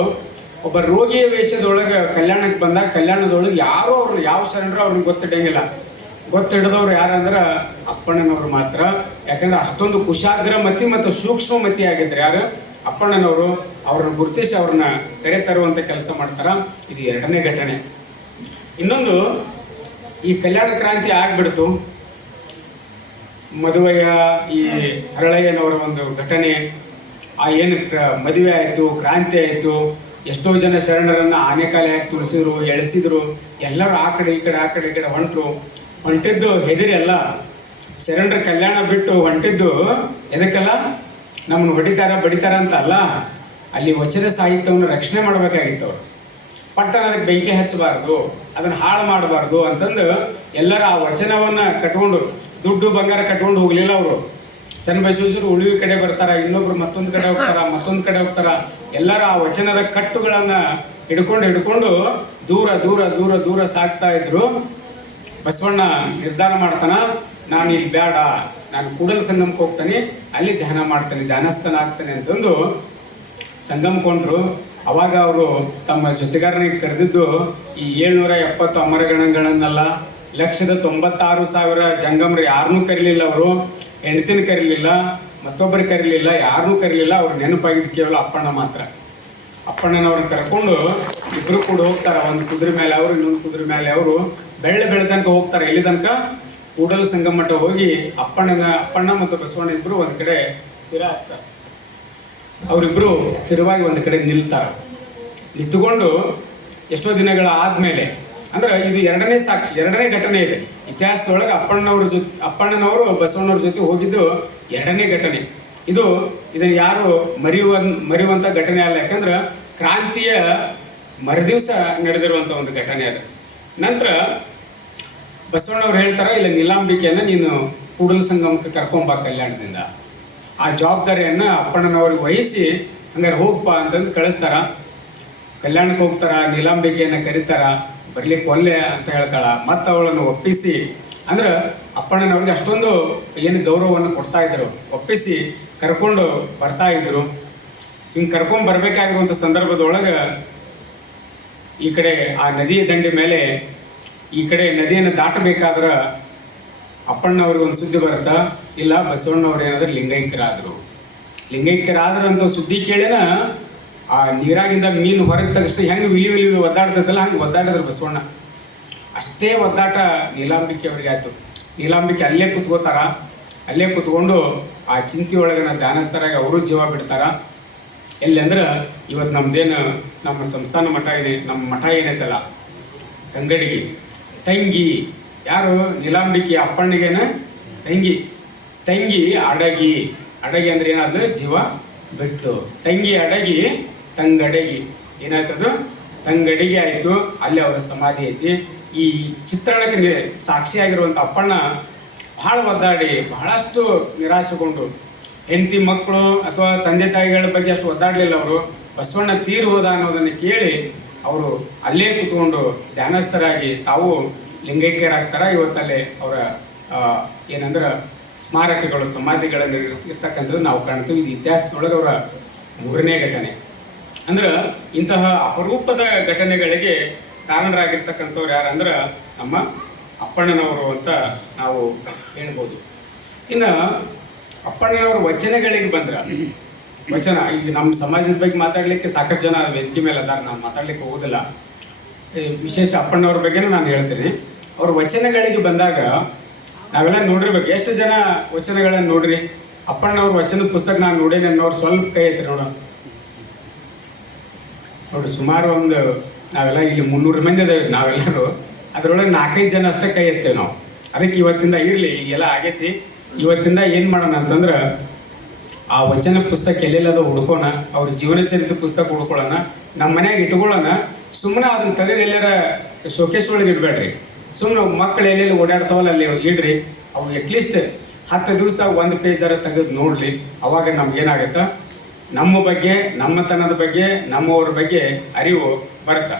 ಒಬ್ಬ ರೋಗಿಯ ವೇಷದೊಳಗೆ ಕಲ್ಯಾಣಕ್ಕೆ ಬಂದಾಗ ಕಲ್ಯಾಣದೊಳಗೆ ಯಾರೋ ಅವ್ರನ್ನ ಯಾವ ಶರಣರು ಅವ್ರಿಗೆ ಗೊತ್ತಿಡಂಗಿಲ್ಲ. ಗೊತ್ತಿಡದವ್ರು ಯಾರಂದ್ರೆ ಅಪ್ಪಣ್ಣನವರು ಮಾತ್ರ. ಯಾಕಂದ್ರೆ ಅಷ್ಟೊಂದು ಕುಶಾಗ್ರಮತಿ ಮತ್ತು ಸೂಕ್ಷ್ಮಮತಿ ಆಗಿದ್ರು ಯಾರು? ಅಪ್ಪಣ್ಣನವರು. ಅವ್ರನ್ನ ಗುರುತಿಸಿ ಅವ್ರನ್ನ ಕರೆ ತರುವಂಥ ಕೆಲಸ ಮಾಡ್ತಾರ. ಇದು 2ನೇ ಘಟನೆ. ಇನ್ನೊಂದು, ಈ ಕಲ್ಯಾಣ ಕ್ರಾಂತಿ ಆಗ್ಬಿಡ್ತು. ಮದುವೆಯ ಈ ಹರಳಯ್ಯನವರ ಒಂದು ಘಟನೆ, ಆ ಏನು ಮದುವೆ ಆಯಿತು, ಕ್ರಾಂತಿ ಆಯಿತು. ಎಷ್ಟೋ ಜನ ಶರಣರನ್ನು ಆನೆಕಾಲೆ ಹಾಕಿ ತುಳಿಸಿದ್ರು, ಎಳೆಸಿದ್ರು. ಎಲ್ಲರೂ ಆ ಕಡೆ ಈ ಕಡೆ ಹೊಂಟಿದ್ದು ಹೆದರಿ ಅಲ್ಲ. ಶರಣರ ಕಲ್ಯಾಣ ಬಿಟ್ಟು ಹೊಂಟಿದ್ದು ಎದಕ್ಕಲ್ಲ? ನಮ್ಮನ್ನು ಬಡಿತಾರ ಅಂತ ಅಲ್ಲ, ಅಲ್ಲಿ ವಚನ ಸಾಹಿತ್ಯವನ್ನು ರಕ್ಷಣೆ ಮಾಡಬೇಕಾಗಿತ್ತು. ಅವರು ಪಟ್ಟಣ ಅದಕ್ಕೆ ಬೆಂಕಿ ಹಚ್ಚಬಾರ್ದು, ಅದನ್ನು ಹಾಳು ಮಾಡಬಾರ್ದು ಅಂತಂದು ಎಲ್ಲರ ಆ ವಚನವನ್ನು ಕಟ್ಕೊಂಡು, ದುಡ್ಡು ಬಂಗಾರ ಕಟ್ಕೊಂಡು ಹೋಗಲಿಲ್ಲ ಅವರು. ಚನ್ನಬಸವೇಶ್ವರರು ಉಳಿವಿ ಕಡೆ ಬರ್ತಾರ, ಇನ್ನೊಬ್ರು ಮತ್ತೊಂದು ಕಡೆ ಹೋಗ್ತಾರ. ಎಲ್ಲರ ಆ ವಚನದ ಕಟ್ಟುಗಳನ್ನು ಹಿಡ್ಕೊಂಡು ದೂರ ಸಾಗ್ತಾ ಇದ್ರು. ಬಸವಣ್ಣ ನಿರ್ಧಾರ ಮಾಡ್ತಾನ, ನಾನು ಇಲ್ಲಿ ಬೇಡ, ನಾನು ಕೂಡಲ ಸಂಗಮಕ್ಕೆ ಹೋಗ್ತಾನೆ, ಅಲ್ಲಿ ಧ್ಯಾನ ಮಾಡ್ತಾನೆ, ಧ್ಯಾನಸ್ಥಾನ ಆಗ್ತಾನೆ ಅಂತಂದು ಸಂಗಮಕೊಂಡ್ರು. ಅವಾಗ ಅವರು ತಮ್ಮ ಜೊತೆಗಾರನಿಗೆ ಕರೆದಿದ್ದು ಈ 770 ಅಮರಗಣಗಳನ್ನೆಲ್ಲ, 1,96,000 ಜಂಗಮರು ಯಾರನ್ನೂ ಕರೀಲಿಲ್ಲ. ಅವರು ಹೆಂಡತಿನ ಕರೀಲಿಲ್ಲ, ಮತ್ತೊಬ್ಬರು ಕರೀಲಿಲ್ಲ, ಯಾರನ್ನೂ ಕರೀಲಿಲ್ಲ. ಅವ್ರು ನೆನಪಾಗಿದ್ದು ಕೇವಲ ಅಪ್ಪಣ್ಣ ಮಾತ್ರ. ಅಪ್ಪಣ್ಣನವ್ರನ್ನ ಕರ್ಕೊಂಡು ಇಬ್ಬರು ಕೂಡ ಹೋಗ್ತಾರೆ. ಒಂದು ಕುದುರೆ ಮೇಲೆ ಅವರು, ಇನ್ನೊಂದು ಕುದುರೆ ಮೇಲೆ ಅವರು ಬೆಳೆ ತನಕ ಹೋಗ್ತಾರೆ. ಎಲ್ಲಿ ತನಕ? ಕೂಡಲ ಸಂಗಮ ಮಠ ಹೋಗಿ ಅಪ್ಪಣ್ಣ ಮತ್ತು ಬಸವಣ್ಣ ಇಬ್ಬರು ಒಂದು ಕಡೆ ಸ್ಥಿರ ಆಗ್ತಾರೆ. ಅವರಿಬ್ಬರು ಸ್ಥಿರವಾಗಿ ಒಂದು ಕಡೆ ನಿಂತುಕೊಂಡು ಎಷ್ಟೋ ದಿನಗಳ ಆದಮೇಲೆ, ಅಂದ್ರೆ ಇದು 2ನೇ ಸಾಕ್ಷಿ, 2ನೇ ಘಟನೆ ಇದೆ ಇತಿಹಾಸದೊಳಗೆ. ಅಪ್ಪಣ್ಣನವರು ಬಸವಣ್ಣವ್ರ ಜೊತೆ ಹೋಗಿದ್ದು 2ನೇ ಘಟನೆ. ಇದನ್ನು ಯಾರು ಮರೆಯುವಂಥ ಘಟನೆ ಅಲ್ಲ. ಯಾಕಂದ್ರೆ ಕ್ರಾಂತಿಯ ಮರುದಿವಸ ನಡೆದಿರುವಂಥ ಒಂದು ಘಟನೆ ಅದು. ನಂತರ ಬಸವಣ್ಣವ್ರು ಹೇಳ್ತಾರೆ, ಇಲ್ಲ ನೀಲಾಂಬಿಕೆಯನ್ನು ನೀನು ಕೂಡಲ ಸಂಗಮಕ್ಕೆ ಕರ್ಕೊಂಬ ಕಲ್ಯಾಣದಿಂದ. ಆ ಜವಾಬ್ದಾರಿಯನ್ನು ಅಪ್ಪಣ್ಣನವ್ರಿಗೆ ವಹಿಸಿ, ಹಂಗಾರೆ ಹೋಗಪ್ಪ ಅಂತಂದು ಕಳಿಸ್ತಾರ. ಕಲ್ಯಾಣಕ್ಕೆ ಹೋಗ್ತಾರ, ನೀಲಾಂಬಿಕೆಯನ್ನು ಕರೀತಾರ, ಬರ್ಲಿಕ್ಕೆ ಒಲ್ಲೆ ಅಂತ ಹೇಳ್ತಾಳ. ಮತ್ತು ಅವಳನ್ನು ಒಪ್ಪಿಸಿ, ಅಂದ್ರೆ ಅಪ್ಪಣ್ಣನವ್ರಿಗೆ ಅಷ್ಟೊಂದು ಏನು ಗೌರವವನ್ನು ಕೊಡ್ತಾ ಇದ್ರು, ಒಪ್ಪಿಸಿ ಕರ್ಕೊಂಡು ಬರ್ತಾ ಇದ್ರು. ಹಿಂಗೆ ಕರ್ಕೊಂಡು ಬರಬೇಕಾಗಿರುವಂಥ ಸಂದರ್ಭದೊಳಗೆ ಈ ಕಡೆ ಆ ನದಿಯ ದಂಡೆ ಮೇಲೆ ಈ ಕಡೆ ನದಿಯನ್ನು ದಾಟಬೇಕಾದ್ರೆ ಅಪ್ಪಣ್ಣವ್ರಿಗೆ ಒಂದು ಸುದ್ದಿ ಬರುತ್ತಾ, ಇಲ್ಲ ಬಸವಣ್ಣವ್ರು ಏನಾದ್ರೆ ಲಿಂಗೈಕ್ಯರಾದ್ರೆ ಅಂತ ಸುದ್ದಿ ಕೇಳಿನ ಆ ನೀರಾಗಿಂದ ಮೀನು ಹೊರಗೆ ತಗಷ್ಟು ಹೆಂಗೆ ವಿಲಿ ಒದ್ದಾಡ್ತದಲ್ಲ ಹಂಗೆ ಒದ್ದಾಡಿದ್ರು ಬಸವಣ್ಣ. ಅಷ್ಟೇ ಒದ್ದಾಟ ನೀಲಾಂಬಿಕೆ ಅವ್ರಿಗೆ ಆಯಿತು. ನೀಲಾಂಬಿಕೆ ಅಲ್ಲೇ ಕೂತ್ಕೊಂಡು ಆ ಚಿಂತೆ ಒಳಗಿನ ಧ್ಯಾನಸ್ಥರಾಗಿ ಅವರು ಜೀವ ಬಿಡ್ತಾರ. ಎಲ್ಲಿ ಅಂದ್ರೆ ಇವತ್ತು ನಮ್ಮ ಸಂಸ್ಥಾನ ಮಠ ನಮ್ಮ ಮಠ ಏನೈತಲ್ಲ ತಂಗಿ ಯಾರು? ನೀಲಾಂಬಿಕೆ ಅಪ್ಪಣ್ಣಿಗೆನ ತಂಗಿ ಅಡಗಿ ಅಂದ್ರೆ ಏನಾದ್ರು ಜೀವ ಬಿಟ್ಲು. ತಂಗಿ ಅಡಗಿ ತಂಗಡಗಿ ಏನಾಯ್ತದು? ತಂಗಡಿಗೆ ಆಯಿತು. ಅಲ್ಲಿ ಅವರ ಸಮಾಧಿ ಐತಿ. ಈ ಚಿತ್ರಣಕ್ಕೆ ಸಾಕ್ಷಿಯಾಗಿರುವಂಥ ಅಪ್ಪಣ್ಣ ಬಹಳ ಒದ್ದಾಡಿ ಬಹಳಷ್ಟು ನಿರಾಶೆಗೊಂಡು, ಹೆಂಡತಿ ಮಕ್ಕಳು ಅಥವಾ ತಂದೆ ತಾಯಿಗಳ ಬಗ್ಗೆ ಅಷ್ಟು ಒದ್ದಾಡಲಿಲ್ಲ ಅವರು. ಬಸವಣ್ಣ ತೀರು ಹೋದ ಅನ್ನೋದನ್ನು ಕೇಳಿ ಅವರು ಅಲ್ಲೇ ಕೂತ್ಕೊಂಡು ಧ್ಯಾನಸ್ಥರಾಗಿ ತಾವು ಲಿಂಗೈಕ್ಯರಾಗ್ತಾರ. ಇವತ್ತಲ್ಲೇ ಅವರ ಏನಂದ್ರೆ ಸ್ಮಾರಕಗಳು, ಸಮಾಧಿಗಳಲ್ಲಿ ಇರ್ತಕ್ಕಂಥದ್ದು ನಾವು ಕಾಣ್ತೀವಿ. ಇದು ಇತಿಹಾಸದೊಳಗೆ ಅವರ 3ನೇ ಘಟನೆ. ಅಂದ್ರೆ ಇಂತಹ ಅಪರೂಪದ ಘಟನೆಗಳಿಗೆ ಕಾರಣರಾಗಿರ್ತಕ್ಕಂಥವ್ರು ಯಾರಂದ್ರೆ ನಮ್ಮ ಅಪ್ಪಣ್ಣನವರು ಅಂತ ನಾವು ಹೇಳ್ಬೋದು. ಇನ್ನು ಅಪ್ಪಣ್ಣನವ್ರ ವಚನಗಳಿಗೆ ಬಂದ್ರೆ, ವಚನ ಈಗ ನಮ್ಮ ಸಮಾಜದ ಬಗ್ಗೆ ಮಾತಾಡಲಿಕ್ಕೆ ಸಾಕಷ್ಟು ಜನ ವೇದಿಕೆ ಮೇಲೆ ಅದಾರ, ನಾನು ಮಾತಾಡ್ಲಿಕ್ಕೆ ಹೋಗೋದಿಲ್ಲ. ವಿಶೇಷ ಅಪ್ಪಣ್ಣವ್ರ ಬಗ್ಗೆನೂ ನಾನು ಹೇಳ್ತೀನಿ. ಅವ್ರ ವಚನಗಳಿಗೆ ಬಂದಾಗ ನಾವೆಲ್ಲ ನೋಡಿರ್ಬೇಕು. ಎಷ್ಟು ಜನ ವಚನಗಳನ್ನು ನೋಡ್ರಿ? ಅಪ್ಪಣ್ಣವ್ರ ವಚನದ ಪುಸ್ತಕ ನಾನು ನೋಡೇನೆ ಅನ್ನೋರು ಸ್ವಲ್ಪ ಕೈ ಐತ್ರಿ ನೋಡಿ. ಸುಮಾರು ಒಂದು ನಾವೆಲ್ಲ ಇಲ್ಲಿ 300 ಮಂದಿ ಅದೇವೆ ನಾವೆಲ್ಲರೂ. ಅದರೊಳಗೆ 4-5 ಜನ ಅಷ್ಟೇ ಕೈ ಎತ್ತೇವೆ ನಾವು. ಅದಕ್ಕೆ ಇವತ್ತಿಂದ ಇರಲಿ, ಈಗೆಲ್ಲ ಆಗೈತಿ, ಇವತ್ತಿಂದ ಏನು ಮಾಡೋಣ ಅಂತಂದ್ರೆ ಆ ವಚನ ಪುಸ್ತಕ ಎಲ್ಲೆಲ್ಲದ ಹುಡ್ಕೋಣ, ಅವ್ರ ಜೀವನ ಚರಿತ್ರೆ ಪುಸ್ತಕ ಹುಡ್ಕೊಳ್ಳೋಣ, ನಮ್ಮ ಮನ್ಯಾಗ ಇಟ್ಕೊಳ್ಳೋಣ. ಸುಮ್ಮನೆ ಅದನ್ನ ತೆಗೆದು ಎಲ್ಲಾರ ಶೋಕೇಸ್ ಒಳಗೆ ಇಡಬೇಡ್ರಿ. ಸುಮ್ಮನೆ ಮಕ್ಕಳು ಎಲ್ಲೆಲ್ಲಿ ಓಡಾಡ್ತಾವಲ್ಲ ಅಲ್ಲಿ ಇಡ್ರಿ. ಅವು ಅಟ್ಲೀಸ್ಟ್ 10 ದಿವಸ 1 ಪೇಜಾರ ತೆಗೆದು ನೋಡಲಿ. ಅವಾಗ ನಮ್ಗೇನಾಗತ್ತೆ, ನಮ್ಮ ಬಗ್ಗೆ, ನಮ್ಮತನದ ಬಗ್ಗೆ, ನಮ್ಮವ್ರ ಬಗ್ಗೆ ಅರಿವು ಬರುತ್ತೆ.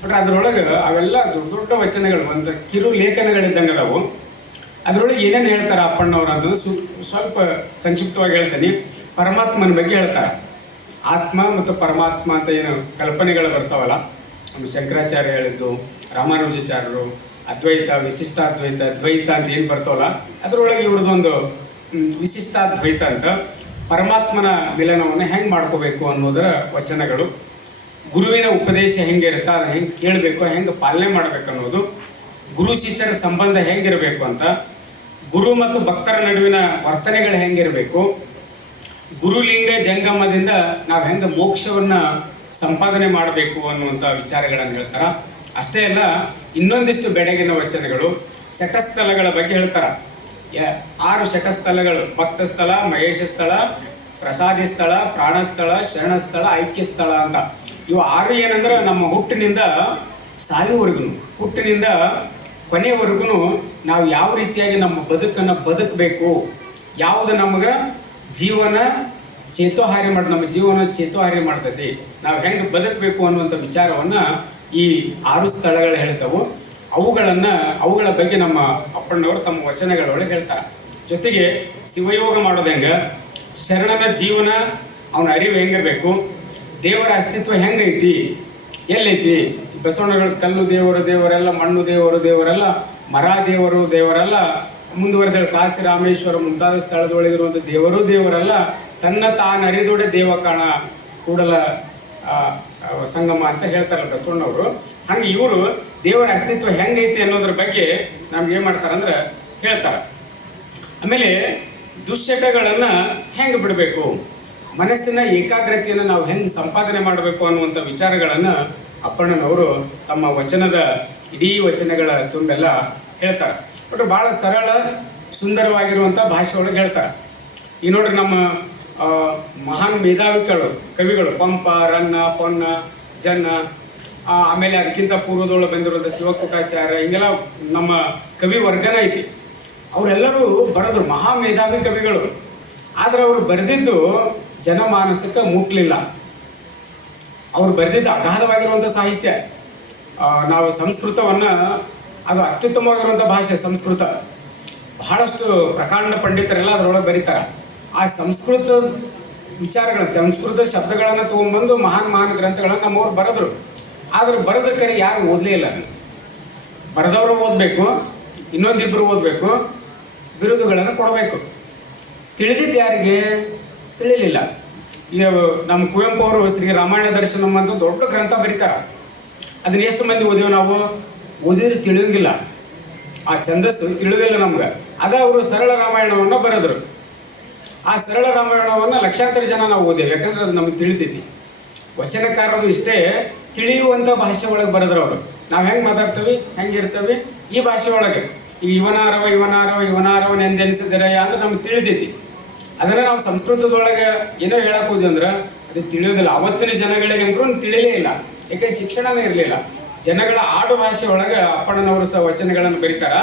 ಬಟ್ ಅದರೊಳಗೆ ಅವೆಲ್ಲ ದೊಡ್ಡ ದೊಡ್ಡ ವಚನಗಳು, ಒಂದು ಕಿರು ಲೇಖನಗಳಿದ್ದಂಗೆ ಅದಾವು. ಅದರೊಳಗೆ ಏನೇನು ಹೇಳ್ತಾರೆ ಅಪ್ಪಣ್ಣವ್ರು ಅಂತಂದ್ರೆ ಸ್ವಲ್ಪ ಸಂಕ್ಷಿಪ್ತವಾಗಿ ಹೇಳ್ತೀನಿ. ಪರಮಾತ್ಮನ ಬಗ್ಗೆ ಹೇಳ್ತಾರೆ. ಆತ್ಮ ಮತ್ತು ಪರಮಾತ್ಮ ಅಂತ ಏನು ಕಲ್ಪನೆಗಳು ಬರ್ತಾವಲ್ಲ, ನಮ್ಮ ಶಂಕರಾಚಾರ್ಯ ಹೇಳಿದ್ದು, ರಾಮಾನುಜಾಚಾರ್ಯರು, ಅದ್ವೈತ, ವಿಶಿಷ್ಟಾದ್ವೈತ, ದ್ವೈತ ಅಂತ ಏನು ಬರ್ತಾವಲ್ಲ, ಅದರೊಳಗೆ ಇವ್ರದ್ದೊಂದು ವಿಶಿಷ್ಟಾದ್ವೈತ ಅಂತ ಪರಮಾತ್ಮನ ಮಿಲನವನ್ನು ಹೆಂಗೆ ಮಾಡ್ಕೋಬೇಕು ಅನ್ನೋದರ ವಚನಗಳು. ಗುರುವಿನ ಉಪದೇಶ ಹೆಂಗಿರುತ್ತೆ, ಅದನ್ನು ಹೆಂಗೆ ಕೇಳಬೇಕು, ಹೆಂಗೆ ಪಾಲನೆ ಮಾಡಬೇಕು ಅನ್ನೋದು, ಗುರು ಶಿಷ್ಯರ ಸಂಬಂಧ ಹೆಂಗಿರಬೇಕು ಅಂತ, ಗುರು ಮತ್ತು ಭಕ್ತರ ನಡುವಿನ ವರ್ತನೆಗಳು ಹೆಂಗಿರಬೇಕು, ಗುರುಲಿಂಗ ಜಂಗಮದಿಂದ ನಾವು ಹೆಂಗೆ ಮೋಕ್ಷವನ್ನು ಸಂಪಾದನೆ ಮಾಡಬೇಕು ಅನ್ನುವಂಥ ವಿಚಾರಗಳನ್ನು ಹೇಳ್ತಾರೆ. ಅಷ್ಟೇ ಅಲ್ಲ, ಇನ್ನೊಂದಿಷ್ಟು ಬೆಡಗಿನ ವಚನಗಳು ಶಟಸ್ಥಳಗಳ ಬಗ್ಗೆ ಹೇಳ್ತಾರೆ. 6 ಶಟಸ್ಥಳಗಳು: ಭಕ್ತ ಸ್ಥಳ, ಮಹೇಶ ಸ್ಥಳ, ಪ್ರಸಾದಿ ಸ್ಥಳ, ಪ್ರಾಣಸ್ಥಳ, ಶರಣಸ್ಥಳ, ಐಕ್ಯ ಸ್ಥಳ ಅಂತ. ಇವು 6 ಏನಂದ್ರೆ ನಮ್ಮ ಹುಟ್ಟಿನಿಂದ ಸಾಯುವವರೆಗೂ, ಹುಟ್ಟಿನಿಂದ ಕೊನೆಯವರೆಗೂ ನಾವು ಯಾವ ರೀತಿಯಾಗಿ ನಮ್ಮ ಬದುಕನ್ನು ಬದುಕಬೇಕು, ಯಾವುದು ನಮಗೆ ಜೀವನ ಚೇತೋಹಾರಿ ನಮ್ಮ ಜೀವನ ಚೇತೋಹಾರಿ ಮಾಡ್ತೈತಿ, ನಾವು ಹೆಂಗೆ ಬದುಕಬೇಕು ಅನ್ನುವಂಥ ವಿಚಾರವನ್ನು ಈ 6 ಸ್ಥಳಗಳು ಹೇಳ್ತಾವು. ಅವುಗಳ ಬಗ್ಗೆ ನಮ್ಮ ಅಪ್ಪಣ್ಣವರು ತಮ್ಮ ವಚನಗಳೊಳಗೆ ಹೇಳ್ತಾರೆ. ಜೊತೆಗೆ ಶಿವಯೋಗ ಮಾಡೋದು ಹೆಂಗೆ, ಶರಣನ ಜೀವನ, ಅವನ ಅರಿವು ಹೆಂಗಿರಬೇಕು, ದೇವರ ಅಸ್ತಿತ್ವ ಹೆಂಗೈತಿ, ಎಲ್ಲೈತಿ. ಬಸವಣ್ಣಗಳ ಕಲ್ಲು ದೇವರೆಲ್ಲ, ಮಣ್ಣು ದೇವರೆಲ್ಲ, ಮರ ದೇವರೆಲ್ಲ, ಮುಂದುವರೆದ ಕಾಶಿ ರಾಮೇಶ್ವರ ಮುಂತಾದ ಸ್ಥಳದೊಳಗಿರುವಂಥ ದೇವರೆಲ್ಲ ತನ್ನ ತಾನು ಅರಿದೊಡೆ ದೇವ ಕಾಣ ಕೂಡಲ ಸಂಗಮ ಅಂತ ಹೇಳ್ತಾರಲ್ಲ ಬಸವಣ್ಣವರು. ಹಂಗೆ ಇವರು ದೇವರ ಅಸ್ತಿತ್ವ ಹೆಂಗೈತಿ ಅನ್ನೋದ್ರ ಬಗ್ಗೆ ನಮ್ಗೆ ಏನು ಮಾಡ್ತಾರಂದ್ರೆ ಹೇಳ್ತಾರೆ. ಆಮೇಲೆ ದುಶ್ಚಟಗಳನ್ನು ಹೆಂಗೆ ಬಿಡಬೇಕು, ಮನಸ್ಸಿನ ಏಕಾಗ್ರತೆಯನ್ನು ನಾವು ಹೆಂಗೆ ಸಂಪಾದನೆ ಮಾಡಬೇಕು ಅನ್ನುವಂಥ ವಿಚಾರಗಳನ್ನು ಅಪ್ಪಣ್ಣನವರು ತಮ್ಮ ವಚನದ ಇಡೀ ವಚನಗಳ ತುಂಬೆಲ್ಲ ಹೇಳ್ತಾರೆ. ಬಟ್ ಭಾಳ ಸರಳ ಸುಂದರವಾಗಿರುವಂಥ ಭಾಷೆ ಒಳಗೆ ಹೇಳ್ತಾರೆ. ಈ ನೋಡ್ರಿ, ನಮ್ಮ ಮಹಾನ್ ಮೇಧಾವಿಗಳು, ಕವಿಗಳು ಪಂಪ, ರನ್ನ, ಪೊನ್ನ, ಜನ್ನ, ಆಮೇಲೆ ಅದಕ್ಕಿಂತ ಪೂರ್ವದೊಳಗೆ ಬಂದಿರುವಂಥ ಶಿವಕುಟಾಚಾರ್ಯ, ಹಿಂಗೆಲ್ಲ ನಮ್ಮ ಕವಿ ವರ್ಗನ ಐತಿ. ಅವರೆಲ್ಲರೂ ಬರೆದ್ರು, ಮಹಾ ಮೇಧಾವಿ ಕವಿಗಳು. ಆದರೆ ಅವರು ಬರೆದಿದ್ದು ಜನಮಾನಸಕ್ಕೆ ಮುಟ್ಲಿಲ್ಲ. ಅವ್ರು ಬರೆದಿದ್ದು ಅಗಾಧವಾಗಿರುವಂಥ ಸಾಹಿತ್ಯ. ನಾವು ಸಂಸ್ಕೃತವನ್ನು, ಅದು ಅತ್ಯುತ್ತಮವಾಗಿರುವಂಥ ಭಾಷೆ ಸಂಸ್ಕೃತ. ಬಹಳಷ್ಟು ಪ್ರಕಾಂಡ ಪಂಡಿತರೆಲ್ಲ ಅದರೊಳಗೆ ಬರೀತಾರೆ. ಆ ಸಂಸ್ಕೃತ ವಿಚಾರಗಳು, ಸಂಸ್ಕೃತ ಶಬ್ದಗಳನ್ನು ತೊಗೊಂಡ್ಬಂದು ಮಹಾನ್ ಗ್ರಂಥಗಳನ್ನು ನಮ್ಮವ್ರು ಬರೆದ್ರು. ಆದ್ರೆ ಬರೆದ ಕರೆ ಯಾರು ಓದಲೇ ಇಲ್ಲ. ಬರೆದವರು ಓದಬೇಕು, ಇನ್ನೊಂದಿಬ್ಬರು ಓದಬೇಕು, ಬಿರುದುಗಳನ್ನು ಕೊಡಬೇಕು. ತಿಳಿದಿದ್ದು ಯಾರಿಗೆ? ತಿಳಿಲಿಲ್ಲ. ಈಗ ನಮ್ಮ ಕುವೆಂಪು ಅವರು ಶ್ರೀ ರಾಮಾಯಣ ದರ್ಶನಂ ಅಂತ ದೊಡ್ಡ ಗ್ರಂಥ ಬರೀತಾರೆ. ಅದನ್ನ ಎಷ್ಟು ಮಂದಿ ಓದಿವ ನಾವು? ಓದಿದ್ರೆ ತಿಳಿಯೋಂಗಿಲ್ಲ, ಆ ಛಂದಸ್ಸು ತಿಳಿದಿಲ್ಲ ನಮ್ಗೆ. ಅದ ಅವರು ಸರಳ ರಾಮಾಯಣವನ್ನು ಬರೆದ್ರು. ಆ ಸರಳ ರಾಮಾಯಣವನ್ನು ಲಕ್ಷಾಂತರ ಜನ ನಾವು ಓದೇವೆ, ಯಾಕಂದ್ರೆ ಅದು ನಮಗೆ ತಿಳಿತೈತಿ. ವಚನಕಾರರು ಇಷ್ಟೇ ತಿಳಿಯುವಂಥ ಭಾಷೆ ಒಳಗೆ ಬರೆದ್ರು ಅವರು. ನಾವು ಹೆಂಗೆ ಮಾತಾಡ್ತೀವಿ, ಹೆಂಗೆ ಇರ್ತೀವಿ ಈ ಭಾಷೆ ಒಳಗೆ. ಈಗ ಇವನಾರವನೆಂದೆನಿಸಿದರಯ್ಯ ಅಂದ್ರೆ ನಮ್ಗೆ ತಿಳಿತೈತಿ. ಅದನ್ನು ನಾವು ಸಂಸ್ಕೃತದೊಳಗೆ ಏನೋ ಹೇಳಕ್ ಹೋದ್ವಿ ಅಂದ್ರೆ ಅದು ತಿಳಿಯೋದಿಲ್ಲ. ಅವತ್ತಿನ ಜನಗಳಿಗೆ ಅಂದ್ರೂ ತಿಳಿಲೇ ಇಲ್ಲ, ಯಾಕಂದ್ರೆ ಶಿಕ್ಷಣನೇ ಇರಲಿಲ್ಲ. ಜನಗಳ ಆಡು ಭಾಷೆ ಒಳಗೆ ಅಪ್ಪಣ್ಣನವರು ಸಹ ವಚನಗಳನ್ನು ಬರೀತಾರ.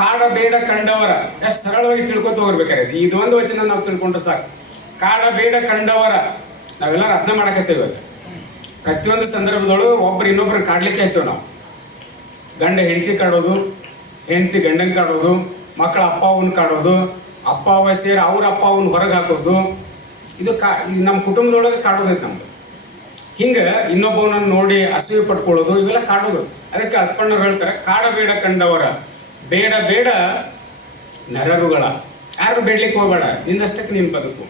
ಕಾಡ ಬೇಡ ಕಂಡವರ, ಎಷ್ಟು ಸರಳವಾಗಿ ತಿಳ್ಕೊತ ಹೋಗ್ಬೇಕಾರೆ. ಇದು ಒಂದು ವಚನ ನಾವು ತಿಳ್ಕೊಂಡ್ರೆ ಸಾಕು. ಕಾಡ ಬೇಡ ಕಂಡವರ, ನಾವೆಲ್ಲರೂ ಅರ್ಥ ಮಾಡಕತ್ತೇವೆ ಇವತ್ತು. ಪ್ರತಿಯೊಂದು ಸಂದರ್ಭದೊಳಗೆ ಒಬ್ರು ಇನ್ನೊಬ್ರು ಕಾಡ್ಲಿಕ್ಕೆ ಆಯ್ತೇವೆ ನಾವು. ಗಂಡ ಹೆಂಡತಿ ಕಾಡೋದು, ಹೆಂಡತಿ ಗಂಡನ ಕಾಡೋದು, ಮಕ್ಕಳ ಅಪ್ಪ ಅವನ್ನ ಕಾಡೋದು, ಅಪ್ಪ ಅವ ಸೇರಿ ಅವ್ರ ಅಪ್ಪ ಅವನ್ನ ಹೊರಗೆ ಹಾಕೋದು, ಇದು ನಮ್ಮ ಕುಟುಂಬದೊಳಗೆ ಕಾಡೋದೈತೆ ನಮ್ದು. ಹಿಂಗೆ ಇನ್ನೊಬ್ಬವನನ್ನು ನೋಡಿ ಅಸೂಯೆ ಪಡ್ಕೊಳ್ಳೋದು, ಇವೆಲ್ಲ ಕಾಡೋದು. ಅದಕ್ಕೆ ಅಪ್ಪಣ್ಣವ್ರು ಹೇಳ್ತಾರೆ, ಕಾಡ ಬೇಡ ಕಂಡವರ, ಬೇಡ ಬೇಡ ನರರುಗಳ. ಯಾರು ಬೇಡ್ಲಿಕ್ಕೆ ಹೋಗಬೇಡ, ನಿನ್ನಷ್ಟಕ್ಕೆ ನೀನು ಬದುಕು.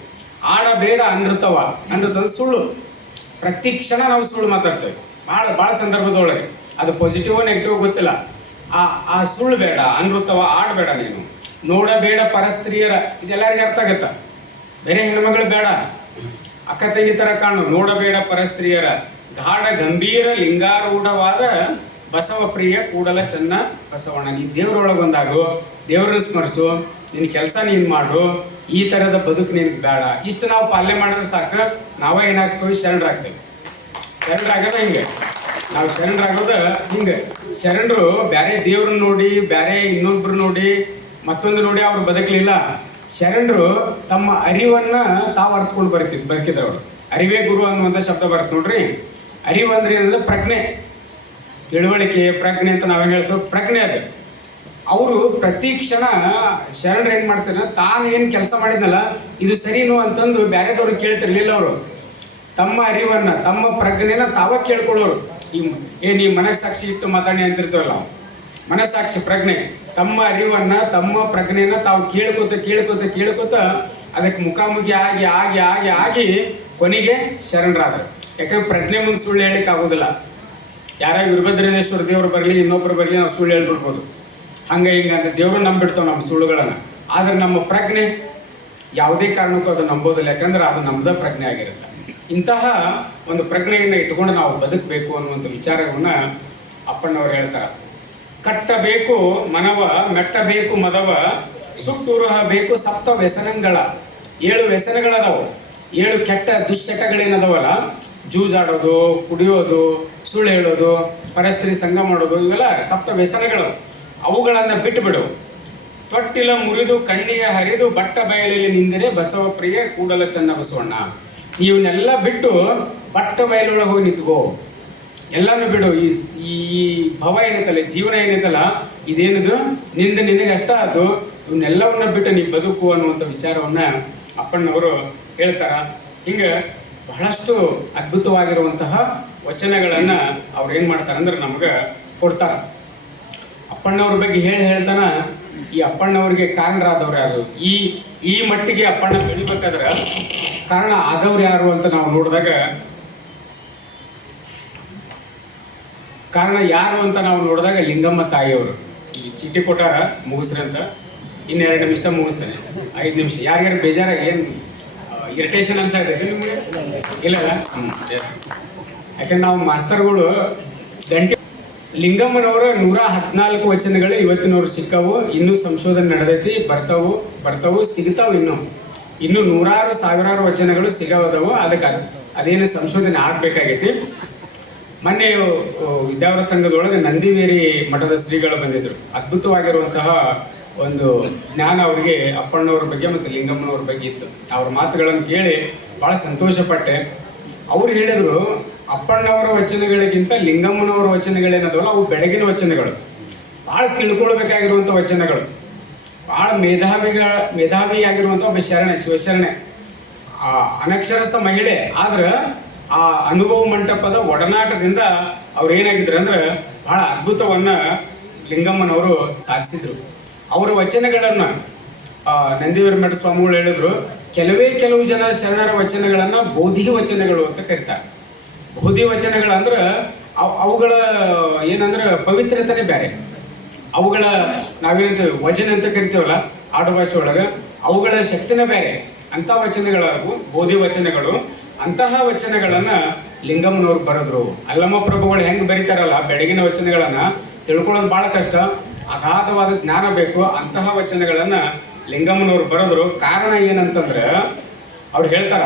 ಆಡ ಬೇಡ ಅನೃತವ, ಅನೃತ ಸುಳ್ಳು. ಪ್ರತಿ ಕ್ಷಣ ನಾವು ಸುಳ್ಳು ಮಾತಾಡ್ತೇವೆ ಭಾಳ ಸಂದರ್ಭದೊಳಗೆ. ಅದು ಪಾಸಿಟಿವ್ ನೆಗೆಟಿವ್ ಗೊತ್ತಿಲ್ಲ. ಆ ಸುಳ್ಳು ಬೇಡ, ಅನೃತವ, ಆಡಬೇಡ ನೀನು. ನೋಡಬೇಡ ಪರಸ್ತ್ರೀಯರ, ಇದೆಲ್ಲರಿಗೂ ಅರ್ಥ ಆಗತ್ತ. ಬೇರೆ ಹೆಣ್ಮಗಳು ಬೇಡ, ಅಕ್ಕ ತಂಗಿ ಥರ ಕಾಣು. ನೋಡಬೇಡ ಪರಸ್ತ್ರೀಯರ, ಗಾಢ ಗಂಭೀರ ಲಿಂಗಾರೂಢವಾದ ಬಸವಪ್ರಿಯ ಕೂಡಲ ಚೆನ್ನ ಬಸವಣ್ಣ. ನೀ ದೇವ್ರೊಳಗೊಂದಾಗು, ದೇವ್ರನ್ನ ಸ್ಮರಿಸು, ನಿನ್ನ ಕೆಲಸ ನೀನು ಮಾಡು, ಈ ಥರದ ಬದುಕು ನಿನಗೆ ಬೇಡ. ಇಷ್ಟು ನಾವು ಪಾಲನೆ ಮಾಡಿದ್ರೆ ಸಾಕು, ನಾವೇ ಏನಾಗ್ತೀವಿ, ಶರಣರಾಗ್ತೇವೆ. ಶರಣರಾಗೋದ ಹಿಂಗೆ, ನಾವು ಶರಣರಾಗೋದ ಹಿಂಗೆ. ಶರಣರು ಬೇರೆ ದೇವ್ರನ್ನ ನೋಡಿ, ಬೇರೆ ಇನ್ನೊಬ್ರು ನೋಡಿ, ಮತ್ತೊಂದು ನೋಡಿ ಅವ್ರು ಬದುಕಲಿಲ್ಲ. ಶರಣರು ತಮ್ಮ ಅರಿವನ್ನ ತಾವು ಅರ್ಥಕೊಂಡು ಬದುಕಿದವರು. ಅರಿವೇ ಗುರು ಅನ್ನುವಂಥ ಶಬ್ದ ಬರುತ್ತೆ ನೋಡ್ರಿ. ಅರಿವು ಅಂದ್ರೆ ಏನಂದ್ರೆ ಪ್ರಜ್ಞೆ, ತಿಳುವಳಿಕೆ, ಪ್ರಜ್ಞೆ ಅಂತ ನಾವೇನು ಹೇಳ್ತೇವೆ, ಪ್ರಜ್ಞೆ ಅದು. ಅವರು ಪ್ರತಿ ಕ್ಷಣ ಶರಣರು ಏನು ಮಾಡ್ತಾರೆ, ತಾನು ಏನು ಕೆಲಸ ಮಾಡಿದ್ನಲ್ಲ ಇದು ಸರಿನೋ ಅಂತಂದು ಬೇರೆದವ್ರಿಗೆ ಕೇಳ್ತಿರ್ಲಿಲ್ಲ. ಅವರು ತಮ್ಮ ಅರಿವನ್ನ, ತಮ್ಮ ಪ್ರಜ್ಞೆನ ತಾವ ಕೇಳ್ಕೊಳ್ಳೋರು. ಈ ಮನಸ್ಸಾಕ್ಷಿ ಇಟ್ಟು ಮಾತಾಡಿ ಅಂತಿರ್ತೇವಲ್ಲ ನಾವು, ಮನಸ್ಸಾಕ್ಷಿ ಪ್ರಜ್ಞೆ, ತಮ್ಮ ಅರಿವನ್ನ, ತಮ್ಮ ಪ್ರಜ್ಞೆನ ತಾವು ಕೇಳ್ಕೊತ ಅದಕ್ಕೆ ಮುಖಾಮುಖಿ ಆಗಿ ಆಗಿ ಆಗಿ ಆಗಿ ಕೊನೆಗೆ ಶರಣರಾದರು. ಯಾಕಂದ್ರೆ ಪ್ರಜ್ಞೆ ಮುಂದೆ ಸುಳ್ಳು ಹೇಳಿಕ್ಕೆ ಆಗೋದಿಲ್ಲ. ಯಾರ ವೀರಭದ್ರೇಶ್ವರ ದೇವರು ಬರಲಿ, ಇನ್ನೊಬ್ರು ಬರಲಿ, ನಾವು ಸುಳ್ಳು ಹೇಳ್ಬಿಡ್ಬೋದು. ಹಂಗೆ ಹಿಂಗೆ ಅಂತ ದೇವರು ನಂಬಿಡ್ತಾವೆ ನಮ್ಮ ಸುಳ್ಳುಗಳನ್ನು. ಆದರೆ ನಮ್ಮ ಪ್ರಜ್ಞೆ ಯಾವುದೇ ಕಾರಣಕ್ಕೂ ಅದು ನಂಬೋದಿಲ್ಲ, ಯಾಕಂದ್ರೆ ಅದು ನಮ್ಮದ ಪ್ರಜ್ಞೆ ಆಗಿರುತ್ತೆ. ಇಂತಹ ಒಂದು ಪ್ರಜ್ಞೆಯನ್ನು ಇಟ್ಕೊಂಡು ನಾವು ಬದುಕಬೇಕು ಅನ್ನುವಂಥ ವಿಚಾರವನ್ನ ಅಪ್ಪಣ್ಣವ್ರು ಹೇಳ್ತಾರೆ. ಕಟ್ಟಬೇಕು ಮನವ, ಮೆಟ್ಟಬೇಕು ಮದವ, ಸುಟ್ಟುರುಹ ಬೇಕು ಸಪ್ತ ವ್ಯಸನಗಳ. 7 ವ್ಯಸನಗಳದಾವು, 7 ಕೆಟ್ಟ ದುಶ್ಚಟಗಳೇನದವಲ್ಲ, ಜೂಜಾಡೋದು, ಕುಡಿಯೋದು, ಸುಳ್ಳು ಹೇಳೋದು, ಪರಸ್ತ್ರೀ ಸಂಘ ಮಾಡೋದು, ಇವೆಲ್ಲ ಸಪ್ತ ವ್ಯಸನಗಳು. ಅವುಗಳನ್ನು ಬಿಟ್ಟುಬಿಡು. ತೊಟ್ಟಿಲ ಮುರಿದು ಕಣ್ಣಿಗೆ ಹರಿದು ಬಟ್ಟ ಬಯಲಲ್ಲಿ ನಿಂದರೆ ಬಸವಪ್ರಿಯ ಕೂಡಲ ಚೆನ್ನ ಬಸವಣ್ಣ. ಇವನ್ನೆಲ್ಲ ಬಿಟ್ಟು ಬಟ್ಟ ಬಯಲೊಳಗೆ ಹೋಗಿ ನಿಂತ್ಕೋ. ಎಲ್ಲಾನು ಬಿಡು. ಈ ಭವ ಏನೈತಲ್ಲ, ಜೀವನ ಏನೈತಲ್ಲ, ಇದೇನದು ನಿನಗೆ ಅಷ್ಟ ಅದು. ಇವನ್ನೆಲ್ಲವನ್ನ ಬಿಟ್ಟು ನೀ ಬದುಕು ಅನ್ನುವಂಥ ವಿಚಾರವನ್ನ ಅಪ್ಪಣ್ಣವರು ಹೇಳ್ತಾರ. ಹಿಂಗೆ ಬಹಳಷ್ಟು ಅದ್ಭುತವಾಗಿರುವಂತಹ ವಚನಗಳನ್ನ ಅವ್ರು ಏನು ಮಾಡ್ತಾರೆ ಅಂದ್ರೆ ನಮ್ಗೆ ಕೊಡ್ತಾರ. ಅಪ್ಪಣ್ಣವ್ರ ಬಗ್ಗೆ ಹೇಳ್ತಾನ. ಈ ಅಪ್ಪಣ್ಣವ್ರಿಗೆ ಕಾರಣರಾದವ್ರು ಯಾರು, ಈ ಮಟ್ಟಿಗೆ ಅಪ್ಪಣ್ಣ ಬೆಳಿಬೇಕಾದ್ರೆ ಕಾರಣ ಆದವ್ರು ಯಾರು ಅಂತ ನಾವು ನೋಡಿದಾಗ, ಕಾರಣ ಯಾರು ಅಂತ ನಾವು ನೋಡಿದಾಗ ಲಿಂಗಮ್ಮ ತಾಯಿಯವರು. ಈ ಚೀಟಿ ಕೊಟ್ಟಾರ ಮುಗಿಸ್ರಿ ಅಂತ, ಇನ್ನು 2 ನಿಮಿಷ ಮುಗಿಸ್ತೇನೆ, 5 ನಿಮಿಷ. ಯಾರ್ಯಾರು ಬೇಜಾರಾಗಿ ಏನು ಇರಿಟೇಷನ್ ಅನ್ಸಾಗ್ತೈತೆ ನಿಮಗೆ? ಇಲ್ಲಲ್ಲ? ಎಸ್. ಯಾಕಂದ್ರೆ ನಾವು ಮಾಸ್ತರ್ಗಳು ಗಂಟೆ ಲಿಂಗಮ್ಮನವರ 114 ವಚನಗಳು ಇವತ್ತಿನವ್ರು ಸಿಕ್ಕವು. ಇನ್ನೂ ಸಂಶೋಧನೆ ನಡೆದೈತಿ, ಬರ್ತಾವು ಸಿಗ್ತಾವು. ಇನ್ನು ನೂರಾರು ಸಾವಿರಾರು ವಚನಗಳು ಸಿಗವದವು. ಅದಕ್ಕೆ ಅದೇನು ಸಂಶೋಧನೆ ಆಗ್ಬೇಕಾಗೈತಿ. ಮೊನ್ನೆ ವಿದ್ಯಾವರ ಸಂಘದೊಳಗೆ ನಂದಿವೇರಿ ಮಠದ ಶ್ರೀಗಳು ಬಂದಿದ್ರು. ಅದ್ಭುತವಾಗಿರುವಂತಹ ಒಂದು ಜ್ಞಾನ ಅವರಿಗೆ ಅಪ್ಪಣ್ಣವ್ರ ಬಗ್ಗೆ ಮತ್ತು ಲಿಂಗಮ್ಮನವ್ರ ಬಗ್ಗೆ ಇತ್ತು. ಅವ್ರ ಮಾತುಗಳನ್ನು ಕೇಳಿ ಭಾಳ ಸಂತೋಷಪಟ್ಟೆ. ಅವ್ರು ಹೇಳಿದ್ರು, ಅಪ್ಪಣ್ಣವರ ವಚನಗಳಿಗಿಂತ ಲಿಂಗಮ್ಮನವರ ವಚನಗಳೇನದವಲ್ಲ ಅವು ಬೆಳಗಿನ ವಚನಗಳು, ಭಾಳ ತಿಳ್ಕೊಳ್ಬೇಕಾಗಿರುವಂಥ ವಚನಗಳು, ಭಾಳ ಮೇಧಾವಿಯಾಗಿರುವಂಥ ಒಬ್ಬ ಶಿವಶರಣೆ, ಅನಕ್ಷರಸ್ಥ ಮಹಿಳೆ. ಆದ್ರೆ ಆ ಅನುಭವ ಮಂಟಪದ ಒಡನಾಟದಿಂದ ಅವ್ರು ಏನಾಗಿದ್ರು ಅಂದ್ರೆ ಬಹಳ ಅದ್ಭುತವನ್ನ ಲಿಂಗಮ್ಮನವರು ಸಾಧಿಸಿದ್ರು. ಅವರ ವಚನಗಳನ್ನ ನಂದಿವೀರ ಮಠ ಸ್ವಾಮಿಗಳು ಹೇಳಿದ್ರು, ಕೆಲವು ಜನ ಶರಣರ ವಚನಗಳನ್ನ ಬೋಧಿ ವಚನಗಳು ಅಂತ ಕರೀತಾರೆ. ಬೋಧಿ ವಚನಗಳಂದ್ರೆ ಅವುಗಳ ಏನಂದ್ರೆ ಪವಿತ್ರತೆನೇ ಬೇರೆ. ಅವುಗಳ ನಾವೇನಂತೀವಿ ವಚನ ಅಂತ ಕರಿತೀವಲ್ಲ ಆಡುಭಾಷೆ ಒಳಗೆ, ಅವುಗಳ ಶಕ್ತಿನೇ ಬೇರೆ. ಅಂಥ ವಚನಗಳಾಗು ಬೋಧಿ ವಚನಗಳು. ಅಂತಹ ವಚನಗಳನ್ನ ಲಿಂಗಮ್ಮನವ್ರು ಬರೆದ್ರು. ಅಲ್ಲಮ್ಮ ಪ್ರಭುಗಳು ಹೆಂಗೆ ಬರೀತಾರಲ್ಲ ಬೆಳಗಿನ ವಚನಗಳನ್ನ ತಿಳ್ಕೊಳ್ಳೋದು ಭಾಳ ಕಷ್ಟ, ಅಗಾಧವಾದ ಜ್ಞಾನ ಬೇಕು. ಅಂತಹ ವಚನಗಳನ್ನ ಲಿಂಗಮ್ಮನವ್ರು ಬರೆದ್ರು. ಕಾರಣ ಏನಂತಂದ್ರೆ ಅವ್ರು ಹೇಳ್ತಾರ,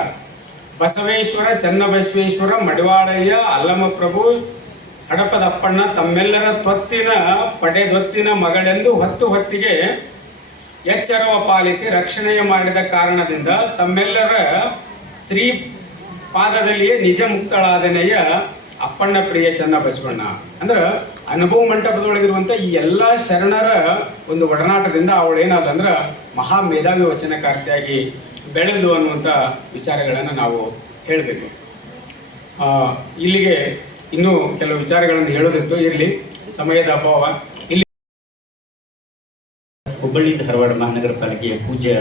ಬಸವೇಶ್ವರ ಚನ್ನಬಸವೇಶ್ವರ ಮಡಿವಾಳಯ್ಯ ಅಲ್ಲಮ್ಮ ಪ್ರಭು ಹಡಪದಪ್ಪಣ್ಣ ತಮ್ಮೆಲ್ಲರ ತ್ವತ್ತಿನ ಪಡೆದೊತ್ತಿನ ಮಗಳೆಂದು ಹೊತ್ತಿಗೆ ಎಚ್ಚರವ ಪಾಲಿಸಿ ರಕ್ಷಣೆಯ ಮಾಡಿದ ಕಾರಣದಿಂದ ತಮ್ಮೆಲ್ಲರ ಶ್ರೀ ಪಾದದಲ್ಲಿಯೇ ನಿಜ ಮುಕ್ತಳಾದನೆಯ ಅಪ್ಪಣ್ಣ ಪ್ರಿಯ ಚನ್ನಬಸವಣ್ಣ. ಅಂದ್ರೆ ಅನುಭವ ಮಂಟಪದೊಳಗಿರುವಂಥ ಈ ಎಲ್ಲ ಶರಣರ ಒಂದು ಒಡನಾಟದಿಂದ ಅವಳು ಏನಾದಂದ್ರೆ ಮಹಾ ಮೇಧಾವಿ ವಚನಕಾರ್ತಿಯಾಗಿ ಬೆಳೆದು ಅನ್ನುವಂಥ ವಿಚಾರಗಳನ್ನು ನಾವು ಹೇಳಬೇಕು. ಇಲ್ಲಿಗೆ ಇನ್ನೂ ಕೆಲವು ವಿಚಾರಗಳನ್ನು ಹೇಳೋದಿತ್ತು, ಇರಲಿ, ಸಮಯದ ಅಭಾವ. ಇಲ್ಲಿ ಹುಬ್ಬಳ್ಳಿ ಧಾರವಾಡ ಮಹಾನಗರ ಪಾಲಿಕೆಯ ಪೂಜ್ಯ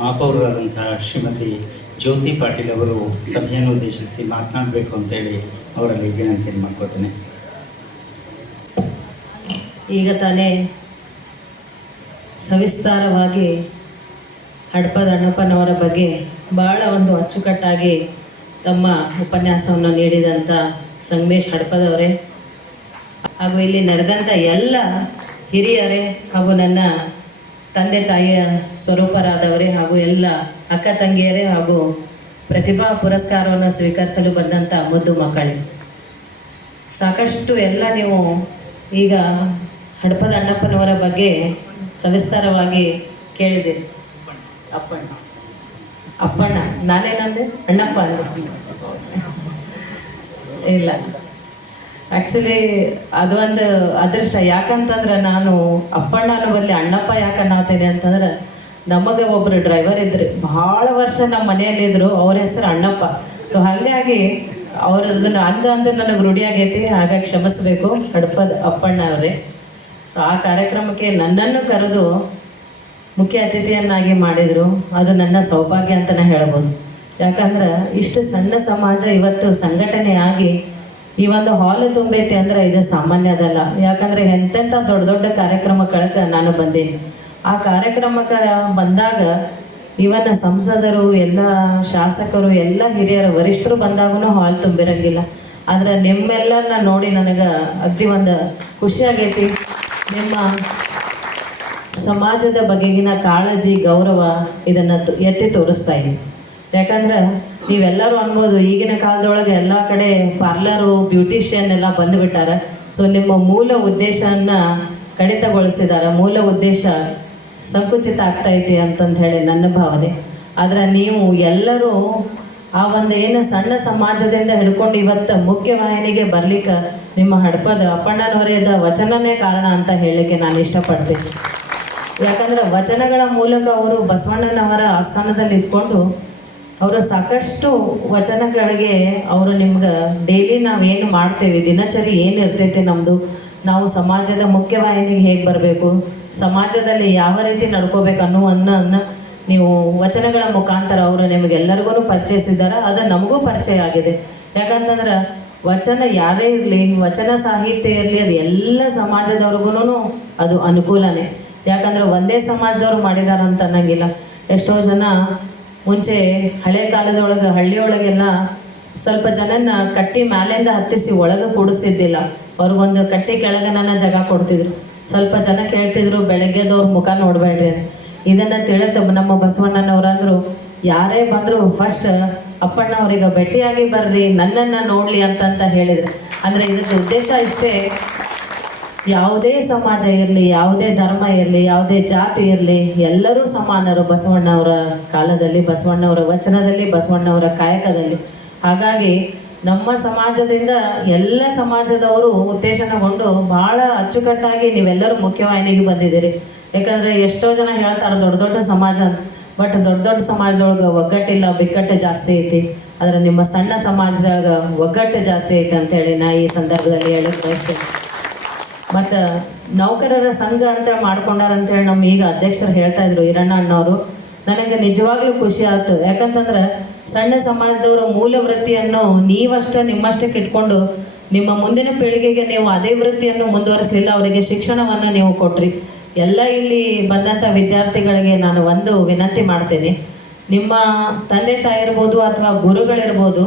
ಮಹಾಪೌರರಾದಂತಹ ಶ್ರೀಮತಿ ಜ್ಯೋತಿ ಪಾಟೀಲ್ ಅವರು ಸಭೆಯನ್ನು ಉದ್ದೇಶಿಸಿ ಮಾತನಾಡಬೇಕು ಅಂತೇಳಿ ಅವರಲ್ಲಿ ವಿನಂತಿಯನ್ನು ಮಾಡ್ಕೋತೇನೆ. ಈಗ ತಾನೇ ಸವಿಸ್ತಾರವಾಗಿ ಹಡಪದ ಅಣ್ಣಪ್ಪನವರ ಬಗ್ಗೆ ಭಾಳ ಒಂದು ಅಚ್ಚುಕಟ್ಟಾಗಿ ತಮ್ಮ ಉಪನ್ಯಾಸವನ್ನು ನೀಡಿದಂಥ ಸಂಗಮೇಶ್ ಹಡಪದವರೇ, ಹಾಗೂ ಇಲ್ಲಿ ನೆರೆದಂಥ ಎಲ್ಲ ಹಿರಿಯರೇ ಹಾಗೂ ನನ್ನ ತಂದೆ ತಾಯಿಯ ಸ್ವರೂಪರಾದವರೇ ಹಾಗೂ ಎಲ್ಲ ಅಕ್ಕ ತಂಗಿಯರೇ ಹಾಗೂ ಪ್ರತಿಭಾ ಪುರಸ್ಕಾರವನ್ನು ಸ್ವೀಕರಿಸಲು ಬಂದಂಥ ಮುದ್ದು ಮಕ್ಕಳೇ, ಸಾಕಷ್ಟು ಎಲ್ಲ ನೀವು ಈಗ ಹಡಪದ ಅಣ್ಣಪ್ಪನವರ ಬಗ್ಗೆ ಸವಿಸ್ತಾರವಾಗಿ ಕೇಳಿದ್ದೀರಿ. ಅಪ್ಪಣ್ಣ ನಾನೇನಂದೆ ಅಣ್ಣಪ್ಪ ಇಲ್ಲ, ಆ್ಯಕ್ಚುಲಿ ಅದು ಒಂದು ಅದೃಷ್ಟ. ಯಾಕಂತಂದ್ರೆ ನಾನು ಅಪ್ಪಣ್ಣ ಅನ್ನೋ ಬದಲಿ ಅಣ್ಣಪ್ಪ ಯಾಕೆ ಅನ್ನತೇನೆ ಅಂತಂದ್ರೆ, ನಮಗೆ ಒಬ್ಬರು ಡ್ರೈವರ್ ಇದ್ರು, ಭಾಳ ವರ್ಷ ನಮ್ಮ ಮನೆಯಲ್ಲಿದ್ದರು, ಅವ್ರ ಹೆಸರು ಅಣ್ಣಪ್ಪ. ಸೊ ಹಾಗಾಗಿ ಅವ್ರದನ್ನು ಅಂದು ನನಗೆ ರೂಢಿ ಆಗೈತಿ, ಹಾಗಾಗಿ ಕ್ಷಮಿಸಬೇಕು ಹಡಪದ ಅಪ್ಪಣ್ಣ ಅವರೇ. ಸೊ ಆ ಕಾರ್ಯಕ್ರಮಕ್ಕೆ ನನ್ನನ್ನು ಕರೆದು ಮುಖ್ಯ ಅತಿಥಿಯನ್ನಾಗಿ ಮಾಡಿದರು. ಅದು ನನ್ನ ಸೌಭಾಗ್ಯ ಅಂತಲೇ ಹೇಳ್ಬೋದು. ಯಾಕಂದ್ರೆ ಇಷ್ಟು ಸಣ್ಣ ಸಮಾಜ ಇವತ್ತು ಸಂಘಟನೆಯಾಗಿ ಈ ಒಂದು ಹಾಲ್ ತುಂಬೈತೆ ಅಂದ್ರೆ ಇದು ಸಾಮಾನ್ಯದಲ್ಲ. ಯಾಕಂದರೆ ಎಂತೆಂಥ ದೊಡ್ಡ ದೊಡ್ಡ ಕಾರ್ಯಕ್ರಮಕ್ಕೆ ನಾನು ಬಂದೀನಿ. ಆ ಕಾರ್ಯಕ್ರಮಕ್ಕೆ ಬಂದಾಗ ಇವನ್ನ ಸಂಸದರು, ಎಲ್ಲ ಶಾಸಕರು, ಎಲ್ಲ ಹಿರಿಯರು, ವರಿಷ್ಠರು ಬಂದಾಗೂ ಹಾಲ್ ತುಂಬಿರಂಗಿಲ್ಲ. ಆದರೆ ನಿಮ್ಮೆಲ್ಲರನ್ನ ನೋಡಿ ನನಗೆ ಅಗ್ದಿ ಒಂದು ಖುಷಿಯಾಗೈತಿ. ನಿಮ್ಮ ಸಮಾಜದ ಬಗೆಗಿನ ಕಾಳಜಿ, ಗೌರವ ಇದನ್ನು ಎತ್ತಿ ತೋರಿಸ್ತಾ ಇದ್ದೀನಿ. ಯಾಕಂದ್ರೆ ನೀವೆಲ್ಲರೂ ಅನ್ಬೋದು, ಈಗಿನ ಕಾಲದೊಳಗೆ ಎಲ್ಲ ಕಡೆ ಪಾರ್ಲರು, ಬ್ಯೂಟಿಷಿಯನ್ ಎಲ್ಲ ಬಂದುಬಿಟ್ಟಾರೆ. ಸೊ ನಿಮ್ಮ ಮೂಲ ಉದ್ದೇಶವನ್ನು ಕಡಿತಗೊಳಿಸಿದ್ದಾರೆ, ಮೂಲ ಉದ್ದೇಶ ಸಂಕುಚಿತ ಆಗ್ತೈತಿ ಅಂತಂದು ಹೇಳಿ ನನ್ನ ಭಾವನೆ. ಆದರೆ ನೀವು ಎಲ್ಲರೂ ಆ ಒಂದು ಏನು ಸಣ್ಣ ಸಮಾಜದಿಂದ ಹಿಡ್ಕೊಂಡು ಇವತ್ತು ಮುಖ್ಯವಾಹಿನಿಗೆ ಬರ್ಲಿಕ್ಕೆ ನಿಮ್ಮ ಹಡಪದ ಅಪ್ಪಣ್ಣನವರೇದ ವಚನನೇ ಕಾರಣ ಅಂತ ಹೇಳಲಿಕ್ಕೆ ನಾನು ಇಷ್ಟಪಡ್ತೀನಿ. ಯಾಕಂದ್ರೆ ವಚನಗಳ ಮೂಲಕ ಅವರು ಬಸವಣ್ಣನವರ ಆಸ್ಥಾನದಲ್ಲಿ ಇದ್ಕೊಂಡು ಅವರು ಸಾಕಷ್ಟು ವಚನಗಳಿಗೆ ಅವರು ನಿಮ್ಗೆ ಡೈಲಿ ನಾವೇನು ಮಾಡ್ತೇವೆ, ದಿನಚರಿ ಏನು ಇರ್ತೈತೆ ನಮ್ಮದು, ನಾವು ಸಮಾಜದ ಮುಖ್ಯವಾಹಿನಿಗೆ ಹೇಗೆ ಬರಬೇಕು, ಸಮಾಜದಲ್ಲಿ ಯಾವ ರೀತಿ ನಡ್ಕೋಬೇಕು ಅನ್ನೋವನ್ನು ನೀವು ವಚನಗಳ ಮುಖಾಂತರ ಅವರು ನಿಮಗೆಲ್ಲರಿಗೂ ಪರಿಚಯಿಸಿದ್ದಾರೆ. ಅದು ನಮಗೂ ಪರಿಚಯ ಆಗಿದೆ. ಯಾಕಂತಂದ್ರೆ ವಚನ ಯಾರೇ ಇರಲಿ, ವಚನ ಸಾಹಿತ್ಯ ಇರಲಿ, ಅದು ಎಲ್ಲ ಸಮಾಜದವ್ರಿಗೂ ಅದು ಅನುಕೂಲನೇ. ಯಾಕಂದ್ರೆ ಒಂದೇ ಸಮಾಜದವ್ರು ಮಾಡಿದಾರಂತ ಅನ್ನಂಗಿಲ್ಲ. ಎಷ್ಟೋ ಜನ ಮುಂಚೆ ಹಳೆ ಕಾಲದೊಳಗೆ ಹಳ್ಳಿಯೊಳಗೆಲ್ಲ ಸ್ವಲ್ಪ ಜನನ ಕಟ್ಟಿ ಮ್ಯಾಲಿಂದ ಹತ್ತಿಸಿ ಒಳಗೆ ಕೂಡಿಸ್ತಿದ್ದಿಲ್ಲ, ಅವ್ರಿಗೊಂದು ಕಟ್ಟಿ ಕೆಳಗೆ ನನ್ನ ಜಾಗ ಕೊಡ್ತಿದ್ರು. ಸ್ವಲ್ಪ ಜನ ಕೇಳ್ತಿದ್ರು, ಬೆಳಗ್ಗೆದವ್ರ ಮುಖ ನೋಡಬೇಡ್ರಿ. ಇದನ್ನು ತಿಳಿದ ನಮ್ಮ ಬಸವಣ್ಣನವರಂದ್ರು, ಯಾರೇ ಬಂದರೂ ಫಸ್ಟ್ ಅಪ್ಪಣ್ಣ ಅವ್ರಿಗೆ ಭೇಟಿಯಾಗಿ ಬರ್ರಿ, ನನ್ನನ್ನು ನೋಡಲಿ ಅಂತಂತ ಹೇಳಿದ್ರು. ಅಂದರೆ ಇದಕ್ಕೆ ಉದ್ದೇಶ ಇಷ್ಟೇ, ಯಾವುದೇ ಸಮಾಜ ಇರಲಿ, ಯಾವುದೇ ಧರ್ಮ ಇರಲಿ, ಯಾವುದೇ ಜಾತಿ ಇರಲಿ, ಎಲ್ಲರೂ ಸಮಾನರು ಬಸವಣ್ಣವರ ಕಾಲದಲ್ಲಿ, ಬಸವಣ್ಣವರ ವಚನದಲ್ಲಿ, ಬಸವಣ್ಣವರ ಕಾಯಕದಲ್ಲಿ. ಹಾಗಾಗಿ ನಮ್ಮ ಸಮಾಜದಿಂದ ಎಲ್ಲ ಸಮಾಜದವರು ಉತ್ತೇಜನಗೊಂಡು ಭಾಳ ಅಚ್ಚುಕಟ್ಟಾಗಿ ನೀವೆಲ್ಲರೂ ಮುಖ್ಯವಾಹಿನಿಗೆ ಬಂದಿದ್ದೀರಿ. ಯಾಕಂದರೆ ಎಷ್ಟೋ ಜನ ಹೇಳ್ತಾರೆ ದೊಡ್ಡ ದೊಡ್ಡ ಸಮಾಜ ಅಂತ, ಬಟ್ ದೊಡ್ಡ ದೊಡ್ಡ ಸಮಾಜದೊಳಗೆ ಒಗ್ಗಟ್ಟಿಲ್ಲ, ಬಿಕ್ಕಟ್ಟು ಜಾಸ್ತಿ ಐತಿ. ಆದರೆ ನಿಮ್ಮ ಸಣ್ಣ ಸಮಾಜದೊಳಗೆ ಒಗ್ಗಟ್ಟು ಜಾಸ್ತಿ ಐತೆ ಅಂತೇಳಿ ನಾ ಈ ಸಂದರ್ಭದಲ್ಲಿ ಹೇಳಕ್ಕೆ ಬಯಸ್ತೇನೆ. ಮತ್ತು ನೌಕರರ ಸಂಘ ಅಂತ ಮಾಡ್ಕೊಂಡಾರಂತೇಳಿ ನಮ್ಮ ಈಗ ಅಧ್ಯಕ್ಷರು ಹೇಳ್ತಾ ಇದ್ರು ಈರಣ್ಣ ಅಣ್ಣವರು. ನನಗೆ ನಿಜವಾಗ್ಲೂ ಖುಷಿ ಆಯ್ತು. ಯಾಕಂತಂದ್ರೆ ಸಣ್ಣ ಸಮಾಜದವರ ಮೂಲ ವೃತ್ತಿಯನ್ನು ನೀವಷ್ಟೇ ನಿಮ್ಮಷ್ಟಕ್ಕೆ ಇಟ್ಕೊಂಡು ನಿಮ್ಮ ಮುಂದಿನ ಪೀಳಿಗೆಗೆ ನೀವು ಅದೇ ವೃತ್ತಿಯನ್ನು ಮುಂದುವರಿಸಲಿಲ್ಲ, ಅವರಿಗೆ ಶಿಕ್ಷಣವನ್ನು ನೀವು ಕೊಟ್ರಿ. ಎಲ್ಲ ಇಲ್ಲಿ ಬಂದಂಥ ವಿದ್ಯಾರ್ಥಿಗಳಿಗೆ ನಾನು ಒಂದು ವಿನಂತಿ ಮಾಡ್ತೇನೆ, ನಿಮ್ಮ ತಂದೆ ತಾಯಿ ಇರ್ಬೋದು ಅಥವಾ ಗುರುಗಳಿರ್ಬೋದು,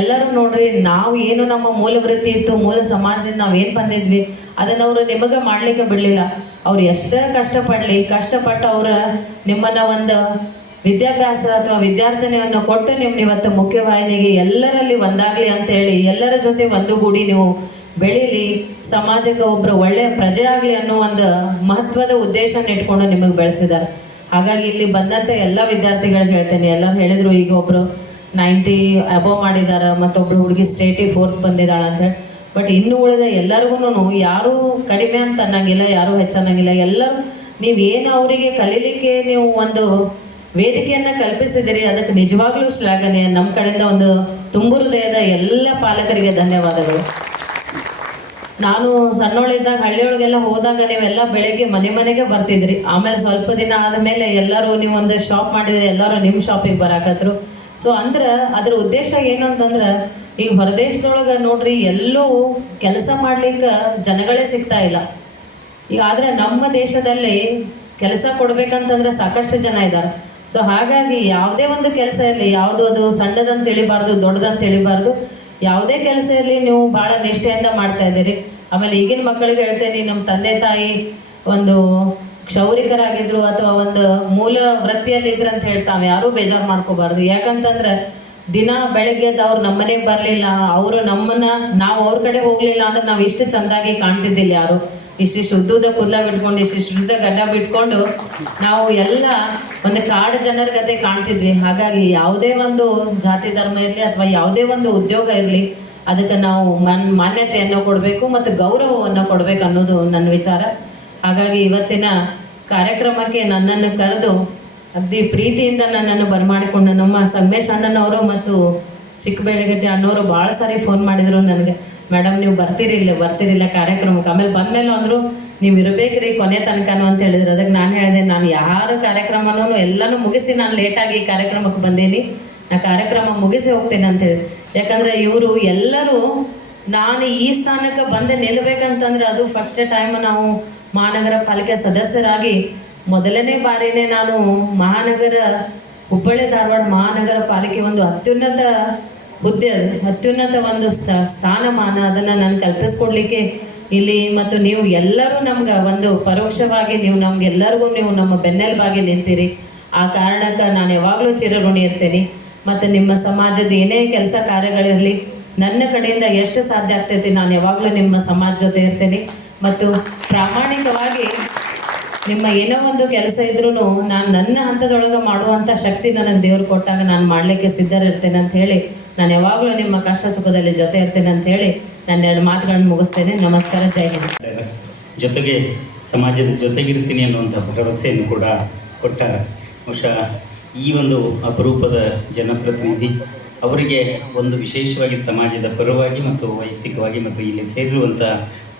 ಎಲ್ಲರೂ ನೋಡ್ರಿ, ನಾವು ಏನು ನಮ್ಮ ಮೂಲ ವೃತ್ತಿ ಇತ್ತು, ಮೂಲ ಸಮಾಜದಿಂದ ನಾವೇನು ಬಂದಿದ್ವಿ ಅದನ್ನು ಅವರು ನಿಮಗೆ ಮಾಡಲಿಕ್ಕೆ ಬಿಡಲಿಲ್ಲ. ಅವ್ರು ಎಷ್ಟೇ ಕಷ್ಟಪಟ್ಟು ಅವರ ನಿಮ್ಮನ್ನು ಒಂದು ವಿದ್ಯಾಭ್ಯಾಸ ಅಥವಾ ವಿದ್ಯಾರ್ಜನೆಯನ್ನು ಕೊಟ್ಟು ನಿಮ್ಮ ಇವತ್ತು ಮುಖ್ಯವಾಹಿನಿಗೆ ಎಲ್ಲರಲ್ಲಿ ಒಂದಾಗಲಿ ಅಂತೇಳಿ ಎಲ್ಲರ ಜೊತೆ ಒಂದುಗೂಡಿ ನೀವು ಬೆಳೀಲಿ, ಸಮಾಜಕ್ಕೆ ಒಬ್ಬರು ಒಳ್ಳೆಯ ಪ್ರಜೆ ಆಗಲಿ ಅನ್ನೋ ಒಂದು ಮಹತ್ವದ ಉದ್ದೇಶನ ಇಟ್ಕೊಂಡು ನಿಮಗೆ ಬೆಳೆಸಿದ್ದಾರೆ. ಹಾಗಾಗಿ ಇಲ್ಲಿ ಬಂದಂಥ ಎಲ್ಲ ವಿದ್ಯಾರ್ಥಿಗಳಿಗೆ ಹೇಳ್ತೇನೆ, ಎಲ್ಲರೂ ಹೇಳಿದರು ಈಗ ಒಬ್ಬರು 90 ಅಬೋವ್ ಮಾಡಿದ್ದಾರೆ, ಮತ್ತೊಬ್ಬರು ಹುಡುಗಿ ಸ್ಟೇಟಿಗೆ 4th ಬಂದಿದ್ದಾಳೆ ಅಂತೇಳಿ. ಬಟ್ ಇನ್ನು ಉಳಿದ ಎಲ್ಲರಿಗೂ ಯಾರೂ ಕಡಿಮೆ ಅಂತ ಅನ್ನಂಗಿಲ್ಲ, ಯಾರೂ ಹೆಚ್ಚನ್ನಂಗಿಲ್ಲ. ಎಲ್ಲರೂ ನೀವೇನು ಅವರಿಗೆ ಕಲೀಲಿಕ್ಕೆ ನೀವು ಒಂದು ವೇದಿಕೆಯನ್ನು ಕಲ್ಪಿಸಿದಿರಿ, ಅದಕ್ಕೆ ನಿಜವಾಗ್ಲೂ ಶ್ಲಾಘನೆ. ನಮ್ಮ ಕಡೆಯಿಂದ ಒಂದು ತುಂಬು ಹೃದಯದ ಎಲ್ಲ ಪಾಲಕರಿಗೆ ಧನ್ಯವಾದಗಳು. ನಾನು ಸಣ್ಣವಳಿದ್ದಾಗ ಹಳ್ಳಿಯೊಳಗೆಲ್ಲ ಹೋದಾಗ ನೀವೆಲ್ಲ ಬೆಳಗ್ಗೆ ಮನೆಗೆ ಬರ್ತಿದ್ರಿ. ಆಮೇಲೆ ಸ್ವಲ್ಪ ದಿನ ಆದಮೇಲೆ ಎಲ್ಲರೂ ನೀವು ಒಂದು ಶಾಪ್ ಮಾಡಿದ್ರಿ, ಎಲ್ಲರೂ ನಿಮ್ಮ ಶಾಪಿಗೆ ಬರಾಕತ್ರು. ಸೊ ಅಂದ್ರೆ ಅದರ ಉದ್ದೇಶ ಏನು ಅಂತಂದ್ರೆ, ಈಗ ಹೊರದೇಶದೊಳಗೆ ನೋಡ್ರಿ ಎಲ್ಲೂ ಕೆಲಸ ಮಾಡ್ಲಿಕ್ಕೆ ಜನಗಳೇ ಸಿಗ್ತಾ ಇಲ್ಲ. ಈಗ ಆದರೆ ನಮ್ಮ ದೇಶದಲ್ಲಿ ಕೆಲಸ ಕೊಡ್ಬೇಕಂತಂದ್ರೆ ಸಾಕಷ್ಟು ಜನ ಇದ್ದಾರೆ. ಸೊ ಹಾಗಾಗಿ ಯಾವುದೇ ಒಂದು ಕೆಲಸ ಇರಲಿ, ಯಾವುದು ಅದು ಸಣ್ಣದಂತ ತಿಳಿಬಾರ್ದು, ದೊಡ್ಡದಂತ ತಿಳಿಬಾರ್ದು. ಯಾವುದೇ ಕೆಲಸ ಇರಲಿ ನೀವು ಭಾಳ ನಿಷ್ಠೆಯಿಂದ ಮಾಡ್ತಾ ಇದ್ದೀರಿ. ಆಮೇಲೆ ಈಗಿನ ಮಕ್ಕಳಿಗೆ ಹೇಳ್ತೇನೆ, ನಮ್ಮ ತಂದೆ ತಾಯಿ ಒಂದು ಕ್ಷೌರಿಕರಾಗಿದ್ರು ಅಥವಾ ಒಂದು ಮೂಲ ವೃತ್ತಿಯಲ್ಲಿದ್ರು ಅಂತ ಹೇಳ್ತಾವೆ, ಯಾರೂ ಬೇಜಾರು ಮಾಡ್ಕೋಬಾರ್ದು. ಯಾಕಂತಂದ್ರೆ ದಿನ ಬೆಳಗ್ಗೆ ಅವ್ರು ನಮ್ಮ ಮನೆಗೆ ಬರಲಿಲ್ಲ, ಅವರು ನಮ್ಮನ್ನ ನಾವು ಅವ್ರ ಕಡೆ ಹೋಗಲಿಲ್ಲ ಅಂದ್ರೆ ನಾವು ಇಷ್ಟು ಚೆಂದಾಗಿ ಕಾಣ್ತಿದ್ದಿಲ್ಲ. ಯಾರು ಇಷ್ಟಿಷ್ಟು ಉದ್ದುದ ಕೂದಲ ಬಿಟ್ಕೊಂಡು ಇಷ್ಟಿಷ್ಟು ಉದ್ದ ಗಡ್ಡ ಬಿಟ್ಕೊಂಡು ನಾವು ಎಲ್ಲ ಒಂದು ಕಾಡು ಜನರ ಗತೆ ಕಾಣ್ತಿದ್ವಿ. ಹಾಗಾಗಿ ಯಾವುದೇ ಒಂದು ಜಾತಿ ಧರ್ಮ ಇರಲಿ ಅಥವಾ ಯಾವುದೇ ಒಂದು ಉದ್ಯೋಗ ಇರಲಿ, ಅದಕ್ಕೆ ನಾವು ಮಾನ್ಯತೆಯನ್ನು ಕೊಡಬೇಕು ಮತ್ತು ಗೌರವವನ್ನು ಕೊಡಬೇಕು ಅನ್ನೋದು ನನ್ನ ವಿಚಾರ. ಹಾಗಾಗಿ ಇವತ್ತಿನ ಕಾರ್ಯಕ್ರಮಕ್ಕೆ ನನ್ನನ್ನು ಕರೆದು ಅಗದಿ ಪ್ರೀತಿಯಿಂದ ನನ್ನನ್ನು ಬರಮಾಡಿಕೊಂಡು ನಮ್ಮ ಸಂಗಮೇಶ್ ಅಣ್ಣನವರು ಮತ್ತು ಚಿಕ್ಕಬೆಳಗಟ್ಟಿ ಅಣ್ಣವರು ಭಾಳ ಸಾರಿ ಫೋನ್ ಮಾಡಿದರು ನನಗೆ, ಮೇಡಮ್ ನೀವು ಬರ್ತಿರಿಲ್ಲ ಕಾರ್ಯಕ್ರಮಕ್ಕೆ. ಆಮೇಲೆ ಬಂದಮೇಲೆ ಅಂದರು ನೀವು ಇರಬೇಕ್ರಿ ಕೊನೆ ತನಕನೂ ಅಂತ ಹೇಳಿದ್ರು. ಅದಕ್ಕೆ ನಾನು ಹೇಳಿದೆ, ನಾನು ಯಾರ ಕಾರ್ಯಕ್ರಮನೂ ಎಲ್ಲನೂ ಮುಗಿಸಿ ನಾನು ಲೇಟಾಗಿ ಕಾರ್ಯಕ್ರಮಕ್ಕೆ ಬಂದೀನಿ, ನಾ ಕಾರ್ಯಕ್ರಮ ಮುಗಿಸಿ ಹೋಗ್ತೇನೆ ಅಂತ ಹೇಳಿ. ಯಾಕಂದರೆ ಇವರು ಎಲ್ಲರೂ ನಾನು ಈ ಸ್ಥಾನಕ್ಕೆ ಬಂದು ನಿಲ್ಲಬೇಕಂತಂದ್ರೆ ಅದು ಫಸ್ಟ್ ಟೈಮ್ ನಾವು ಮಹಾನಗರ ಪಾಲಿಕೆ ಸದಸ್ಯರಾಗಿ ಮೊದಲನೇ ಬಾರಿನೇ ನಾನು ಹುಬ್ಬಳ್ಳಿ ಧಾರವಾಡ ಮಹಾನಗರ ಪಾಲಿಕೆ ಒಂದು ಅತ್ಯುನ್ನತ ಹುದ್ದೆ, ಅತ್ಯುನ್ನತ ಒಂದು ಸ್ಥಾನಮಾನ ಅದನ್ನು ನಾನು ಕಲ್ಪಿಸ್ಕೊಡ್ಲಿಕ್ಕೆ ಇಲ್ಲಿ ಮತ್ತು ನೀವು ಎಲ್ಲರೂ ನಮ್ಗೆ ಒಂದು ಪರೋಕ್ಷವಾಗಿ ನೀವು ನಮಗೆಲ್ಲರಿಗೂ ನೀವು ನಮ್ಮ ಬೆನ್ನೆಲುಬಾಗಿ ನಿಂತೀರಿ. ಆ ಕಾರಣಕ್ಕೆ ನಾನು ಯಾವಾಗಲೂ ಚಿರಋಣಿ ಇರ್ತೀನಿ. ಮತ್ತು ನಿಮ್ಮ ಸಮಾಜದ ಏನೇ ಕೆಲಸ ಕಾರ್ಯಗಳಿರಲಿ ನನ್ನ ಕಡೆಯಿಂದ ಎಷ್ಟು ಸಾಧ್ಯ ಆಗ್ತೈತಿ ನಾನು ಯಾವಾಗಲೂ ನಿಮ್ಮ ಸಮಾಜ ಜೊತೆ ಇರ್ತೀನಿ. ಮತ್ತು ಪ್ರಾಮಾಣಿಕವಾಗಿ ನಿಮ್ಮ ಏನೋ ಒಂದು ಕೆಲಸ ಇದ್ರೂ ನಾನು ನನ್ನ ಹಂತದೊಳಗೆ ಮಾಡುವಂಥ ಶಕ್ತಿ ನನಗೆ ದೇವ್ರು ಕೊಟ್ಟಾಗ ನಾನು ಮಾಡಲಿಕ್ಕೆ ಸಿದ್ಧರಿರ್ತೇನೆ ಅಂತ ಹೇಳಿ, ನಾನು ಯಾವಾಗಲೂ ನಿಮ್ಮ ಕಷ್ಟ ಸುಖದಲ್ಲಿ ಜೊತೆ ಇರ್ತೇನೆ ಅಂತ ಹೇಳಿ ನಾನು 2 ಮಾತುಗಳನ್ನು ಮುಗಿಸ್ತೇನೆ. ನಮಸ್ಕಾರ, ಜೈ ಹಿಂದ್. ಜೊತೆಗೆ ಸಮಾಜದ ಜೊತೆಗಿರ್ತೀನಿ ಅನ್ನುವಂಥ ಭರವಸೆಯನ್ನು ಕೂಡ ಕೊಟ್ಟಾರೆ. ಬಹುಶಃ ಈ ಒಂದು ಅಪರೂಪದ ಜನಪ್ರತಿನಿಧಿ ಅವರಿಗೆ ಒಂದು ವಿಶೇಷವಾಗಿ ಸಮಾಜದ ಪರವಾಗಿ ಮತ್ತು ವೈಯಕ್ತಿಕವಾಗಿ ಮತ್ತು ಇಲ್ಲಿ ಸೇರಿರುವಂಥ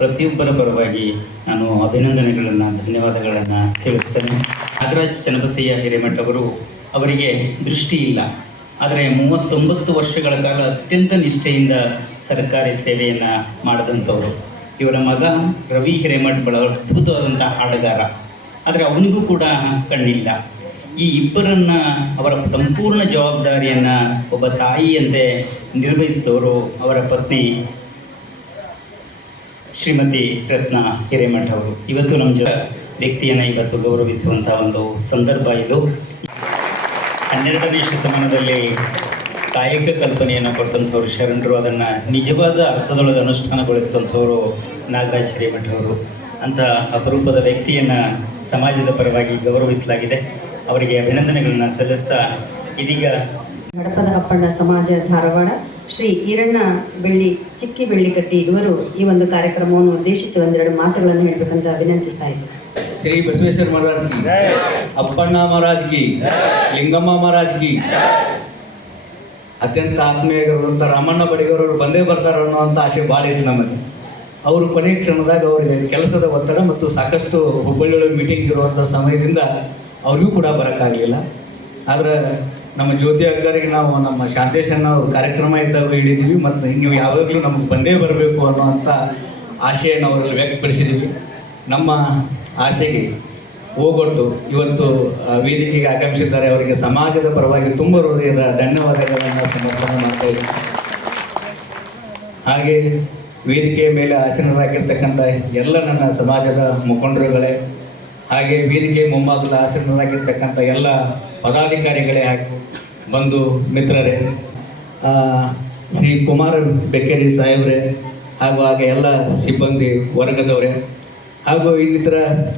ಪ್ರತಿಯೊಬ್ಬರ ಪರವಾಗಿ ನಾನು ಅಭಿನಂದನೆಗಳನ್ನು, ಧನ್ಯವಾದಗಳನ್ನು ತಿಳಿಸ್ತೇನೆ. ನಾಗರಾಜ್ ಚನ್ನಬಸಯ್ಯ ಹಿರೇಮಠ ಅವರಿಗೆ ದೃಷ್ಟಿ ಇಲ್ಲ, ಆದರೆ 39 ವರ್ಷಗಳ ಕಾಲ ಅತ್ಯಂತ ನಿಷ್ಠೆಯಿಂದ ಸರ್ಕಾರಿ ಸೇವೆಯನ್ನು ಮಾಡಿದಂಥವರು. ಇವರ ಮಗ ರವಿ ಹಿರೇಮಠ ಬಹಳ ಅದ್ಭುತವಾದಂಥ ಹಾಡುಗಾರ, ಆದರೆ ಅವನಿಗೂ ಕೂಡ ಕಣ್ಣಿಲ್ಲ. ಈ ಇಬ್ಬರನ್ನು ಅವರ ಸಂಪೂರ್ಣ ಜವಾಬ್ದಾರಿಯನ್ನು ಒಬ್ಬ ತಾಯಿಯಂತೆ ನಿರ್ವಹಿಸಿದವರು ಅವರ ಪತ್ನಿ ಶ್ರೀಮತಿ ರತ್ನ ಹಿರೇಮಠ ಅವರು. ಇವತ್ತು ನಮ್ಮ ವ್ಯಕ್ತಿಯನ್ನು ಇವತ್ತು ಗೌರವಿಸುವಂಥ ಒಂದು ಸಂದರ್ಭ ಇದು. 12ನೇ ಶತಮಾನದಲ್ಲಿ ಕಾಯಕ ಕಲ್ಪನೆಯನ್ನು ಕೊಟ್ಟಂಥವ್ರು ಶರಣರು, ಅದನ್ನು ನಿಜವಾದ ಅರ್ಥದೊಳಗೆ ಅನುಷ್ಠಾನಗೊಳಿಸಿದಂಥವರು ನಾಗರಾಜ್ ಹಿರೇಮಠ ಅವರು. ಅಂಥ ಅಪರೂಪದ ವ್ಯಕ್ತಿಯನ್ನು ಸಮಾಜದ ಪರವಾಗಿ ಗೌರವಿಸಲಾಗಿದೆ. ಅವರಿಗೆ ಅಭಿನಂದನೆಗಳನ್ನು ಸಲ್ಲಿಸ್ತಾ ಇದೀಗ ಹಡಪದ ಅಪ್ಪಣ್ಣ ಸಮಾಜ ಧಾರವಾಡ ಶ್ರೀ ಈರಣ್ಣ ಚಿಕ್ಕಿ ಬೆಳ್ಳಿಕಟ್ಟಿ ಇವರು ಈ ಒಂದು ಕಾರ್ಯಕ್ರಮವನ್ನು ಉದ್ದೇಶಿಸಿ 2 ಮಾತುಗಳನ್ನು ಹೇಳಬೇಕಂತ ವಿನಂತಿಸ್ತಾ ಇದ್ದಾರೆ. ಶ್ರೀ ಬಸವೇಶ್ವರ ಮಹಾರಾಜ್ ಕಿ, ಅಪ್ಪಣ್ಣ ಮಹಾರಾಜ್ ಕಿ, ಲಿಂಗಮ್ಮ ಮಹಾರಾಜ್ ಕಿ. ಅತ್ಯಂತ ಆತ್ಮೀಯರಾದಂಥ ರಾಮಣ್ಣ ಬಡಿಗರವರು ಬಂದೇ ಬರ್ತಾರೆ ಅನ್ನೋವಂಥ ಆಸೆ ಭಾಳ ಇತ್ತು ನಮಗೆ. ಅವರು ಕೊನೆ ಕ್ಷಣದಾಗ ಅವರಿಗೆ ಕೆಲಸದ ಒತ್ತಡ ಮತ್ತು ಸಾಕಷ್ಟು ಹುಬ್ಬಳ್ಳಿಯೊಳಗೆ ಮೀಟಿಂಗ್ ಇರುವಂಥ ಸಮಯದಿಂದ ಅವ್ರಿಗೂ ಕೂಡ ಬರೋಕ್ಕಾಗಲಿಲ್ಲ. ಆದರೆ ನಮ್ಮ ಜ್ಯೋತಿ ಅಕ್ಕರಿಗೆ ನಾವು ನಮ್ಮ ಶಾಂತೇಶನ್ನ ಅವ್ರ ಕಾರ್ಯಕ್ರಮ ಇದ್ದಾಗ ಹಿಡಿದೀವಿ ಮತ್ತು ನೀವು ಯಾವಾಗಲೂ ನಮಗೆ ಬಂದೇ ಬರಬೇಕು ಅನ್ನೋವಂಥ ಆಶೆಯನ್ನು ಅವರಲ್ಲಿ ವ್ಯಕ್ತಪಡಿಸಿದ್ದೀವಿ. ನಮ್ಮ ಆಶೆಗೆ ಹೋಗೊಟ್ಟು ಇವತ್ತು ವೇದಿಕೆಗೆ ಆಗಮಿಸಿದ್ದಾರೆ. ಅವರಿಗೆ ಸಮಾಜದ ಪರವಾಗಿ ತುಂಬ ಹೃದಯದ ಧನ್ಯವಾದಗಳನ್ನು ಸಮರ್ಪಣೆ ಮಾಡ್ತಾ ಇದ್ದೀವಿ. ಹಾಗೆ ವೇದಿಕೆಯ ಮೇಲೆ ಆಸೀನರಾಗಿರ್ತಕ್ಕಂಥ ಎಲ್ಲ ನನ್ನ ಸಮಾಜದ ಮುಖಂಡರುಗಳೇ, ಹಾಗೆ ವೇದಿಕೆ ಮೊಮ್ಮಕ್ಕಳ ಆಸೀನರಾಗಿರ್ತಕ್ಕಂಥ ಎಲ್ಲ ಪದಾಧಿಕಾರಿಗಳೇ, ಹಾಗೂ ಬಂಧು ಮಿತ್ರರೇ, ಶ್ರೀ ಕುಮಾರ್ ಬೆಕ್ಕೇರಿ ಸಾಹೇಬ್ರೆ, ಹಾಗೂ ಹಾಗೆ ಎಲ್ಲ ಸಿಬ್ಬಂದಿ ವರ್ಗದವರೇ, ಹಾಗೂ ಇನ್ನಿತರ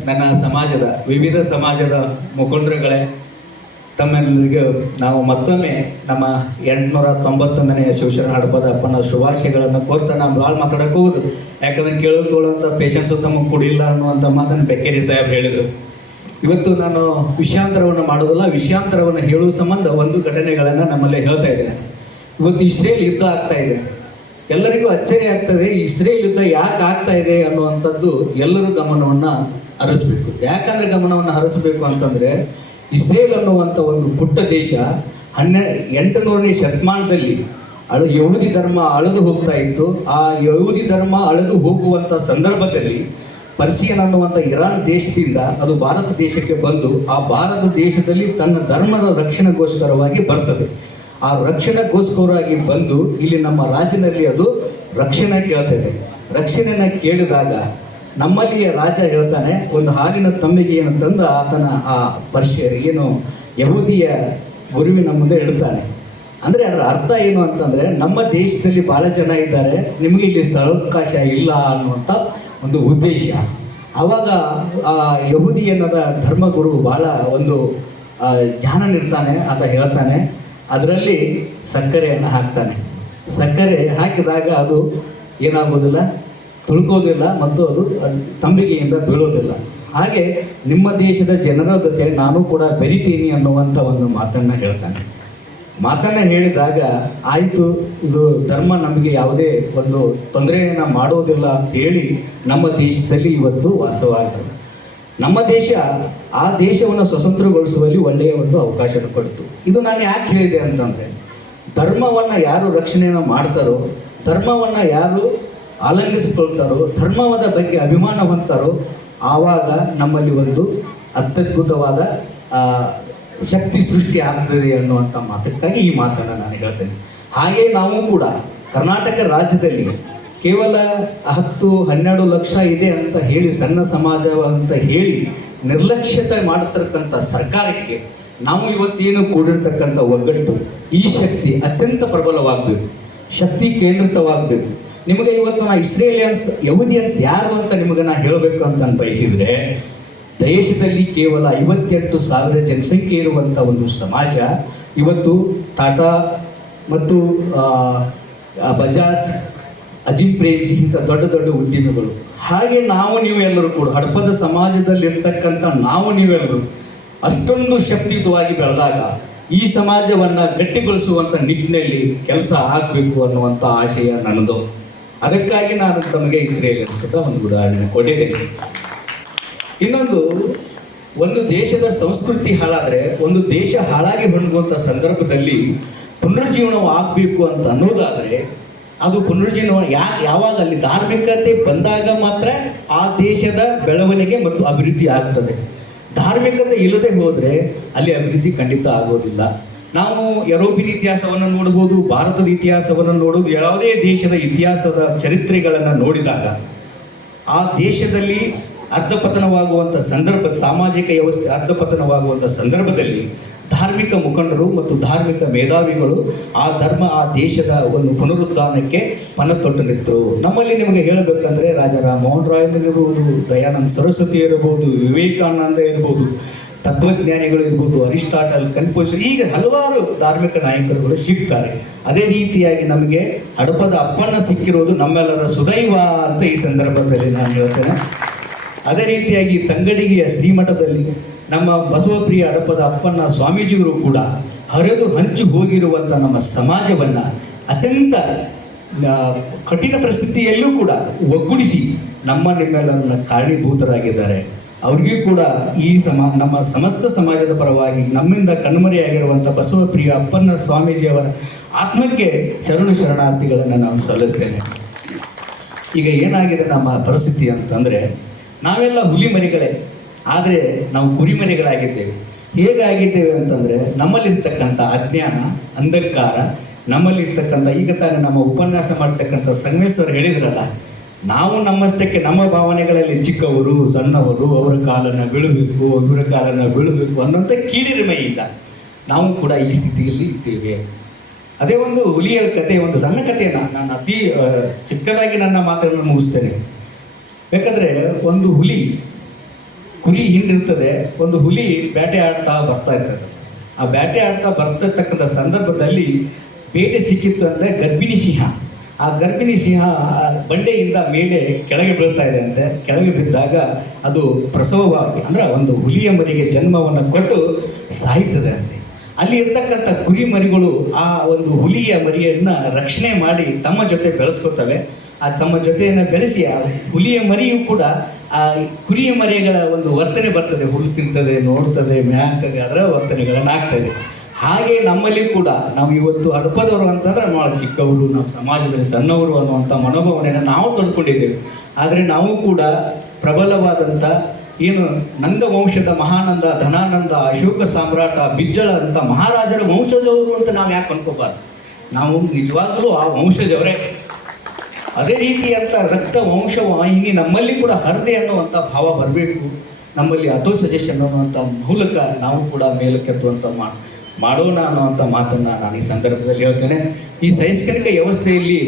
ನನ್ನ ಸಮಾಜದ ವಿವಿಧ ಸಮಾಜದ ಮುಖಂಡರುಗಳೇ, ತಮ್ಮೆಲ್ಲರಿಗೂ ನಾವು ಮತ್ತೊಮ್ಮೆ ನಮ್ಮ 891ನೇ ಶಿವಶರಣ ಹಡಪದ ಅಪ್ಪನ ಶುಭಾಶಯಗಳನ್ನು ಕೋರ್ತಾ ನಾವು ಭಾಳ ಮಾತಾಡಕ್ಕೆ ಹೋಗುದು. ಯಾಕಂದ್ರೆ ಕೇಳಿಕೊಳ್ಳುವಂಥ ಪೇಷನ್ಸು ತಮಗೆ ಕೊಡಿಲ್ಲ ಅನ್ನುವಂಥ ಮಾತನ್ನು ಬೆಕ್ಕೇರಿ ಸಾಹೇಬ್ ಹೇಳಿದರು. ಇವತ್ತು ನಾನು ವಿಷಯಾಂತರವನ್ನು ಮಾಡೋದಿಲ್ಲ, ವಿಷಯಾಂತರವನ್ನು ಹೇಳುವ ಸಂಬಂಧ ಒಂದು ಘಟನೆಗಳನ್ನು ನಮ್ಮಲ್ಲಿ ಹೇಳ್ತಾ ಇದ್ದೇನೆ. ಇವತ್ತು ಇಸ್ರೇಲ್ ಯುದ್ಧ ಆಗ್ತಾ ಇದೆ. ಎಲ್ಲರಿಗೂ ಅಚ್ಚರಿ ಆಗ್ತದೆ, ಇಸ್ರೇಲ್ ಯುದ್ಧ ಯಾಕೆ ಆಗ್ತಾ ಇದೆ ಅನ್ನುವಂಥದ್ದು ಎಲ್ಲರೂ ಗಮನವನ್ನು ಹರಿಸ್ಬೇಕು. ಯಾಕಂದರೆ ಗಮನವನ್ನು ಹರಿಸ್ಬೇಕು ಅಂತಂದರೆ, ಇಸ್ರೇಲ್ ಅನ್ನುವಂಥ ಒಂದು ಪುಟ್ಟ ದೇಶ 800ನೇ ಶತಮಾನದಲ್ಲಿ ಯಹೂದಿ ಧರ್ಮ ಅಳೆದು ಹೋಗ್ತಾ ಇತ್ತು. ಆ ಯಹೂದಿ ಧರ್ಮ ಅಳೆದು ಹೋಗುವಂಥ ಸಂದರ್ಭದಲ್ಲಿ ಪರ್ಷಿಯನ್ ಅನ್ನುವಂಥ ಇರಾನ್ ದೇಶದಿಂದ ಅದು ಭಾರತ ದೇಶಕ್ಕೆ ಬಂದು ಆ ಭಾರತ ದೇಶದಲ್ಲಿ ತನ್ನ ಧರ್ಮದ ರಕ್ಷಣೆಗೋಸ್ಕರವಾಗಿ ಬರ್ತದೆ. ಆ ರಕ್ಷಣೆಗೋಸ್ಕರವಾಗಿ ಬಂದು ಇಲ್ಲಿ ನಮ್ಮ ರಾಜ್ಯದಲ್ಲಿ ಅದು ರಕ್ಷಣೆ ಕೇಳ್ತದೆ. ರಕ್ಷಣೆಯನ್ನು ಕೇಳಿದಾಗ ನಮ್ಮಲ್ಲಿಯ ರಾಜ ಹೇಳ್ತಾನೆ, ಒಂದು ಹಾಲಿನ ತಂಬಿಗೆಯನ್ನು ತಂದು ಆತನ ಆ ಏನು ಯಹೂದಿಯ ಗುರುವಿನ ಮುಂದೆ ಇಡ್ತಾನೆ. ಅಂದರೆ ಅದರ ಅರ್ಥ ಏನು ಅಂತಂದರೆ, ನಮ್ಮ ದೇಶದಲ್ಲಿ ಭಾಳ ಜನ ಇದ್ದಾರೆ, ನಿಮಗೆ ಇಲ್ಲಿ ಸ್ಥಳಾವಕಾಶ ಇಲ್ಲ ಅನ್ನುವಂಥ ಒಂದು ಉದ್ದೇಶ. ಆವಾಗ ಆ ಯಹೂದಿ ಅನ್ನೋದ ಧರ್ಮಗುರು ಭಾಳ ಒಂದು ಜಾಣನಿರ್ತಾನೆ. ಆತ ಹೇಳ್ತಾನೆ, ಅದರಲ್ಲಿ ಸಕ್ಕರೆಯನ್ನು ಹಾಕ್ತಾನೆ. ಸಕ್ಕರೆ ಹಾಕಿದಾಗ ಅದು ಏನಾಗೋದಿಲ್ಲ, ತುಳ್ಕೋದಿಲ್ಲ ಮತ್ತು ಅದು ತಂಬಿಗೆಯಿಂದ ಬೀಳೋದಿಲ್ಲ. ಹಾಗೆ ನಿಮ್ಮ ದೇಶದ ಜನರ ಜೊತೆ ನಾನು ಕೂಡ ಬೆರಿತೀನಿ ಅನ್ನುವಂಥ ಒಂದು ಮಾತನ್ನು ಹೇಳ್ತಾನೆ. ಮಾತನ್ನು ಹೇಳಿದಾಗ ಆಯಿತು, ಇದು ಧರ್ಮ ನಮಗೆ ಯಾವುದೇ ಒಂದು ತೊಂದರೆಯನ್ನು ಮಾಡೋದಿಲ್ಲ ಅಂತೇಳಿ ನಮ್ಮ ದೇಶದಲ್ಲಿ ಇವತ್ತು ವಾಸವಾಗ್ತದೆ. ನಮ್ಮ ದೇಶ ಆ ದೇಶವನ್ನು ಸ್ವತಂತ್ರಗೊಳಿಸುವಲ್ಲಿ ಒಳ್ಳೆಯ ಒಂದು ಅವಕಾಶ ಕೊಡ್ತು. ಇದು ನಾನು ಯಾಕೆ ಹೇಳಿದೆ ಅಂತಂದರೆ, ಧರ್ಮವನ್ನು ಯಾರು ರಕ್ಷಣೆಯನ್ನು ಮಾಡ್ತಾರೋ, ಧರ್ಮವನ್ನು ಯಾರು ಆಲಂಘಿಸಿಕೊಳ್ತಾರೋ, ಧರ್ಮದ ಬಗ್ಗೆ ಅಭಿಮಾನ ಹೊಂದ್ತಾರೋ, ಆವಾಗ ನಮ್ಮಲ್ಲಿ ಒಂದು ಅತ್ಯದ್ಭುತವಾದ ಶಕ್ತಿ ಸೃಷ್ಟಿ ಆಗ್ತದೆ ಅನ್ನುವಂಥ ಮಾತಕ್ಕಾಗಿ ಈ ಮಾತನ್ನು ನಾನು ಹೇಳ್ತೇನೆ. ಹಾಗೆ ನಾವು ಕೂಡ ಕರ್ನಾಟಕ ರಾಜ್ಯದಲ್ಲಿ ಕೇವಲ 10-12 ಲಕ್ಷ ಇದೆ ಅಂತ ಹೇಳಿ, ಸಣ್ಣ ಸಮಾಜ ಅಂತ ಹೇಳಿ ನಿರ್ಲಕ್ಷ್ಯತೆ ಮಾಡತಕ್ಕಂಥ ಸರ್ಕಾರಕ್ಕೆ ನಾವು ಇವತ್ತೇನು ಕೂಡಿರ್ತಕ್ಕಂಥ ಒಗ್ಗಟ್ಟು, ಈ ಶಕ್ತಿ ಅತ್ಯಂತ ಪ್ರಬಲವಾಗಬೇಕು, ಶಕ್ತಿ ಕೇಂದ್ರಿತವಾಗಬೇಕು. ನಿಮಗೆ ಇವತ್ತು ನಾ ಯಹೂದಿಯನ್ಸ್ ಯಾರು ಅಂತ ನಿಮಗೆ ನಾ ಹೇಳಬೇಕು ಅಂತ ನಾನು ಬಯಸಿದರೆ, ದೇಶದಲ್ಲಿ ಕೇವಲ 58,000 ಜನಸಂಖ್ಯೆ ಇರುವಂಥ ಒಂದು ಸಮಾಜ ಇವತ್ತು ಟಾಟಾ ಮತ್ತು ಬಜಾಜ್, ಅಜಿಮ್ ಪ್ರೇಮ್ಜಿ ಇಂಥ ದೊಡ್ಡ ದೊಡ್ಡ ಉದ್ಯಮಿಗಳು. ಹಾಗೆ ನಾವು ನೀವೆಲ್ಲರೂ ಕೂಡ ಹಡಪದ ಸಮಾಜದಲ್ಲಿರ್ತಕ್ಕಂಥ ನಾವು ನೀವೆಲ್ಲರೂ ಅಷ್ಟೊಂದು ಶಕ್ತಿಯುತವಾಗಿ ಬೆಳೆದಾಗ ಈ ಸಮಾಜವನ್ನು ಗಟ್ಟಿಗೊಳಿಸುವಂಥ ನಿಟ್ಟಿನಲ್ಲಿ ಕೆಲಸ ಆಗಬೇಕು ಅನ್ನುವಂಥ ಆಶಯ ನನ್ನದು. ಅದಕ್ಕಾಗಿ ನಾನು ತಮಗೆ ಇಸ್ರೇಲಿಯನ್ಸ್ ಒಂದು ಉದಾಹರಣೆ ಕೊಟ್ಟಿದ್ದೇನೆ. ಇನ್ನೊಂದು, ಒಂದು ದೇಶದ ಸಂಸ್ಕೃತಿ ಹಾಳಾದರೆ, ಒಂದು ದೇಶ ಹಾಳಾಗಿ ಹೊಂದುವಂಥ ಸಂದರ್ಭದಲ್ಲಿ ಪುನರುಜ್ಜೀವನವಾಗಬೇಕು ಅಂತ ಅನ್ನೋದಾದರೆ, ಅದು ಪುನರುಜ್ಜೀವನ ಯಾವಾಗ ಅಲ್ಲಿ ಧಾರ್ಮಿಕತೆ ಬಂದಾಗ ಮಾತ್ರ ಆ ದೇಶದ ಬೆಳವಣಿಗೆ ಮತ್ತು ಅಭಿವೃದ್ಧಿ ಆಗ್ತದೆ. ಧಾರ್ಮಿಕತೆ ಇಲ್ಲದೆ ಹೋದರೆ ಅಲ್ಲಿ ಅಭಿವೃದ್ಧಿ ಖಂಡಿತ ಆಗೋದಿಲ್ಲ. ನಾವು ಯುರೋಪಿನ ಇತಿಹಾಸವನ್ನು ನೋಡ್ಬೋದು, ಭಾರತದ ಇತಿಹಾಸವನ್ನು ನೋಡೋದು, ಯಾವುದೇ ದೇಶದ ಇತಿಹಾಸದ ಚರಿತ್ರೆಗಳನ್ನು ನೋಡಿದಾಗ ಆ ದೇಶದಲ್ಲಿ ಅರ್ಧಪತನವಾಗುವಂಥ ಸಾಮಾಜಿಕ ವ್ಯವಸ್ಥೆ ಅರ್ಧಪತನವಾಗುವಂಥ ಸಂದರ್ಭದಲ್ಲಿ ಧಾರ್ಮಿಕ ಮುಖಂಡರು ಮತ್ತು ಧಾರ್ಮಿಕ ಮೇಧಾವಿಗಳು ಆ ದೇಶದ ಒಂದು ಪುನರುದ್ಧಾನಕ್ಕೆ ಪಣತೊಟ್ಟು ನಿಂತರು. ನಮ್ಮಲ್ಲಿ ನಿಮಗೆ ಹೇಳಬೇಕಂದ್ರೆ ರಾಜಾ ರಾಮಮೋಹನ್ ರಾಯ್ ಇರ್ಬೋದು, ದಯಾನಂದ ಸರಸ್ವತಿ ಇರ್ಬೋದು, ವಿವೇಕಾನಂದ ಇರ್ಬೋದು, ತತ್ವಜ್ಞಾನಿಗಳು ಇರ್ಬೋದು, ಅರಿಸ್ಟಾಟಲ್, ಕನ್ಫ್ಯೂಷಸ್, ಈಗ ಹಲವಾರು ಧಾರ್ಮಿಕ ನಾಯಕರುಗಳು ಸಿಗ್ತಾರೆ. ಅದೇ ರೀತಿಯಾಗಿ ನಮಗೆ ಹಡಪದ ಅಪ್ಪಣ್ಣ ಸಿಕ್ಕಿರೋದು ನಮ್ಮೆಲ್ಲರ ಸುದೈವ ಅಂತ ಈ ಸಂದರ್ಭದಲ್ಲಿ ನಾನು ಹೇಳ್ತೇನೆ. ಅದೇ ರೀತಿಯಾಗಿ ತಂಗಡಿಗೆಯ ಶ್ರೀಮಠದಲ್ಲಿ ನಮ್ಮ ಬಸವಪ್ರಿಯ ಹಡಪದ ಅಪ್ಪಣ್ಣ ಸ್ವಾಮೀಜಿಗಳು ಕೂಡ ಹರಿದು ಹಂಚಿ ಹೋಗಿರುವಂಥ ನಮ್ಮ ಸಮಾಜವನ್ನು ಅತ್ಯಂತ ಕಠಿಣ ಪರಿಸ್ಥಿತಿಯಲ್ಲೂ ಕೂಡ ಒಗ್ಗೂಡಿಸಿ ನಿಮ್ಮೆಲ್ಲರನ್ನ ಕಾರಣೀಭೂತರಾಗಿದ್ದಾರೆ. ಅವ್ರಿಗೂ ಕೂಡ ಈ ನಮ್ಮ ಸಮಸ್ತ ಸಮಾಜದ ಪರವಾಗಿ ನಮ್ಮಿಂದ ಕಣ್ಮರೆಯಾಗಿರುವಂಥ ಬಸವಪ್ರಿಯ ಅಪ್ಪಣ್ಣ ಸ್ವಾಮೀಜಿಯವರ ಆತ್ಮಕ್ಕೆ ಶರಣಾರ್ಥಿಗಳನ್ನು ನಾನು ಸಲ್ಲಿಸ್ತೇನೆ. ಈಗ ಏನಾಗಿದೆ ನಮ್ಮ ಪರಿಸ್ಥಿತಿ ಅಂತಂದರೆ, ನಾವೆಲ್ಲ ಹುಲಿ ಮರಿಗಳೇ, ಆದರೆ ನಾವು ಕುರಿಮರಿಗಳಾಗಿದ್ದೇವೆ. ಹೇಗಾಗಿದ್ದೇವೆ ಅಂತಂದರೆ, ನಮ್ಮಲ್ಲಿರ್ತಕ್ಕಂಥ ಅಜ್ಞಾನ, ಅಂಧಕಾರ, ನಮ್ಮಲ್ಲಿರ್ತಕ್ಕಂಥ, ಈಗ ತಾನೇ ನಮ್ಮ ಉಪನ್ಯಾಸ ಮಾಡ್ತಕ್ಕಂಥ ಸಂಗಮೇಶ್ವರ್ ಹೇಳಿದ್ರಲ್ಲ, ನಾವು ನಮ್ಮಷ್ಟಕ್ಕೆ ನಮ್ಮ ಭಾವನೆಗಳಲ್ಲಿ ಚಿಕ್ಕವರು, ಸಣ್ಣವರು, ಅವರ ಕಾಲನ್ನು ಬೀಳಬೇಕು, ಇವರ ಕಾಲನ್ನು ಬೀಳಬೇಕು ಅನ್ನೋಂಥ ಕೀಳಿರಿಮೆಯಿಂದ ನಾವು ಕೂಡ ಈ ಸ್ಥಿತಿಯಲ್ಲಿ ಇದ್ದೇವೆ. ಅದೇ ಒಂದು ಹುಲಿಯ ಕತೆ, ಒಂದು ಸಣ್ಣ ಕಥೆಯನ್ನು ನಾನು ಅತಿ ಚಿಕ್ಕದಾಗಿ ನನ್ನ ಮಾತನ್ನು ಮುಗಿಸ್ತೇನೆ. ಯಾಕಂದರೆ ಒಂದು ಹುಲಿ, ಕುರಿ ಹಿಂದಿರ್ತದೆ, ಒಂದು ಹುಲಿ ಬೇಟೆ ಆಡ್ತಾ ಬರ್ತಾ ಇರ್ತದೆ. ಆ ಬೇಟೆ ಆಡ್ತಾ ಬರ್ತಿರ್ತಕ್ಕಂಥ ಸಂದರ್ಭದಲ್ಲಿ ಬೇಟೆ ಸಿಕ್ಕಿತ್ತು ಅಂದರೆ ಗರ್ಭಿಣಿ ಸಿಂಹ. ಆ ಗರ್ಭಿಣಿ ಸಿಂಹ ಬಂಡೆಯಿಂದ ಮೇಲೆ ಕೆಳಗೆ ಬೀಳ್ತಾ ಇದೆ ಅಂತೆ. ಕೆಳಗೆ ಬಿದ್ದಾಗ ಅದು ಪ್ರಸವವಾಗಿ, ಅಂದರೆ ಒಂದು ಹುಲಿಯ ಮರಿಗೆ ಜನ್ಮವನ್ನು ಕೊಟ್ಟು ಸಾಯ್ತದೆ ಅಂತೆ. ಅಲ್ಲಿ ಇರ್ತಕ್ಕಂಥ ಕುರಿ ಮರಿಗಳು ಆ ಒಂದು ಹುಲಿಯ ಮರಿಯನ್ನು ರಕ್ಷಣೆ ಮಾಡಿ ತಮ್ಮ ಜೊತೆ ಬೆಳೆಸ್ಕೊತವೆ. ಆ ತಮ್ಮ ಜೊತೆಯನ್ನು ಬೆಳೆಸಿ ಆ ಹುಲಿಯ ಮರಿಯೂ ಕೂಡ ಆ ಕುರಿಯ ಮರಿಗಳ ಒಂದು ವರ್ತನೆ ಬರ್ತದೆ, ಹುಲ್ಲು ತಿಂತದೆ, ನೋಡ್ತದೆ, ಮ್ಯಾಗ್ತದೆ, ಅದರ ವರ್ತನೆಗಳನ್ನು ಆಗ್ತದೆ. ಹಾಗೆ ನಮ್ಮಲ್ಲಿ ಕೂಡ ನಾವು ಇವತ್ತು ಹಡಪದವರು ಅಂತಂದ್ರೆ ಭಾಳ ಚಿಕ್ಕವರು, ನಾವು ಸಮಾಜದಲ್ಲಿ ಸಣ್ಣವರು ಅನ್ನುವಂಥ ಮನೋಭಾವನೆಯನ್ನು ನಾವು ತೊಡ್ಕೊಂಡಿದ್ದೇವೆ. ಆದರೆ ನಾವು ಕೂಡ ಪ್ರಬಲವಾದಂಥ ಏನು ನಂದ ವಂಶದ ಮಹಾನಂದ, ಧನಾನಂದ, ಅಶೋಕ ಸಾಮ್ರಾಟ, ಬಿಜ್ಜಳ ಅಂತ ಮಹಾರಾಜರ ವಂಶಜವರು ಅಂತ ನಾವು ಯಾಕೆ ಅನ್ಕೋಬಾರ್ದು? ನಾವು ನಿಜವಾಗಲೂ ಆ ವಂಶಜವರೇ. ಅದೇ ರೀತಿಯಂಥ ರಕ್ತ ವಂಶ ವಾಹಿನಿ ನಮ್ಮಲ್ಲಿ ಕೂಡ ಹರದೆ ಅನ್ನುವಂಥ ಭಾವ ಬರಬೇಕು. ನಮ್ಮಲ್ಲಿ ಆಟೋ ಸಜೆಷನ್ ಅನ್ನುವಂಥ ಮೂಲಕ ನಾವು ಕೂಡ ಮೇಲಕ್ಕೆತ್ತುವಂಥ ಮಾಡೋಣ ಅನ್ನುವಂಥ ಮಾತನ್ನು ನಾನು ಈ ಸಂದರ್ಭದಲ್ಲಿ ಹೇಳ್ತೇನೆ. ಈ ಶೈಕ್ಷಣಿಕ ವ್ಯವಸ್ಥೆಯಲ್ಲಿ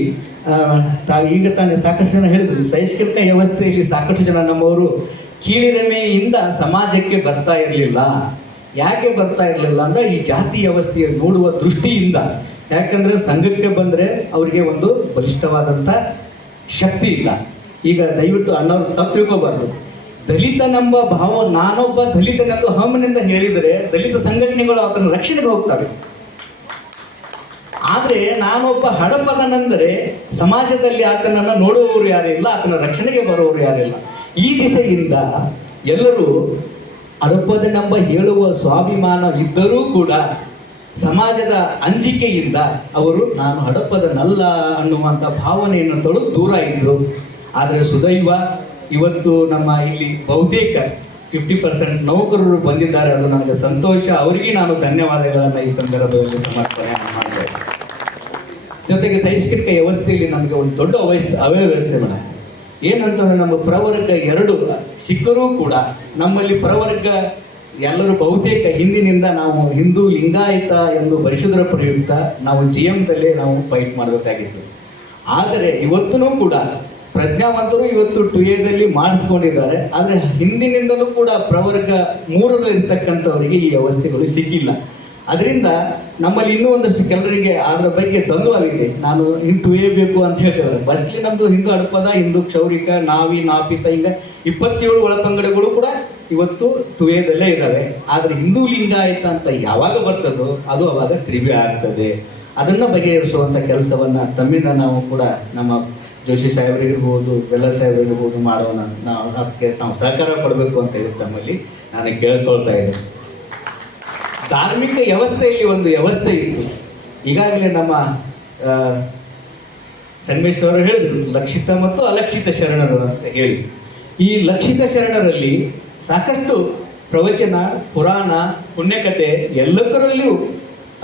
ಈಗ ತಾನೇ ಸಾಕಷ್ಟು ಜನ ಹೇಳಿದರು, ಶೈಕ್ಷಣಿಕ ವ್ಯವಸ್ಥೆಯಲ್ಲಿ ಸಾಕಷ್ಟು ಜನ ನಮ್ಮವರು ಕೀಳಿರಿಮೆಯಿಂದ ಸಮಾಜಕ್ಕೆ ಬರ್ತಾ ಇರಲಿಲ್ಲ. ಯಾಕೆ ಬರ್ತಾ ಇರಲಿಲ್ಲ ಅಂದರೆ ಈ ಜಾತಿ ವ್ಯವಸ್ಥೆಯ ನೋಡುವ ದೃಷ್ಟಿಯಿಂದ. ಯಾಕಂದರೆ ಸಂಘಕ್ಕೆ ಬಂದರೆ ಅವರಿಗೆ ಒಂದು ಬಲಿಷ್ಠವಾದಂಥ ಶಕ್ತಿ ಇಲ್ಲ. ಈಗ ದಯವಿಟ್ಟು ಅಣ್ಣವ್ರು ತಪ್ಪು ತಿಳ್ಕೋಬಾರ್ದು. ದಲಿತನೆಂಬ ಭಾವ, ನಾನೊಬ್ಬ ದಲಿತನೆಂದು ಹಮ್ಮನಿಂದ ಹೇಳಿದರೆ ದಲಿತ ಸಂಘಟನೆಗಳು ಆತನ ರಕ್ಷಣೆಗೆ ಹೋಗ್ತವೆ. ಆದರೆ ನಾನೊಬ್ಬ ಹಡಪದನೆಂದರೆ ಸಮಾಜದಲ್ಲಿ ಆತನನ್ನು ನೋಡುವವರು ಯಾರಿಲ್ಲ, ಆತನ ರಕ್ಷಣೆಗೆ ಬರುವವರು ಯಾರಿಲ್ಲ. ಈ ದಿಸೆಯಿಂದ ಎಲ್ಲರೂ ಹಡಪದನೆಂಬ ಹೇಳುವ ಸ್ವಾಭಿಮಾನವಿದ್ದರೂ ಕೂಡ ಸಮಾಜದ ಅಂಜಿಕೆಯಿಂದ ಅವರು ನಾನು ಹಡಪದನಲ್ಲ ಅನ್ನುವಂಥ ಭಾವನೆಯನ್ನು ತೊಳೆದು ದೂರ ಇದ್ದರು. ಆದರೆ ಸುದೈವ ಇವತ್ತು ನಮ್ಮ ಇಲ್ಲಿ ಬಹುತೇಕ 50% ನೌಕರರು ಬಂದಿದ್ದಾರೆ. ಅದು ನನಗೆ ಸಂತೋಷ. ಅವರಿಗೆ ನಾನು ಧನ್ಯವಾದಗಳನ್ನು ಈ ಸಂದರ್ಭದಲ್ಲಿ ಸಮರ್ಪಣೆ ಮಾಡ್ತೇನೆ. ಜೊತೆಗೆ ಶೈಕ್ಷಣಿಕ ವ್ಯವಸ್ಥೆಯಲ್ಲಿ ನಮಗೆ ಒಂದು ದೊಡ್ಡ ಅವ್ಯವಸ್ಥೆ ಮೇಡಮ್. ಏನಂತಂದರೆ ನಮ್ಮ ಪ್ರವರ್ಗ 2 ಸಿಕ್ಕರೂ ಕೂಡ ನಮ್ಮಲ್ಲಿ ಪ್ರವರ್ಗ ಎಲ್ಲರೂ ಬಹುತೇಕ ಹಿಂದಿನಿಂದ ನಾವು ಹಿಂದೂ ಲಿಂಗಾಯತ ಎಂದು ಬರಿಸುವುದರ ಪ್ರಯುಕ್ತ ನಾವು GMದಲ್ಲೇ ನಾವು ಫೈಟ್ ಮಾಡಬೇಕಾಗಿತ್ತು. ಆದರೆ ಇವತ್ತೂ ಕೂಡ ಪ್ರಜ್ಞಾವಂತರು ಇವತ್ತು 2Aದಲ್ಲಿ ಮಾಡಿಸ್ಕೊಂಡಿದ್ದಾರೆ. ಆದರೆ ಹಿಂದಿನಿಂದಲೂ ಕೂಡ ಪ್ರವರ್ಗ 3ರಲ್ಲಿ ಇರ್ತಕ್ಕಂಥವರಿಗೆ ಈ ವ್ಯವಸ್ಥೆಗಳು ಸಿಕ್ಕಿಲ್ಲ. ಅದರಿಂದ ನಮ್ಮಲ್ಲಿ ಇನ್ನೂ ಒಂದಷ್ಟು ಕೆಲವರಿಗೆ ಅದರ ಬಗ್ಗೆ ದ್ವಂದ್ವವಿದೆ. ನಾನು ಇನ್ನು 2A ಬೇಕು ಅಂತ ಹೇಳ್ತಿದ್ದಾರೆ. ಬಸ್ಲಿ ನಮ್ಮದು ಹಿಂದೂ ಹಡಪದ, ಹಿಂದೂ ಕ್ಷೌರಿಕ, ನಾವಿ, ನಾಪಿತ ಹಿಂಗೆ 27 ಒಳಪಂಗಡಗಳು ಕೂಡ ಇವತ್ತು 2Aದಲ್ಲೇ ಇದ್ದಾವೆ. ಆದರೆ ಹಿಂದೂ ಲಿಂಗಾಯತ ಅಂತ ಯಾವಾಗ ಬರ್ತದೋ ಅದು ಅವಾಗ 3B ಆಗ್ತದೆ. ಅದನ್ನು ಬಗೆಹರಿಸುವಂಥ ಕೆಲಸವನ್ನು ತಮ್ಮಿಂದ ನಾವು ಕೂಡ ನಮ್ಮ ಜೋಶಿ ಸಾಹೇಬರಿಗಿರ್ಬೋದು, ಬೆಲ್ಲ ಸಾಹೇಬರಿಗಿರ್ಬೋದು ಮಾಡೋಣ. ಅದಕ್ಕೆ ನಾವು ಸಹಕಾರ ಕೊಡಬೇಕು ಅಂತ ಹೇಳಿ ತಮ್ಮಲ್ಲಿ ನಾನು ಕೇಳ್ಕೊಳ್ತಾ ಇದ್ದೆ. ಧಾರ್ಮಿಕ ವ್ಯವಸ್ಥೆಯಲ್ಲಿ ಒಂದು ವ್ಯವಸ್ಥೆ ಇತ್ತು. ಈಗಾಗಲೇ ನಮ್ಮ ಸಂಗಮೇಶ್ವರರು ಹೇಳಿದರು ಲಕ್ಷಿತ ಮತ್ತು ಅಲಕ್ಷಿತ ಶರಣರು ಅಂತ ಹೇಳಿ. ಈ ಲಕ್ಷಿತ ಶರಣರಲ್ಲಿ ಸಾಕಷ್ಟು ಪ್ರವಚನ, ಪುರಾಣ, ಪುಣ್ಯಕಥೆ ಎಲ್ಲದರಲ್ಲಿಯೂ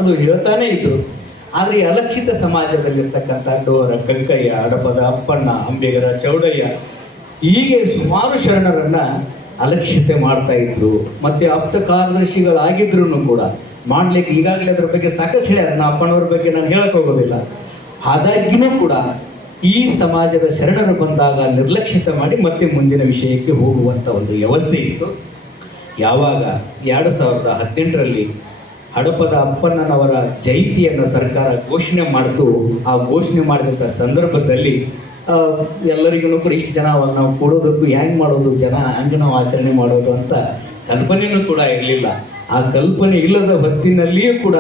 ಅದು ಹೇಳ್ತಾನೇ ಇದ್ದರು. ಆದರೆ ಈ ಅಲಕ್ಷಿತ ಸಮಾಜದಲ್ಲಿರ್ತಕ್ಕಂಥ ಡೋರ, ಕಕ್ಕಯ್ಯ, ಹಡಪದ ಅಪ್ಪಣ್ಣ, ಅಂಬಿಗರ, ಚೌಡಯ್ಯ ಹೀಗೆ ಸುಮಾರು ಶರಣರನ್ನು ಅಲಕ್ಷಿತೆ ಮಾಡ್ತಾ ಇದ್ರು. ಮತ್ತು ಆಪ್ತ ಕಾರ್ಯದರ್ಶಿಗಳಾಗಿದ್ರು ಕೂಡ ಮಾಡಲಿಕ್ಕೆ ಈಗಾಗಲೇ ಅದರ ಬಗ್ಗೆ ಸಾಕಷ್ಟು ಹೇಳ್ಯಾರ. ನಾ ಅಪ್ಪಣ್ಣವ್ರ ಬಗ್ಗೆ ನಾನು ಹೇಳಕ್ಕೆ ಹೋಗೋದಿಲ್ಲ. ಆದಾಗ್ಯೂ ಕೂಡ ಈ ಸಮಾಜದ ಶರಣರು ಬಂದಾಗ ನಿರ್ಲಕ್ಷಿತ ಮಾಡಿ ಮತ್ತೆ ಮುಂದಿನ ವಿಷಯಕ್ಕೆ ಹೋಗುವಂಥ ಒಂದು ವ್ಯವಸ್ಥೆ ಇತ್ತು. ಯಾವಾಗ 2018ರಲ್ಲಿ ಹಡಪದ ಅಪ್ಪಣ್ಣನವರ ಜಯಂತಿಯನ್ನು ಸರ್ಕಾರ ಘೋಷಣೆ ಮಾಡಿತು, ಆ ಘೋಷಣೆ ಮಾಡಿದಂಥ ಸಂದರ್ಭದಲ್ಲಿ ಎಲ್ಲರಿಗೂ ಕೂಡ ಇಷ್ಟು ಜನ ನಾವು ಕೊಡೋದಕ್ಕೂ ಹೆಂಗೆ ಮಾಡೋದು, ಜನ ಹಂಗೆ ನಾವು ಆಚರಣೆ ಮಾಡೋದು ಅಂತ ಕಲ್ಪನೆಯೂ ಕೂಡ ಇರಲಿಲ್ಲ. ಆ ಕಲ್ಪನೆ ಇಲ್ಲದ ಹೊತ್ತಿನಲ್ಲಿಯೂ ಕೂಡ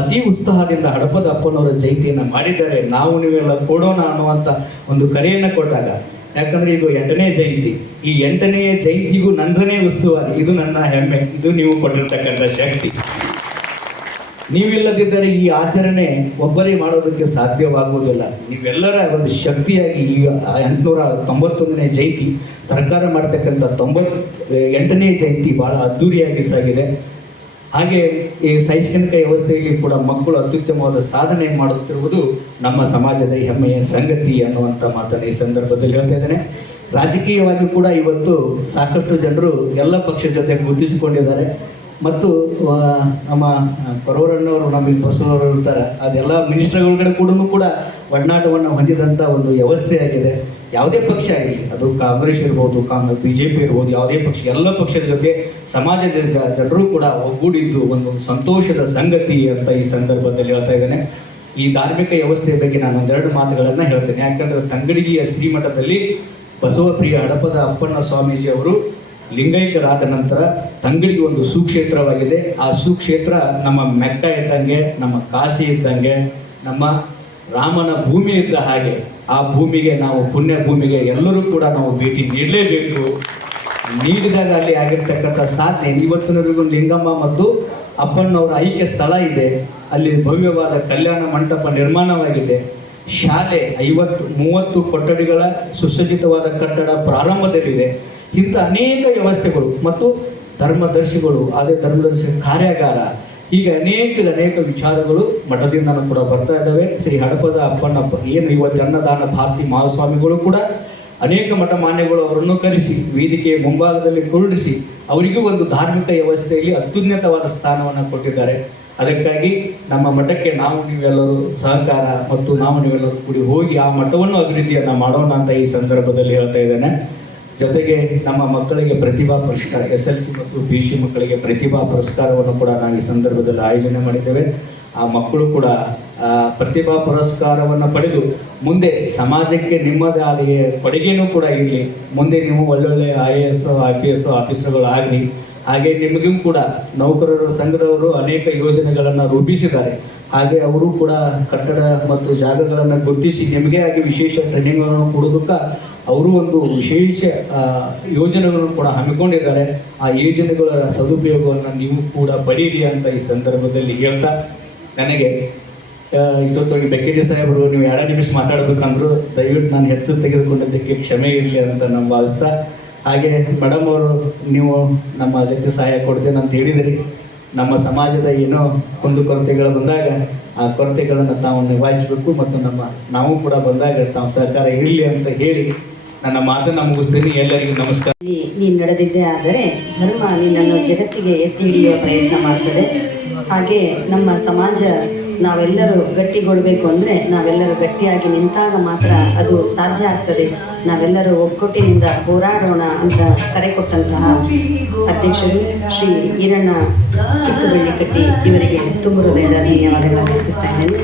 ಅತಿ ಉತ್ಸಾಹದಿಂದ ಹಡಪದ ಅಪ್ಪನವರ ಜಯಂತಿಯನ್ನು ಮಾಡಿದ್ದಾರೆ. ನಾವು ನೀವೆಲ್ಲ ಕೊಡೋಣ ಅನ್ನುವಂಥ ಒಂದು ಕರೆಯನ್ನು ಕೊಟ್ಟಾಗ, ಯಾಕಂದರೆ ಇದು 8ನೇ ಜಯಂತಿ, ಈ 8ನೇ ಜಯಂತಿಗೂ ನಂದನೇ ಉಸ್ತುವಾರಿ, ಇದು ನನ್ನ ಹೆಮ್ಮೆ, ಇದು ನೀವು ಕೊಟ್ಟಿರ್ತಕ್ಕಂಥ ಶಕ್ತಿ. ನೀವಿಲ್ಲದಿದ್ದರೆ ಈ ಆಚರಣೆ ಒಬ್ಬರೇ ಮಾಡೋದಕ್ಕೆ ಸಾಧ್ಯವಾಗುವುದಿಲ್ಲ. ನೀವೆಲ್ಲರ ಒಂದು ಶಕ್ತಿಯಾಗಿ ಈಗ 891ನೇ ಜಯಂತಿ ಸರ್ಕಾರ ಮಾಡತಕ್ಕಂಥ 98ನೇ ಜಯಂತಿ ಭಾಳ ಅದ್ಧೂರಿಯಾಗಿ ಸಾಗಿದೆ. ಹಾಗೆ ಈ ಶೈಕ್ಷಣಿಕ ವ್ಯವಸ್ಥೆಯಲ್ಲಿ ಕೂಡ ಮಕ್ಕಳು ಅತ್ಯುತ್ತಮವಾದ ಸಾಧನೆ ಮಾಡುತ್ತಿರುವುದು ನಮ್ಮ ಸಮಾಜದ ಹೆಮ್ಮೆಯ ಸಂಗತಿ ಅನ್ನುವಂಥ ಮಾತನ್ನು ಈ ಸಂದರ್ಭದಲ್ಲಿ ಹೇಳ್ತಾ ಇದ್ದೇನೆ. ರಾಜಕೀಯವಾಗಿ ಕೂಡ ಇವತ್ತು ಸಾಕಷ್ಟು ಜನರು ಎಲ್ಲ ಪಕ್ಷದ ಜೊತೆ ಗುರುತಿಸಿಕೊಂಡಿದ್ದಾರೆ. ಮತ್ತು ನಮ್ಮ ಕೊರವರಣ್ಣವರು, ನಮಗೆ ಬಸವರವರು ಇರ್ತಾರೆ, ಅದೆಲ್ಲ ಮಿನಿಸ್ಟರ್ಗಳ ಕೂಡ ಒಡನಾಟವನ್ನು ಹೊಂದಿದಂಥ ಒಂದು ವ್ಯವಸ್ಥೆಯಾಗಿದೆ. ಯಾವುದೇ ಪಕ್ಷ ಆಗಲಿ, ಅದು ಕಾಂಗ್ರೆಸ್ ಇರ್ಬೋದು, BJP ಇರ್ಬೋದು, ಯಾವುದೇ ಪಕ್ಷ, ಎಲ್ಲ ಪಕ್ಷದ ಜೊತೆ ಸಮಾಜದ ಜನರು ಕೂಡ ಒಗ್ಗೂಡಿದ್ದು ಒಂದು ಸಂತೋಷದ ಸಂಗತಿ ಅಂತ ಈ ಸಂದರ್ಭದಲ್ಲಿ ಹೇಳ್ತಾ ಇದ್ದೇನೆ. ಈ ಧಾರ್ಮಿಕ ವ್ಯವಸ್ಥೆಯ ಬಗ್ಗೆ ನಾನು ಒಂದೆರಡು ಮಾತುಗಳನ್ನು ಹೇಳ್ತೇನೆ. ಯಾಕಂದರೆ ತಂಗಡಿಗೆಯ ಶ್ರೀಮಠದಲ್ಲಿ ಬಸವಪ್ರಿಯ ಹಡಪದ ಅಪ್ಪಣ್ಣ ಸ್ವಾಮೀಜಿ ಅವರು ಲಿಂಗೈಕ್ಯರಾದ ನಂತರ ತಂಗಡಿಗೆ ಒಂದು ಸುಕ್ಷೇತ್ರವಾಗಿದೆ. ಆ ಸುಕ್ಷೇತ್ರ ನಮ್ಮ ಮೆಕ್ಕ ಇದ್ದಂಗೆ, ನಮ್ಮ ಕಾಶಿ ಇದ್ದಂಗೆ, ನಮ್ಮ ರಾಮನ ಭೂಮಿ ಇದ್ದ ಹಾಗೆ ಆ ಭೂಮಿಗೆ ನಾವು ಪುಣ್ಯ ಭೂಮಿಗೆ ಎಲ್ಲರೂ ಕೂಡ ನಾವು ಭೇಟಿ ನೀಡಲೇಬೇಕು. ನೀಡಿದಾಗ ಅಲ್ಲಿ ಆಗಿರ್ತಕ್ಕಂಥ ಸಾಧನೆ ಇವತ್ತಿನವರೆಗೂ ಲಿಂಗಮ್ಮ ಮತ್ತು ಅಪ್ಪಣ್ಣವರ ಐಕ್ಯ ಸ್ಥಳ ಇದೆ. ಅಲ್ಲಿ ಭವ್ಯವಾದ ಕಲ್ಯಾಣ ಮಂಟಪ ನಿರ್ಮಾಣವಾಗಿದೆ. ಶಾಲೆ 30 ಕೊಠಡಿಗಳ ಸುಸಜ್ಜಿತವಾದ ಕಟ್ಟಡ ಪ್ರಾರಂಭದಲ್ಲಿದೆ. ಇಂಥ ಅನೇಕ ವ್ಯವಸ್ಥೆಗಳು ಮತ್ತು ಧರ್ಮದರ್ಶಿಗಳು, ಅದೇ ಧರ್ಮದರ್ಶಿ ಕಾರ್ಯಾಗಾರ, ಹೀಗೆ ಅನೇಕ ವಿಚಾರಗಳು ಮಠದಿಂದನೂ ಕೂಡ ಬರ್ತಾ ಇದ್ದಾವೆ. ಶ್ರೀ ಹಡಪದ ಅಪ್ಪಣ್ಣಪ್ಪ ಏನು ಇವತ್ತು ಅನ್ನದಾನ ಭಾರತಿ ಮಹಾಸ್ವಾಮಿಗಳು ಕೂಡ ಅನೇಕ ಮಠ ಮಾನ್ಯಗಳು ಅವರನ್ನು ಕರೆಸಿ ವೇದಿಕೆ ಮುಂಭಾಗದಲ್ಲಿ ಕುಳ್ಳಿಸಿ ಅವರಿಗೂ ಒಂದು ಧಾರ್ಮಿಕ ವ್ಯವಸ್ಥೆಯಲ್ಲಿ ಅತ್ಯುನ್ನತವಾದ ಸ್ಥಾನವನ್ನು ಕೊಟ್ಟಿದ್ದಾರೆ. ಅದಕ್ಕಾಗಿ ನಮ್ಮ ಮಠಕ್ಕೆ ನಾವು ನೀವೆಲ್ಲರೂ ಸಹಕಾರ ಮತ್ತು ನಾವು ನೀವೆಲ್ಲರೂ ಕೂಡಿ ಹೋಗಿ ಆ ಮಠವನ್ನು ಅಭಿವೃದ್ಧಿಯನ್ನು ಮಾಡೋಣ ಅಂತ ಈ ಸಂದರ್ಭದಲ್ಲಿ ಹೇಳ್ತಾ ಇದ್ದೇನೆ. ಜೊತೆಗೆ ನಮ್ಮ ಮಕ್ಕಳಿಗೆ ಪ್ರತಿಭಾ ಪುರಸ್ಕಾರ, SLC ಮತ್ತು PUC ಮಕ್ಕಳಿಗೆ ಪ್ರತಿಭಾ ಪುರಸ್ಕಾರವನ್ನು ಕೂಡ ನಾವು ಈ ಸಂದರ್ಭದಲ್ಲಿ ಆಯೋಜನೆ ಮಾಡಿದ್ದೇವೆ. ಆ ಮಕ್ಕಳು ಕೂಡ ಪ್ರತಿಭಾ ಪುರಸ್ಕಾರವನ್ನು ಪಡೆದು ಮುಂದೆ ಸಮಾಜಕ್ಕೆ ನಿಮ್ಮದೇ ಆದ ಕೊಡುಗೆನೂ ಕೂಡ ಇರಲಿ. ಮುಂದೆ ನೀವು ಒಳ್ಳೊಳ್ಳೆ IAS IPS ಆಫೀಸರ್ಗಳು ಆಗಲಿ. ಹಾಗೆ ನಿಮಗೂ ಕೂಡ ನೌಕರರ ಸಂಘದವರು ಅನೇಕ ಯೋಜನೆಗಳನ್ನು ರೂಪಿಸಿದ್ದಾರೆ. ಹಾಗೆ ಅವರು ಕೂಡ ಕಟ್ಟಡ ಮತ್ತು ಜಾಗಗಳನ್ನು ಗುರುತಿಸಿ ನಿಮಗೆ ಆಗಿ ವಿಶೇಷ ಟ್ರೈನಿಂಗ್ಗಳನ್ನು ಕೊಡೋದಕ್ಕೆ ಅವರು ಒಂದು ವಿಶೇಷ ಯೋಜನೆಗಳನ್ನು ಕೂಡ ಹಮ್ಮಿಕೊಂಡಿದ್ದಾರೆ. ಆ ಯೋಜನೆಗಳ ಸದುಪಯೋಗವನ್ನು ನೀವು ಕೂಡ ಪಡೀರಿ ಅಂತ ಈ ಸಂದರ್ಭದಲ್ಲಿ ಹೇಳ್ತಾ, ನನಗೆ ಇಷ್ಟೊತ್ತೊಳಗೆ ಬೆಕ್ಕೇರಿ ಸಾಹೇಬರು ನೀವು 2 ನಿಮಿಷ ಮಾತಾಡಬೇಕಂದ್ರು ದಯವಿಟ್ಟು ನಾನು ಹೆಚ್ಚು ತೆಗೆದುಕೊಂಡಿದ್ದಕ್ಕೆ ಕ್ಷಮೆ ಇರಲಿ ಅಂತ ನಾನು ಭಾವಿಸ್ತಾ, ಹಾಗೆ ಮೇಡಮ್ ಅವರು ನೀವು ನಮ್ಮ ಅಗತ್ಯ ಸಹಾಯ ಕೊಡ್ತೇನೆ ಅಂತ ಹೇಳಿದಿರಿ. ನಮ್ಮ ಸಮಾಜದ ಏನೋ ಕುಂದುಕೊರತೆಗಳು ಬಂದಾಗ ಆ ಕೊರತೆಗಳನ್ನು ತಾವು ನಿಭಾಯಿಸಬೇಕು ಮತ್ತು ನಾವು ಕೂಡ ಬಂದಾಗ ತಾವು ಸಹಕಾರ ಇರಲಿ ಅಂತ ಹೇಳಿ ನನ್ನ ಮಾತನ್ನು ಮುಗಿಸ್ತೀನಿ. ಎಲ್ಲರಿಗೂ ನಮಸ್ಕಾರ. ನೀನು ನಡೆದಿದ್ದೇ ಆದರೆ ಧರ್ಮ ನಿನ್ನನ್ನು ಜಗತ್ತಿಗೆ ಎತ್ತಿ ಹಿಡಿಯುವ ಪ್ರಯತ್ನ ಮಾಡ್ತದೆ. ಹಾಗೆ ನಮ್ಮ ಸಮಾಜ ನಾವೆಲ್ಲರೂ ಗಟ್ಟಿಗೊಳ್ಬೇಕು ಅಂದರೆ ನಾವೆಲ್ಲರೂ ಗಟ್ಟಿಯಾಗಿ ನಿಂತಾಗ ಮಾತ್ರ ಅದು ಸಾಧ್ಯ ಆಗ್ತದೆ. ನಾವೆಲ್ಲರೂ ಒಗ್ಗಟ್ಟಿನಿಂದ ಹೋರಾಡೋಣ ಅಂತ ಕರೆ ಕೊಟ್ಟಂತಹ ಅಧ್ಯಕ್ಷರು ಶ್ರೀ ಈರಣ್ಣ ಚಿಕ್ಕಬೆಳ್ಳಿಕಟ್ಟಿ ಇವರಿಗೆ ತುಂಬ ಹೃದಯದ ಧನ್ಯವಾದಗಳನ್ನು ಅರ್ಪಿಸ್ತಾ ಇದ್ದೇನೆ.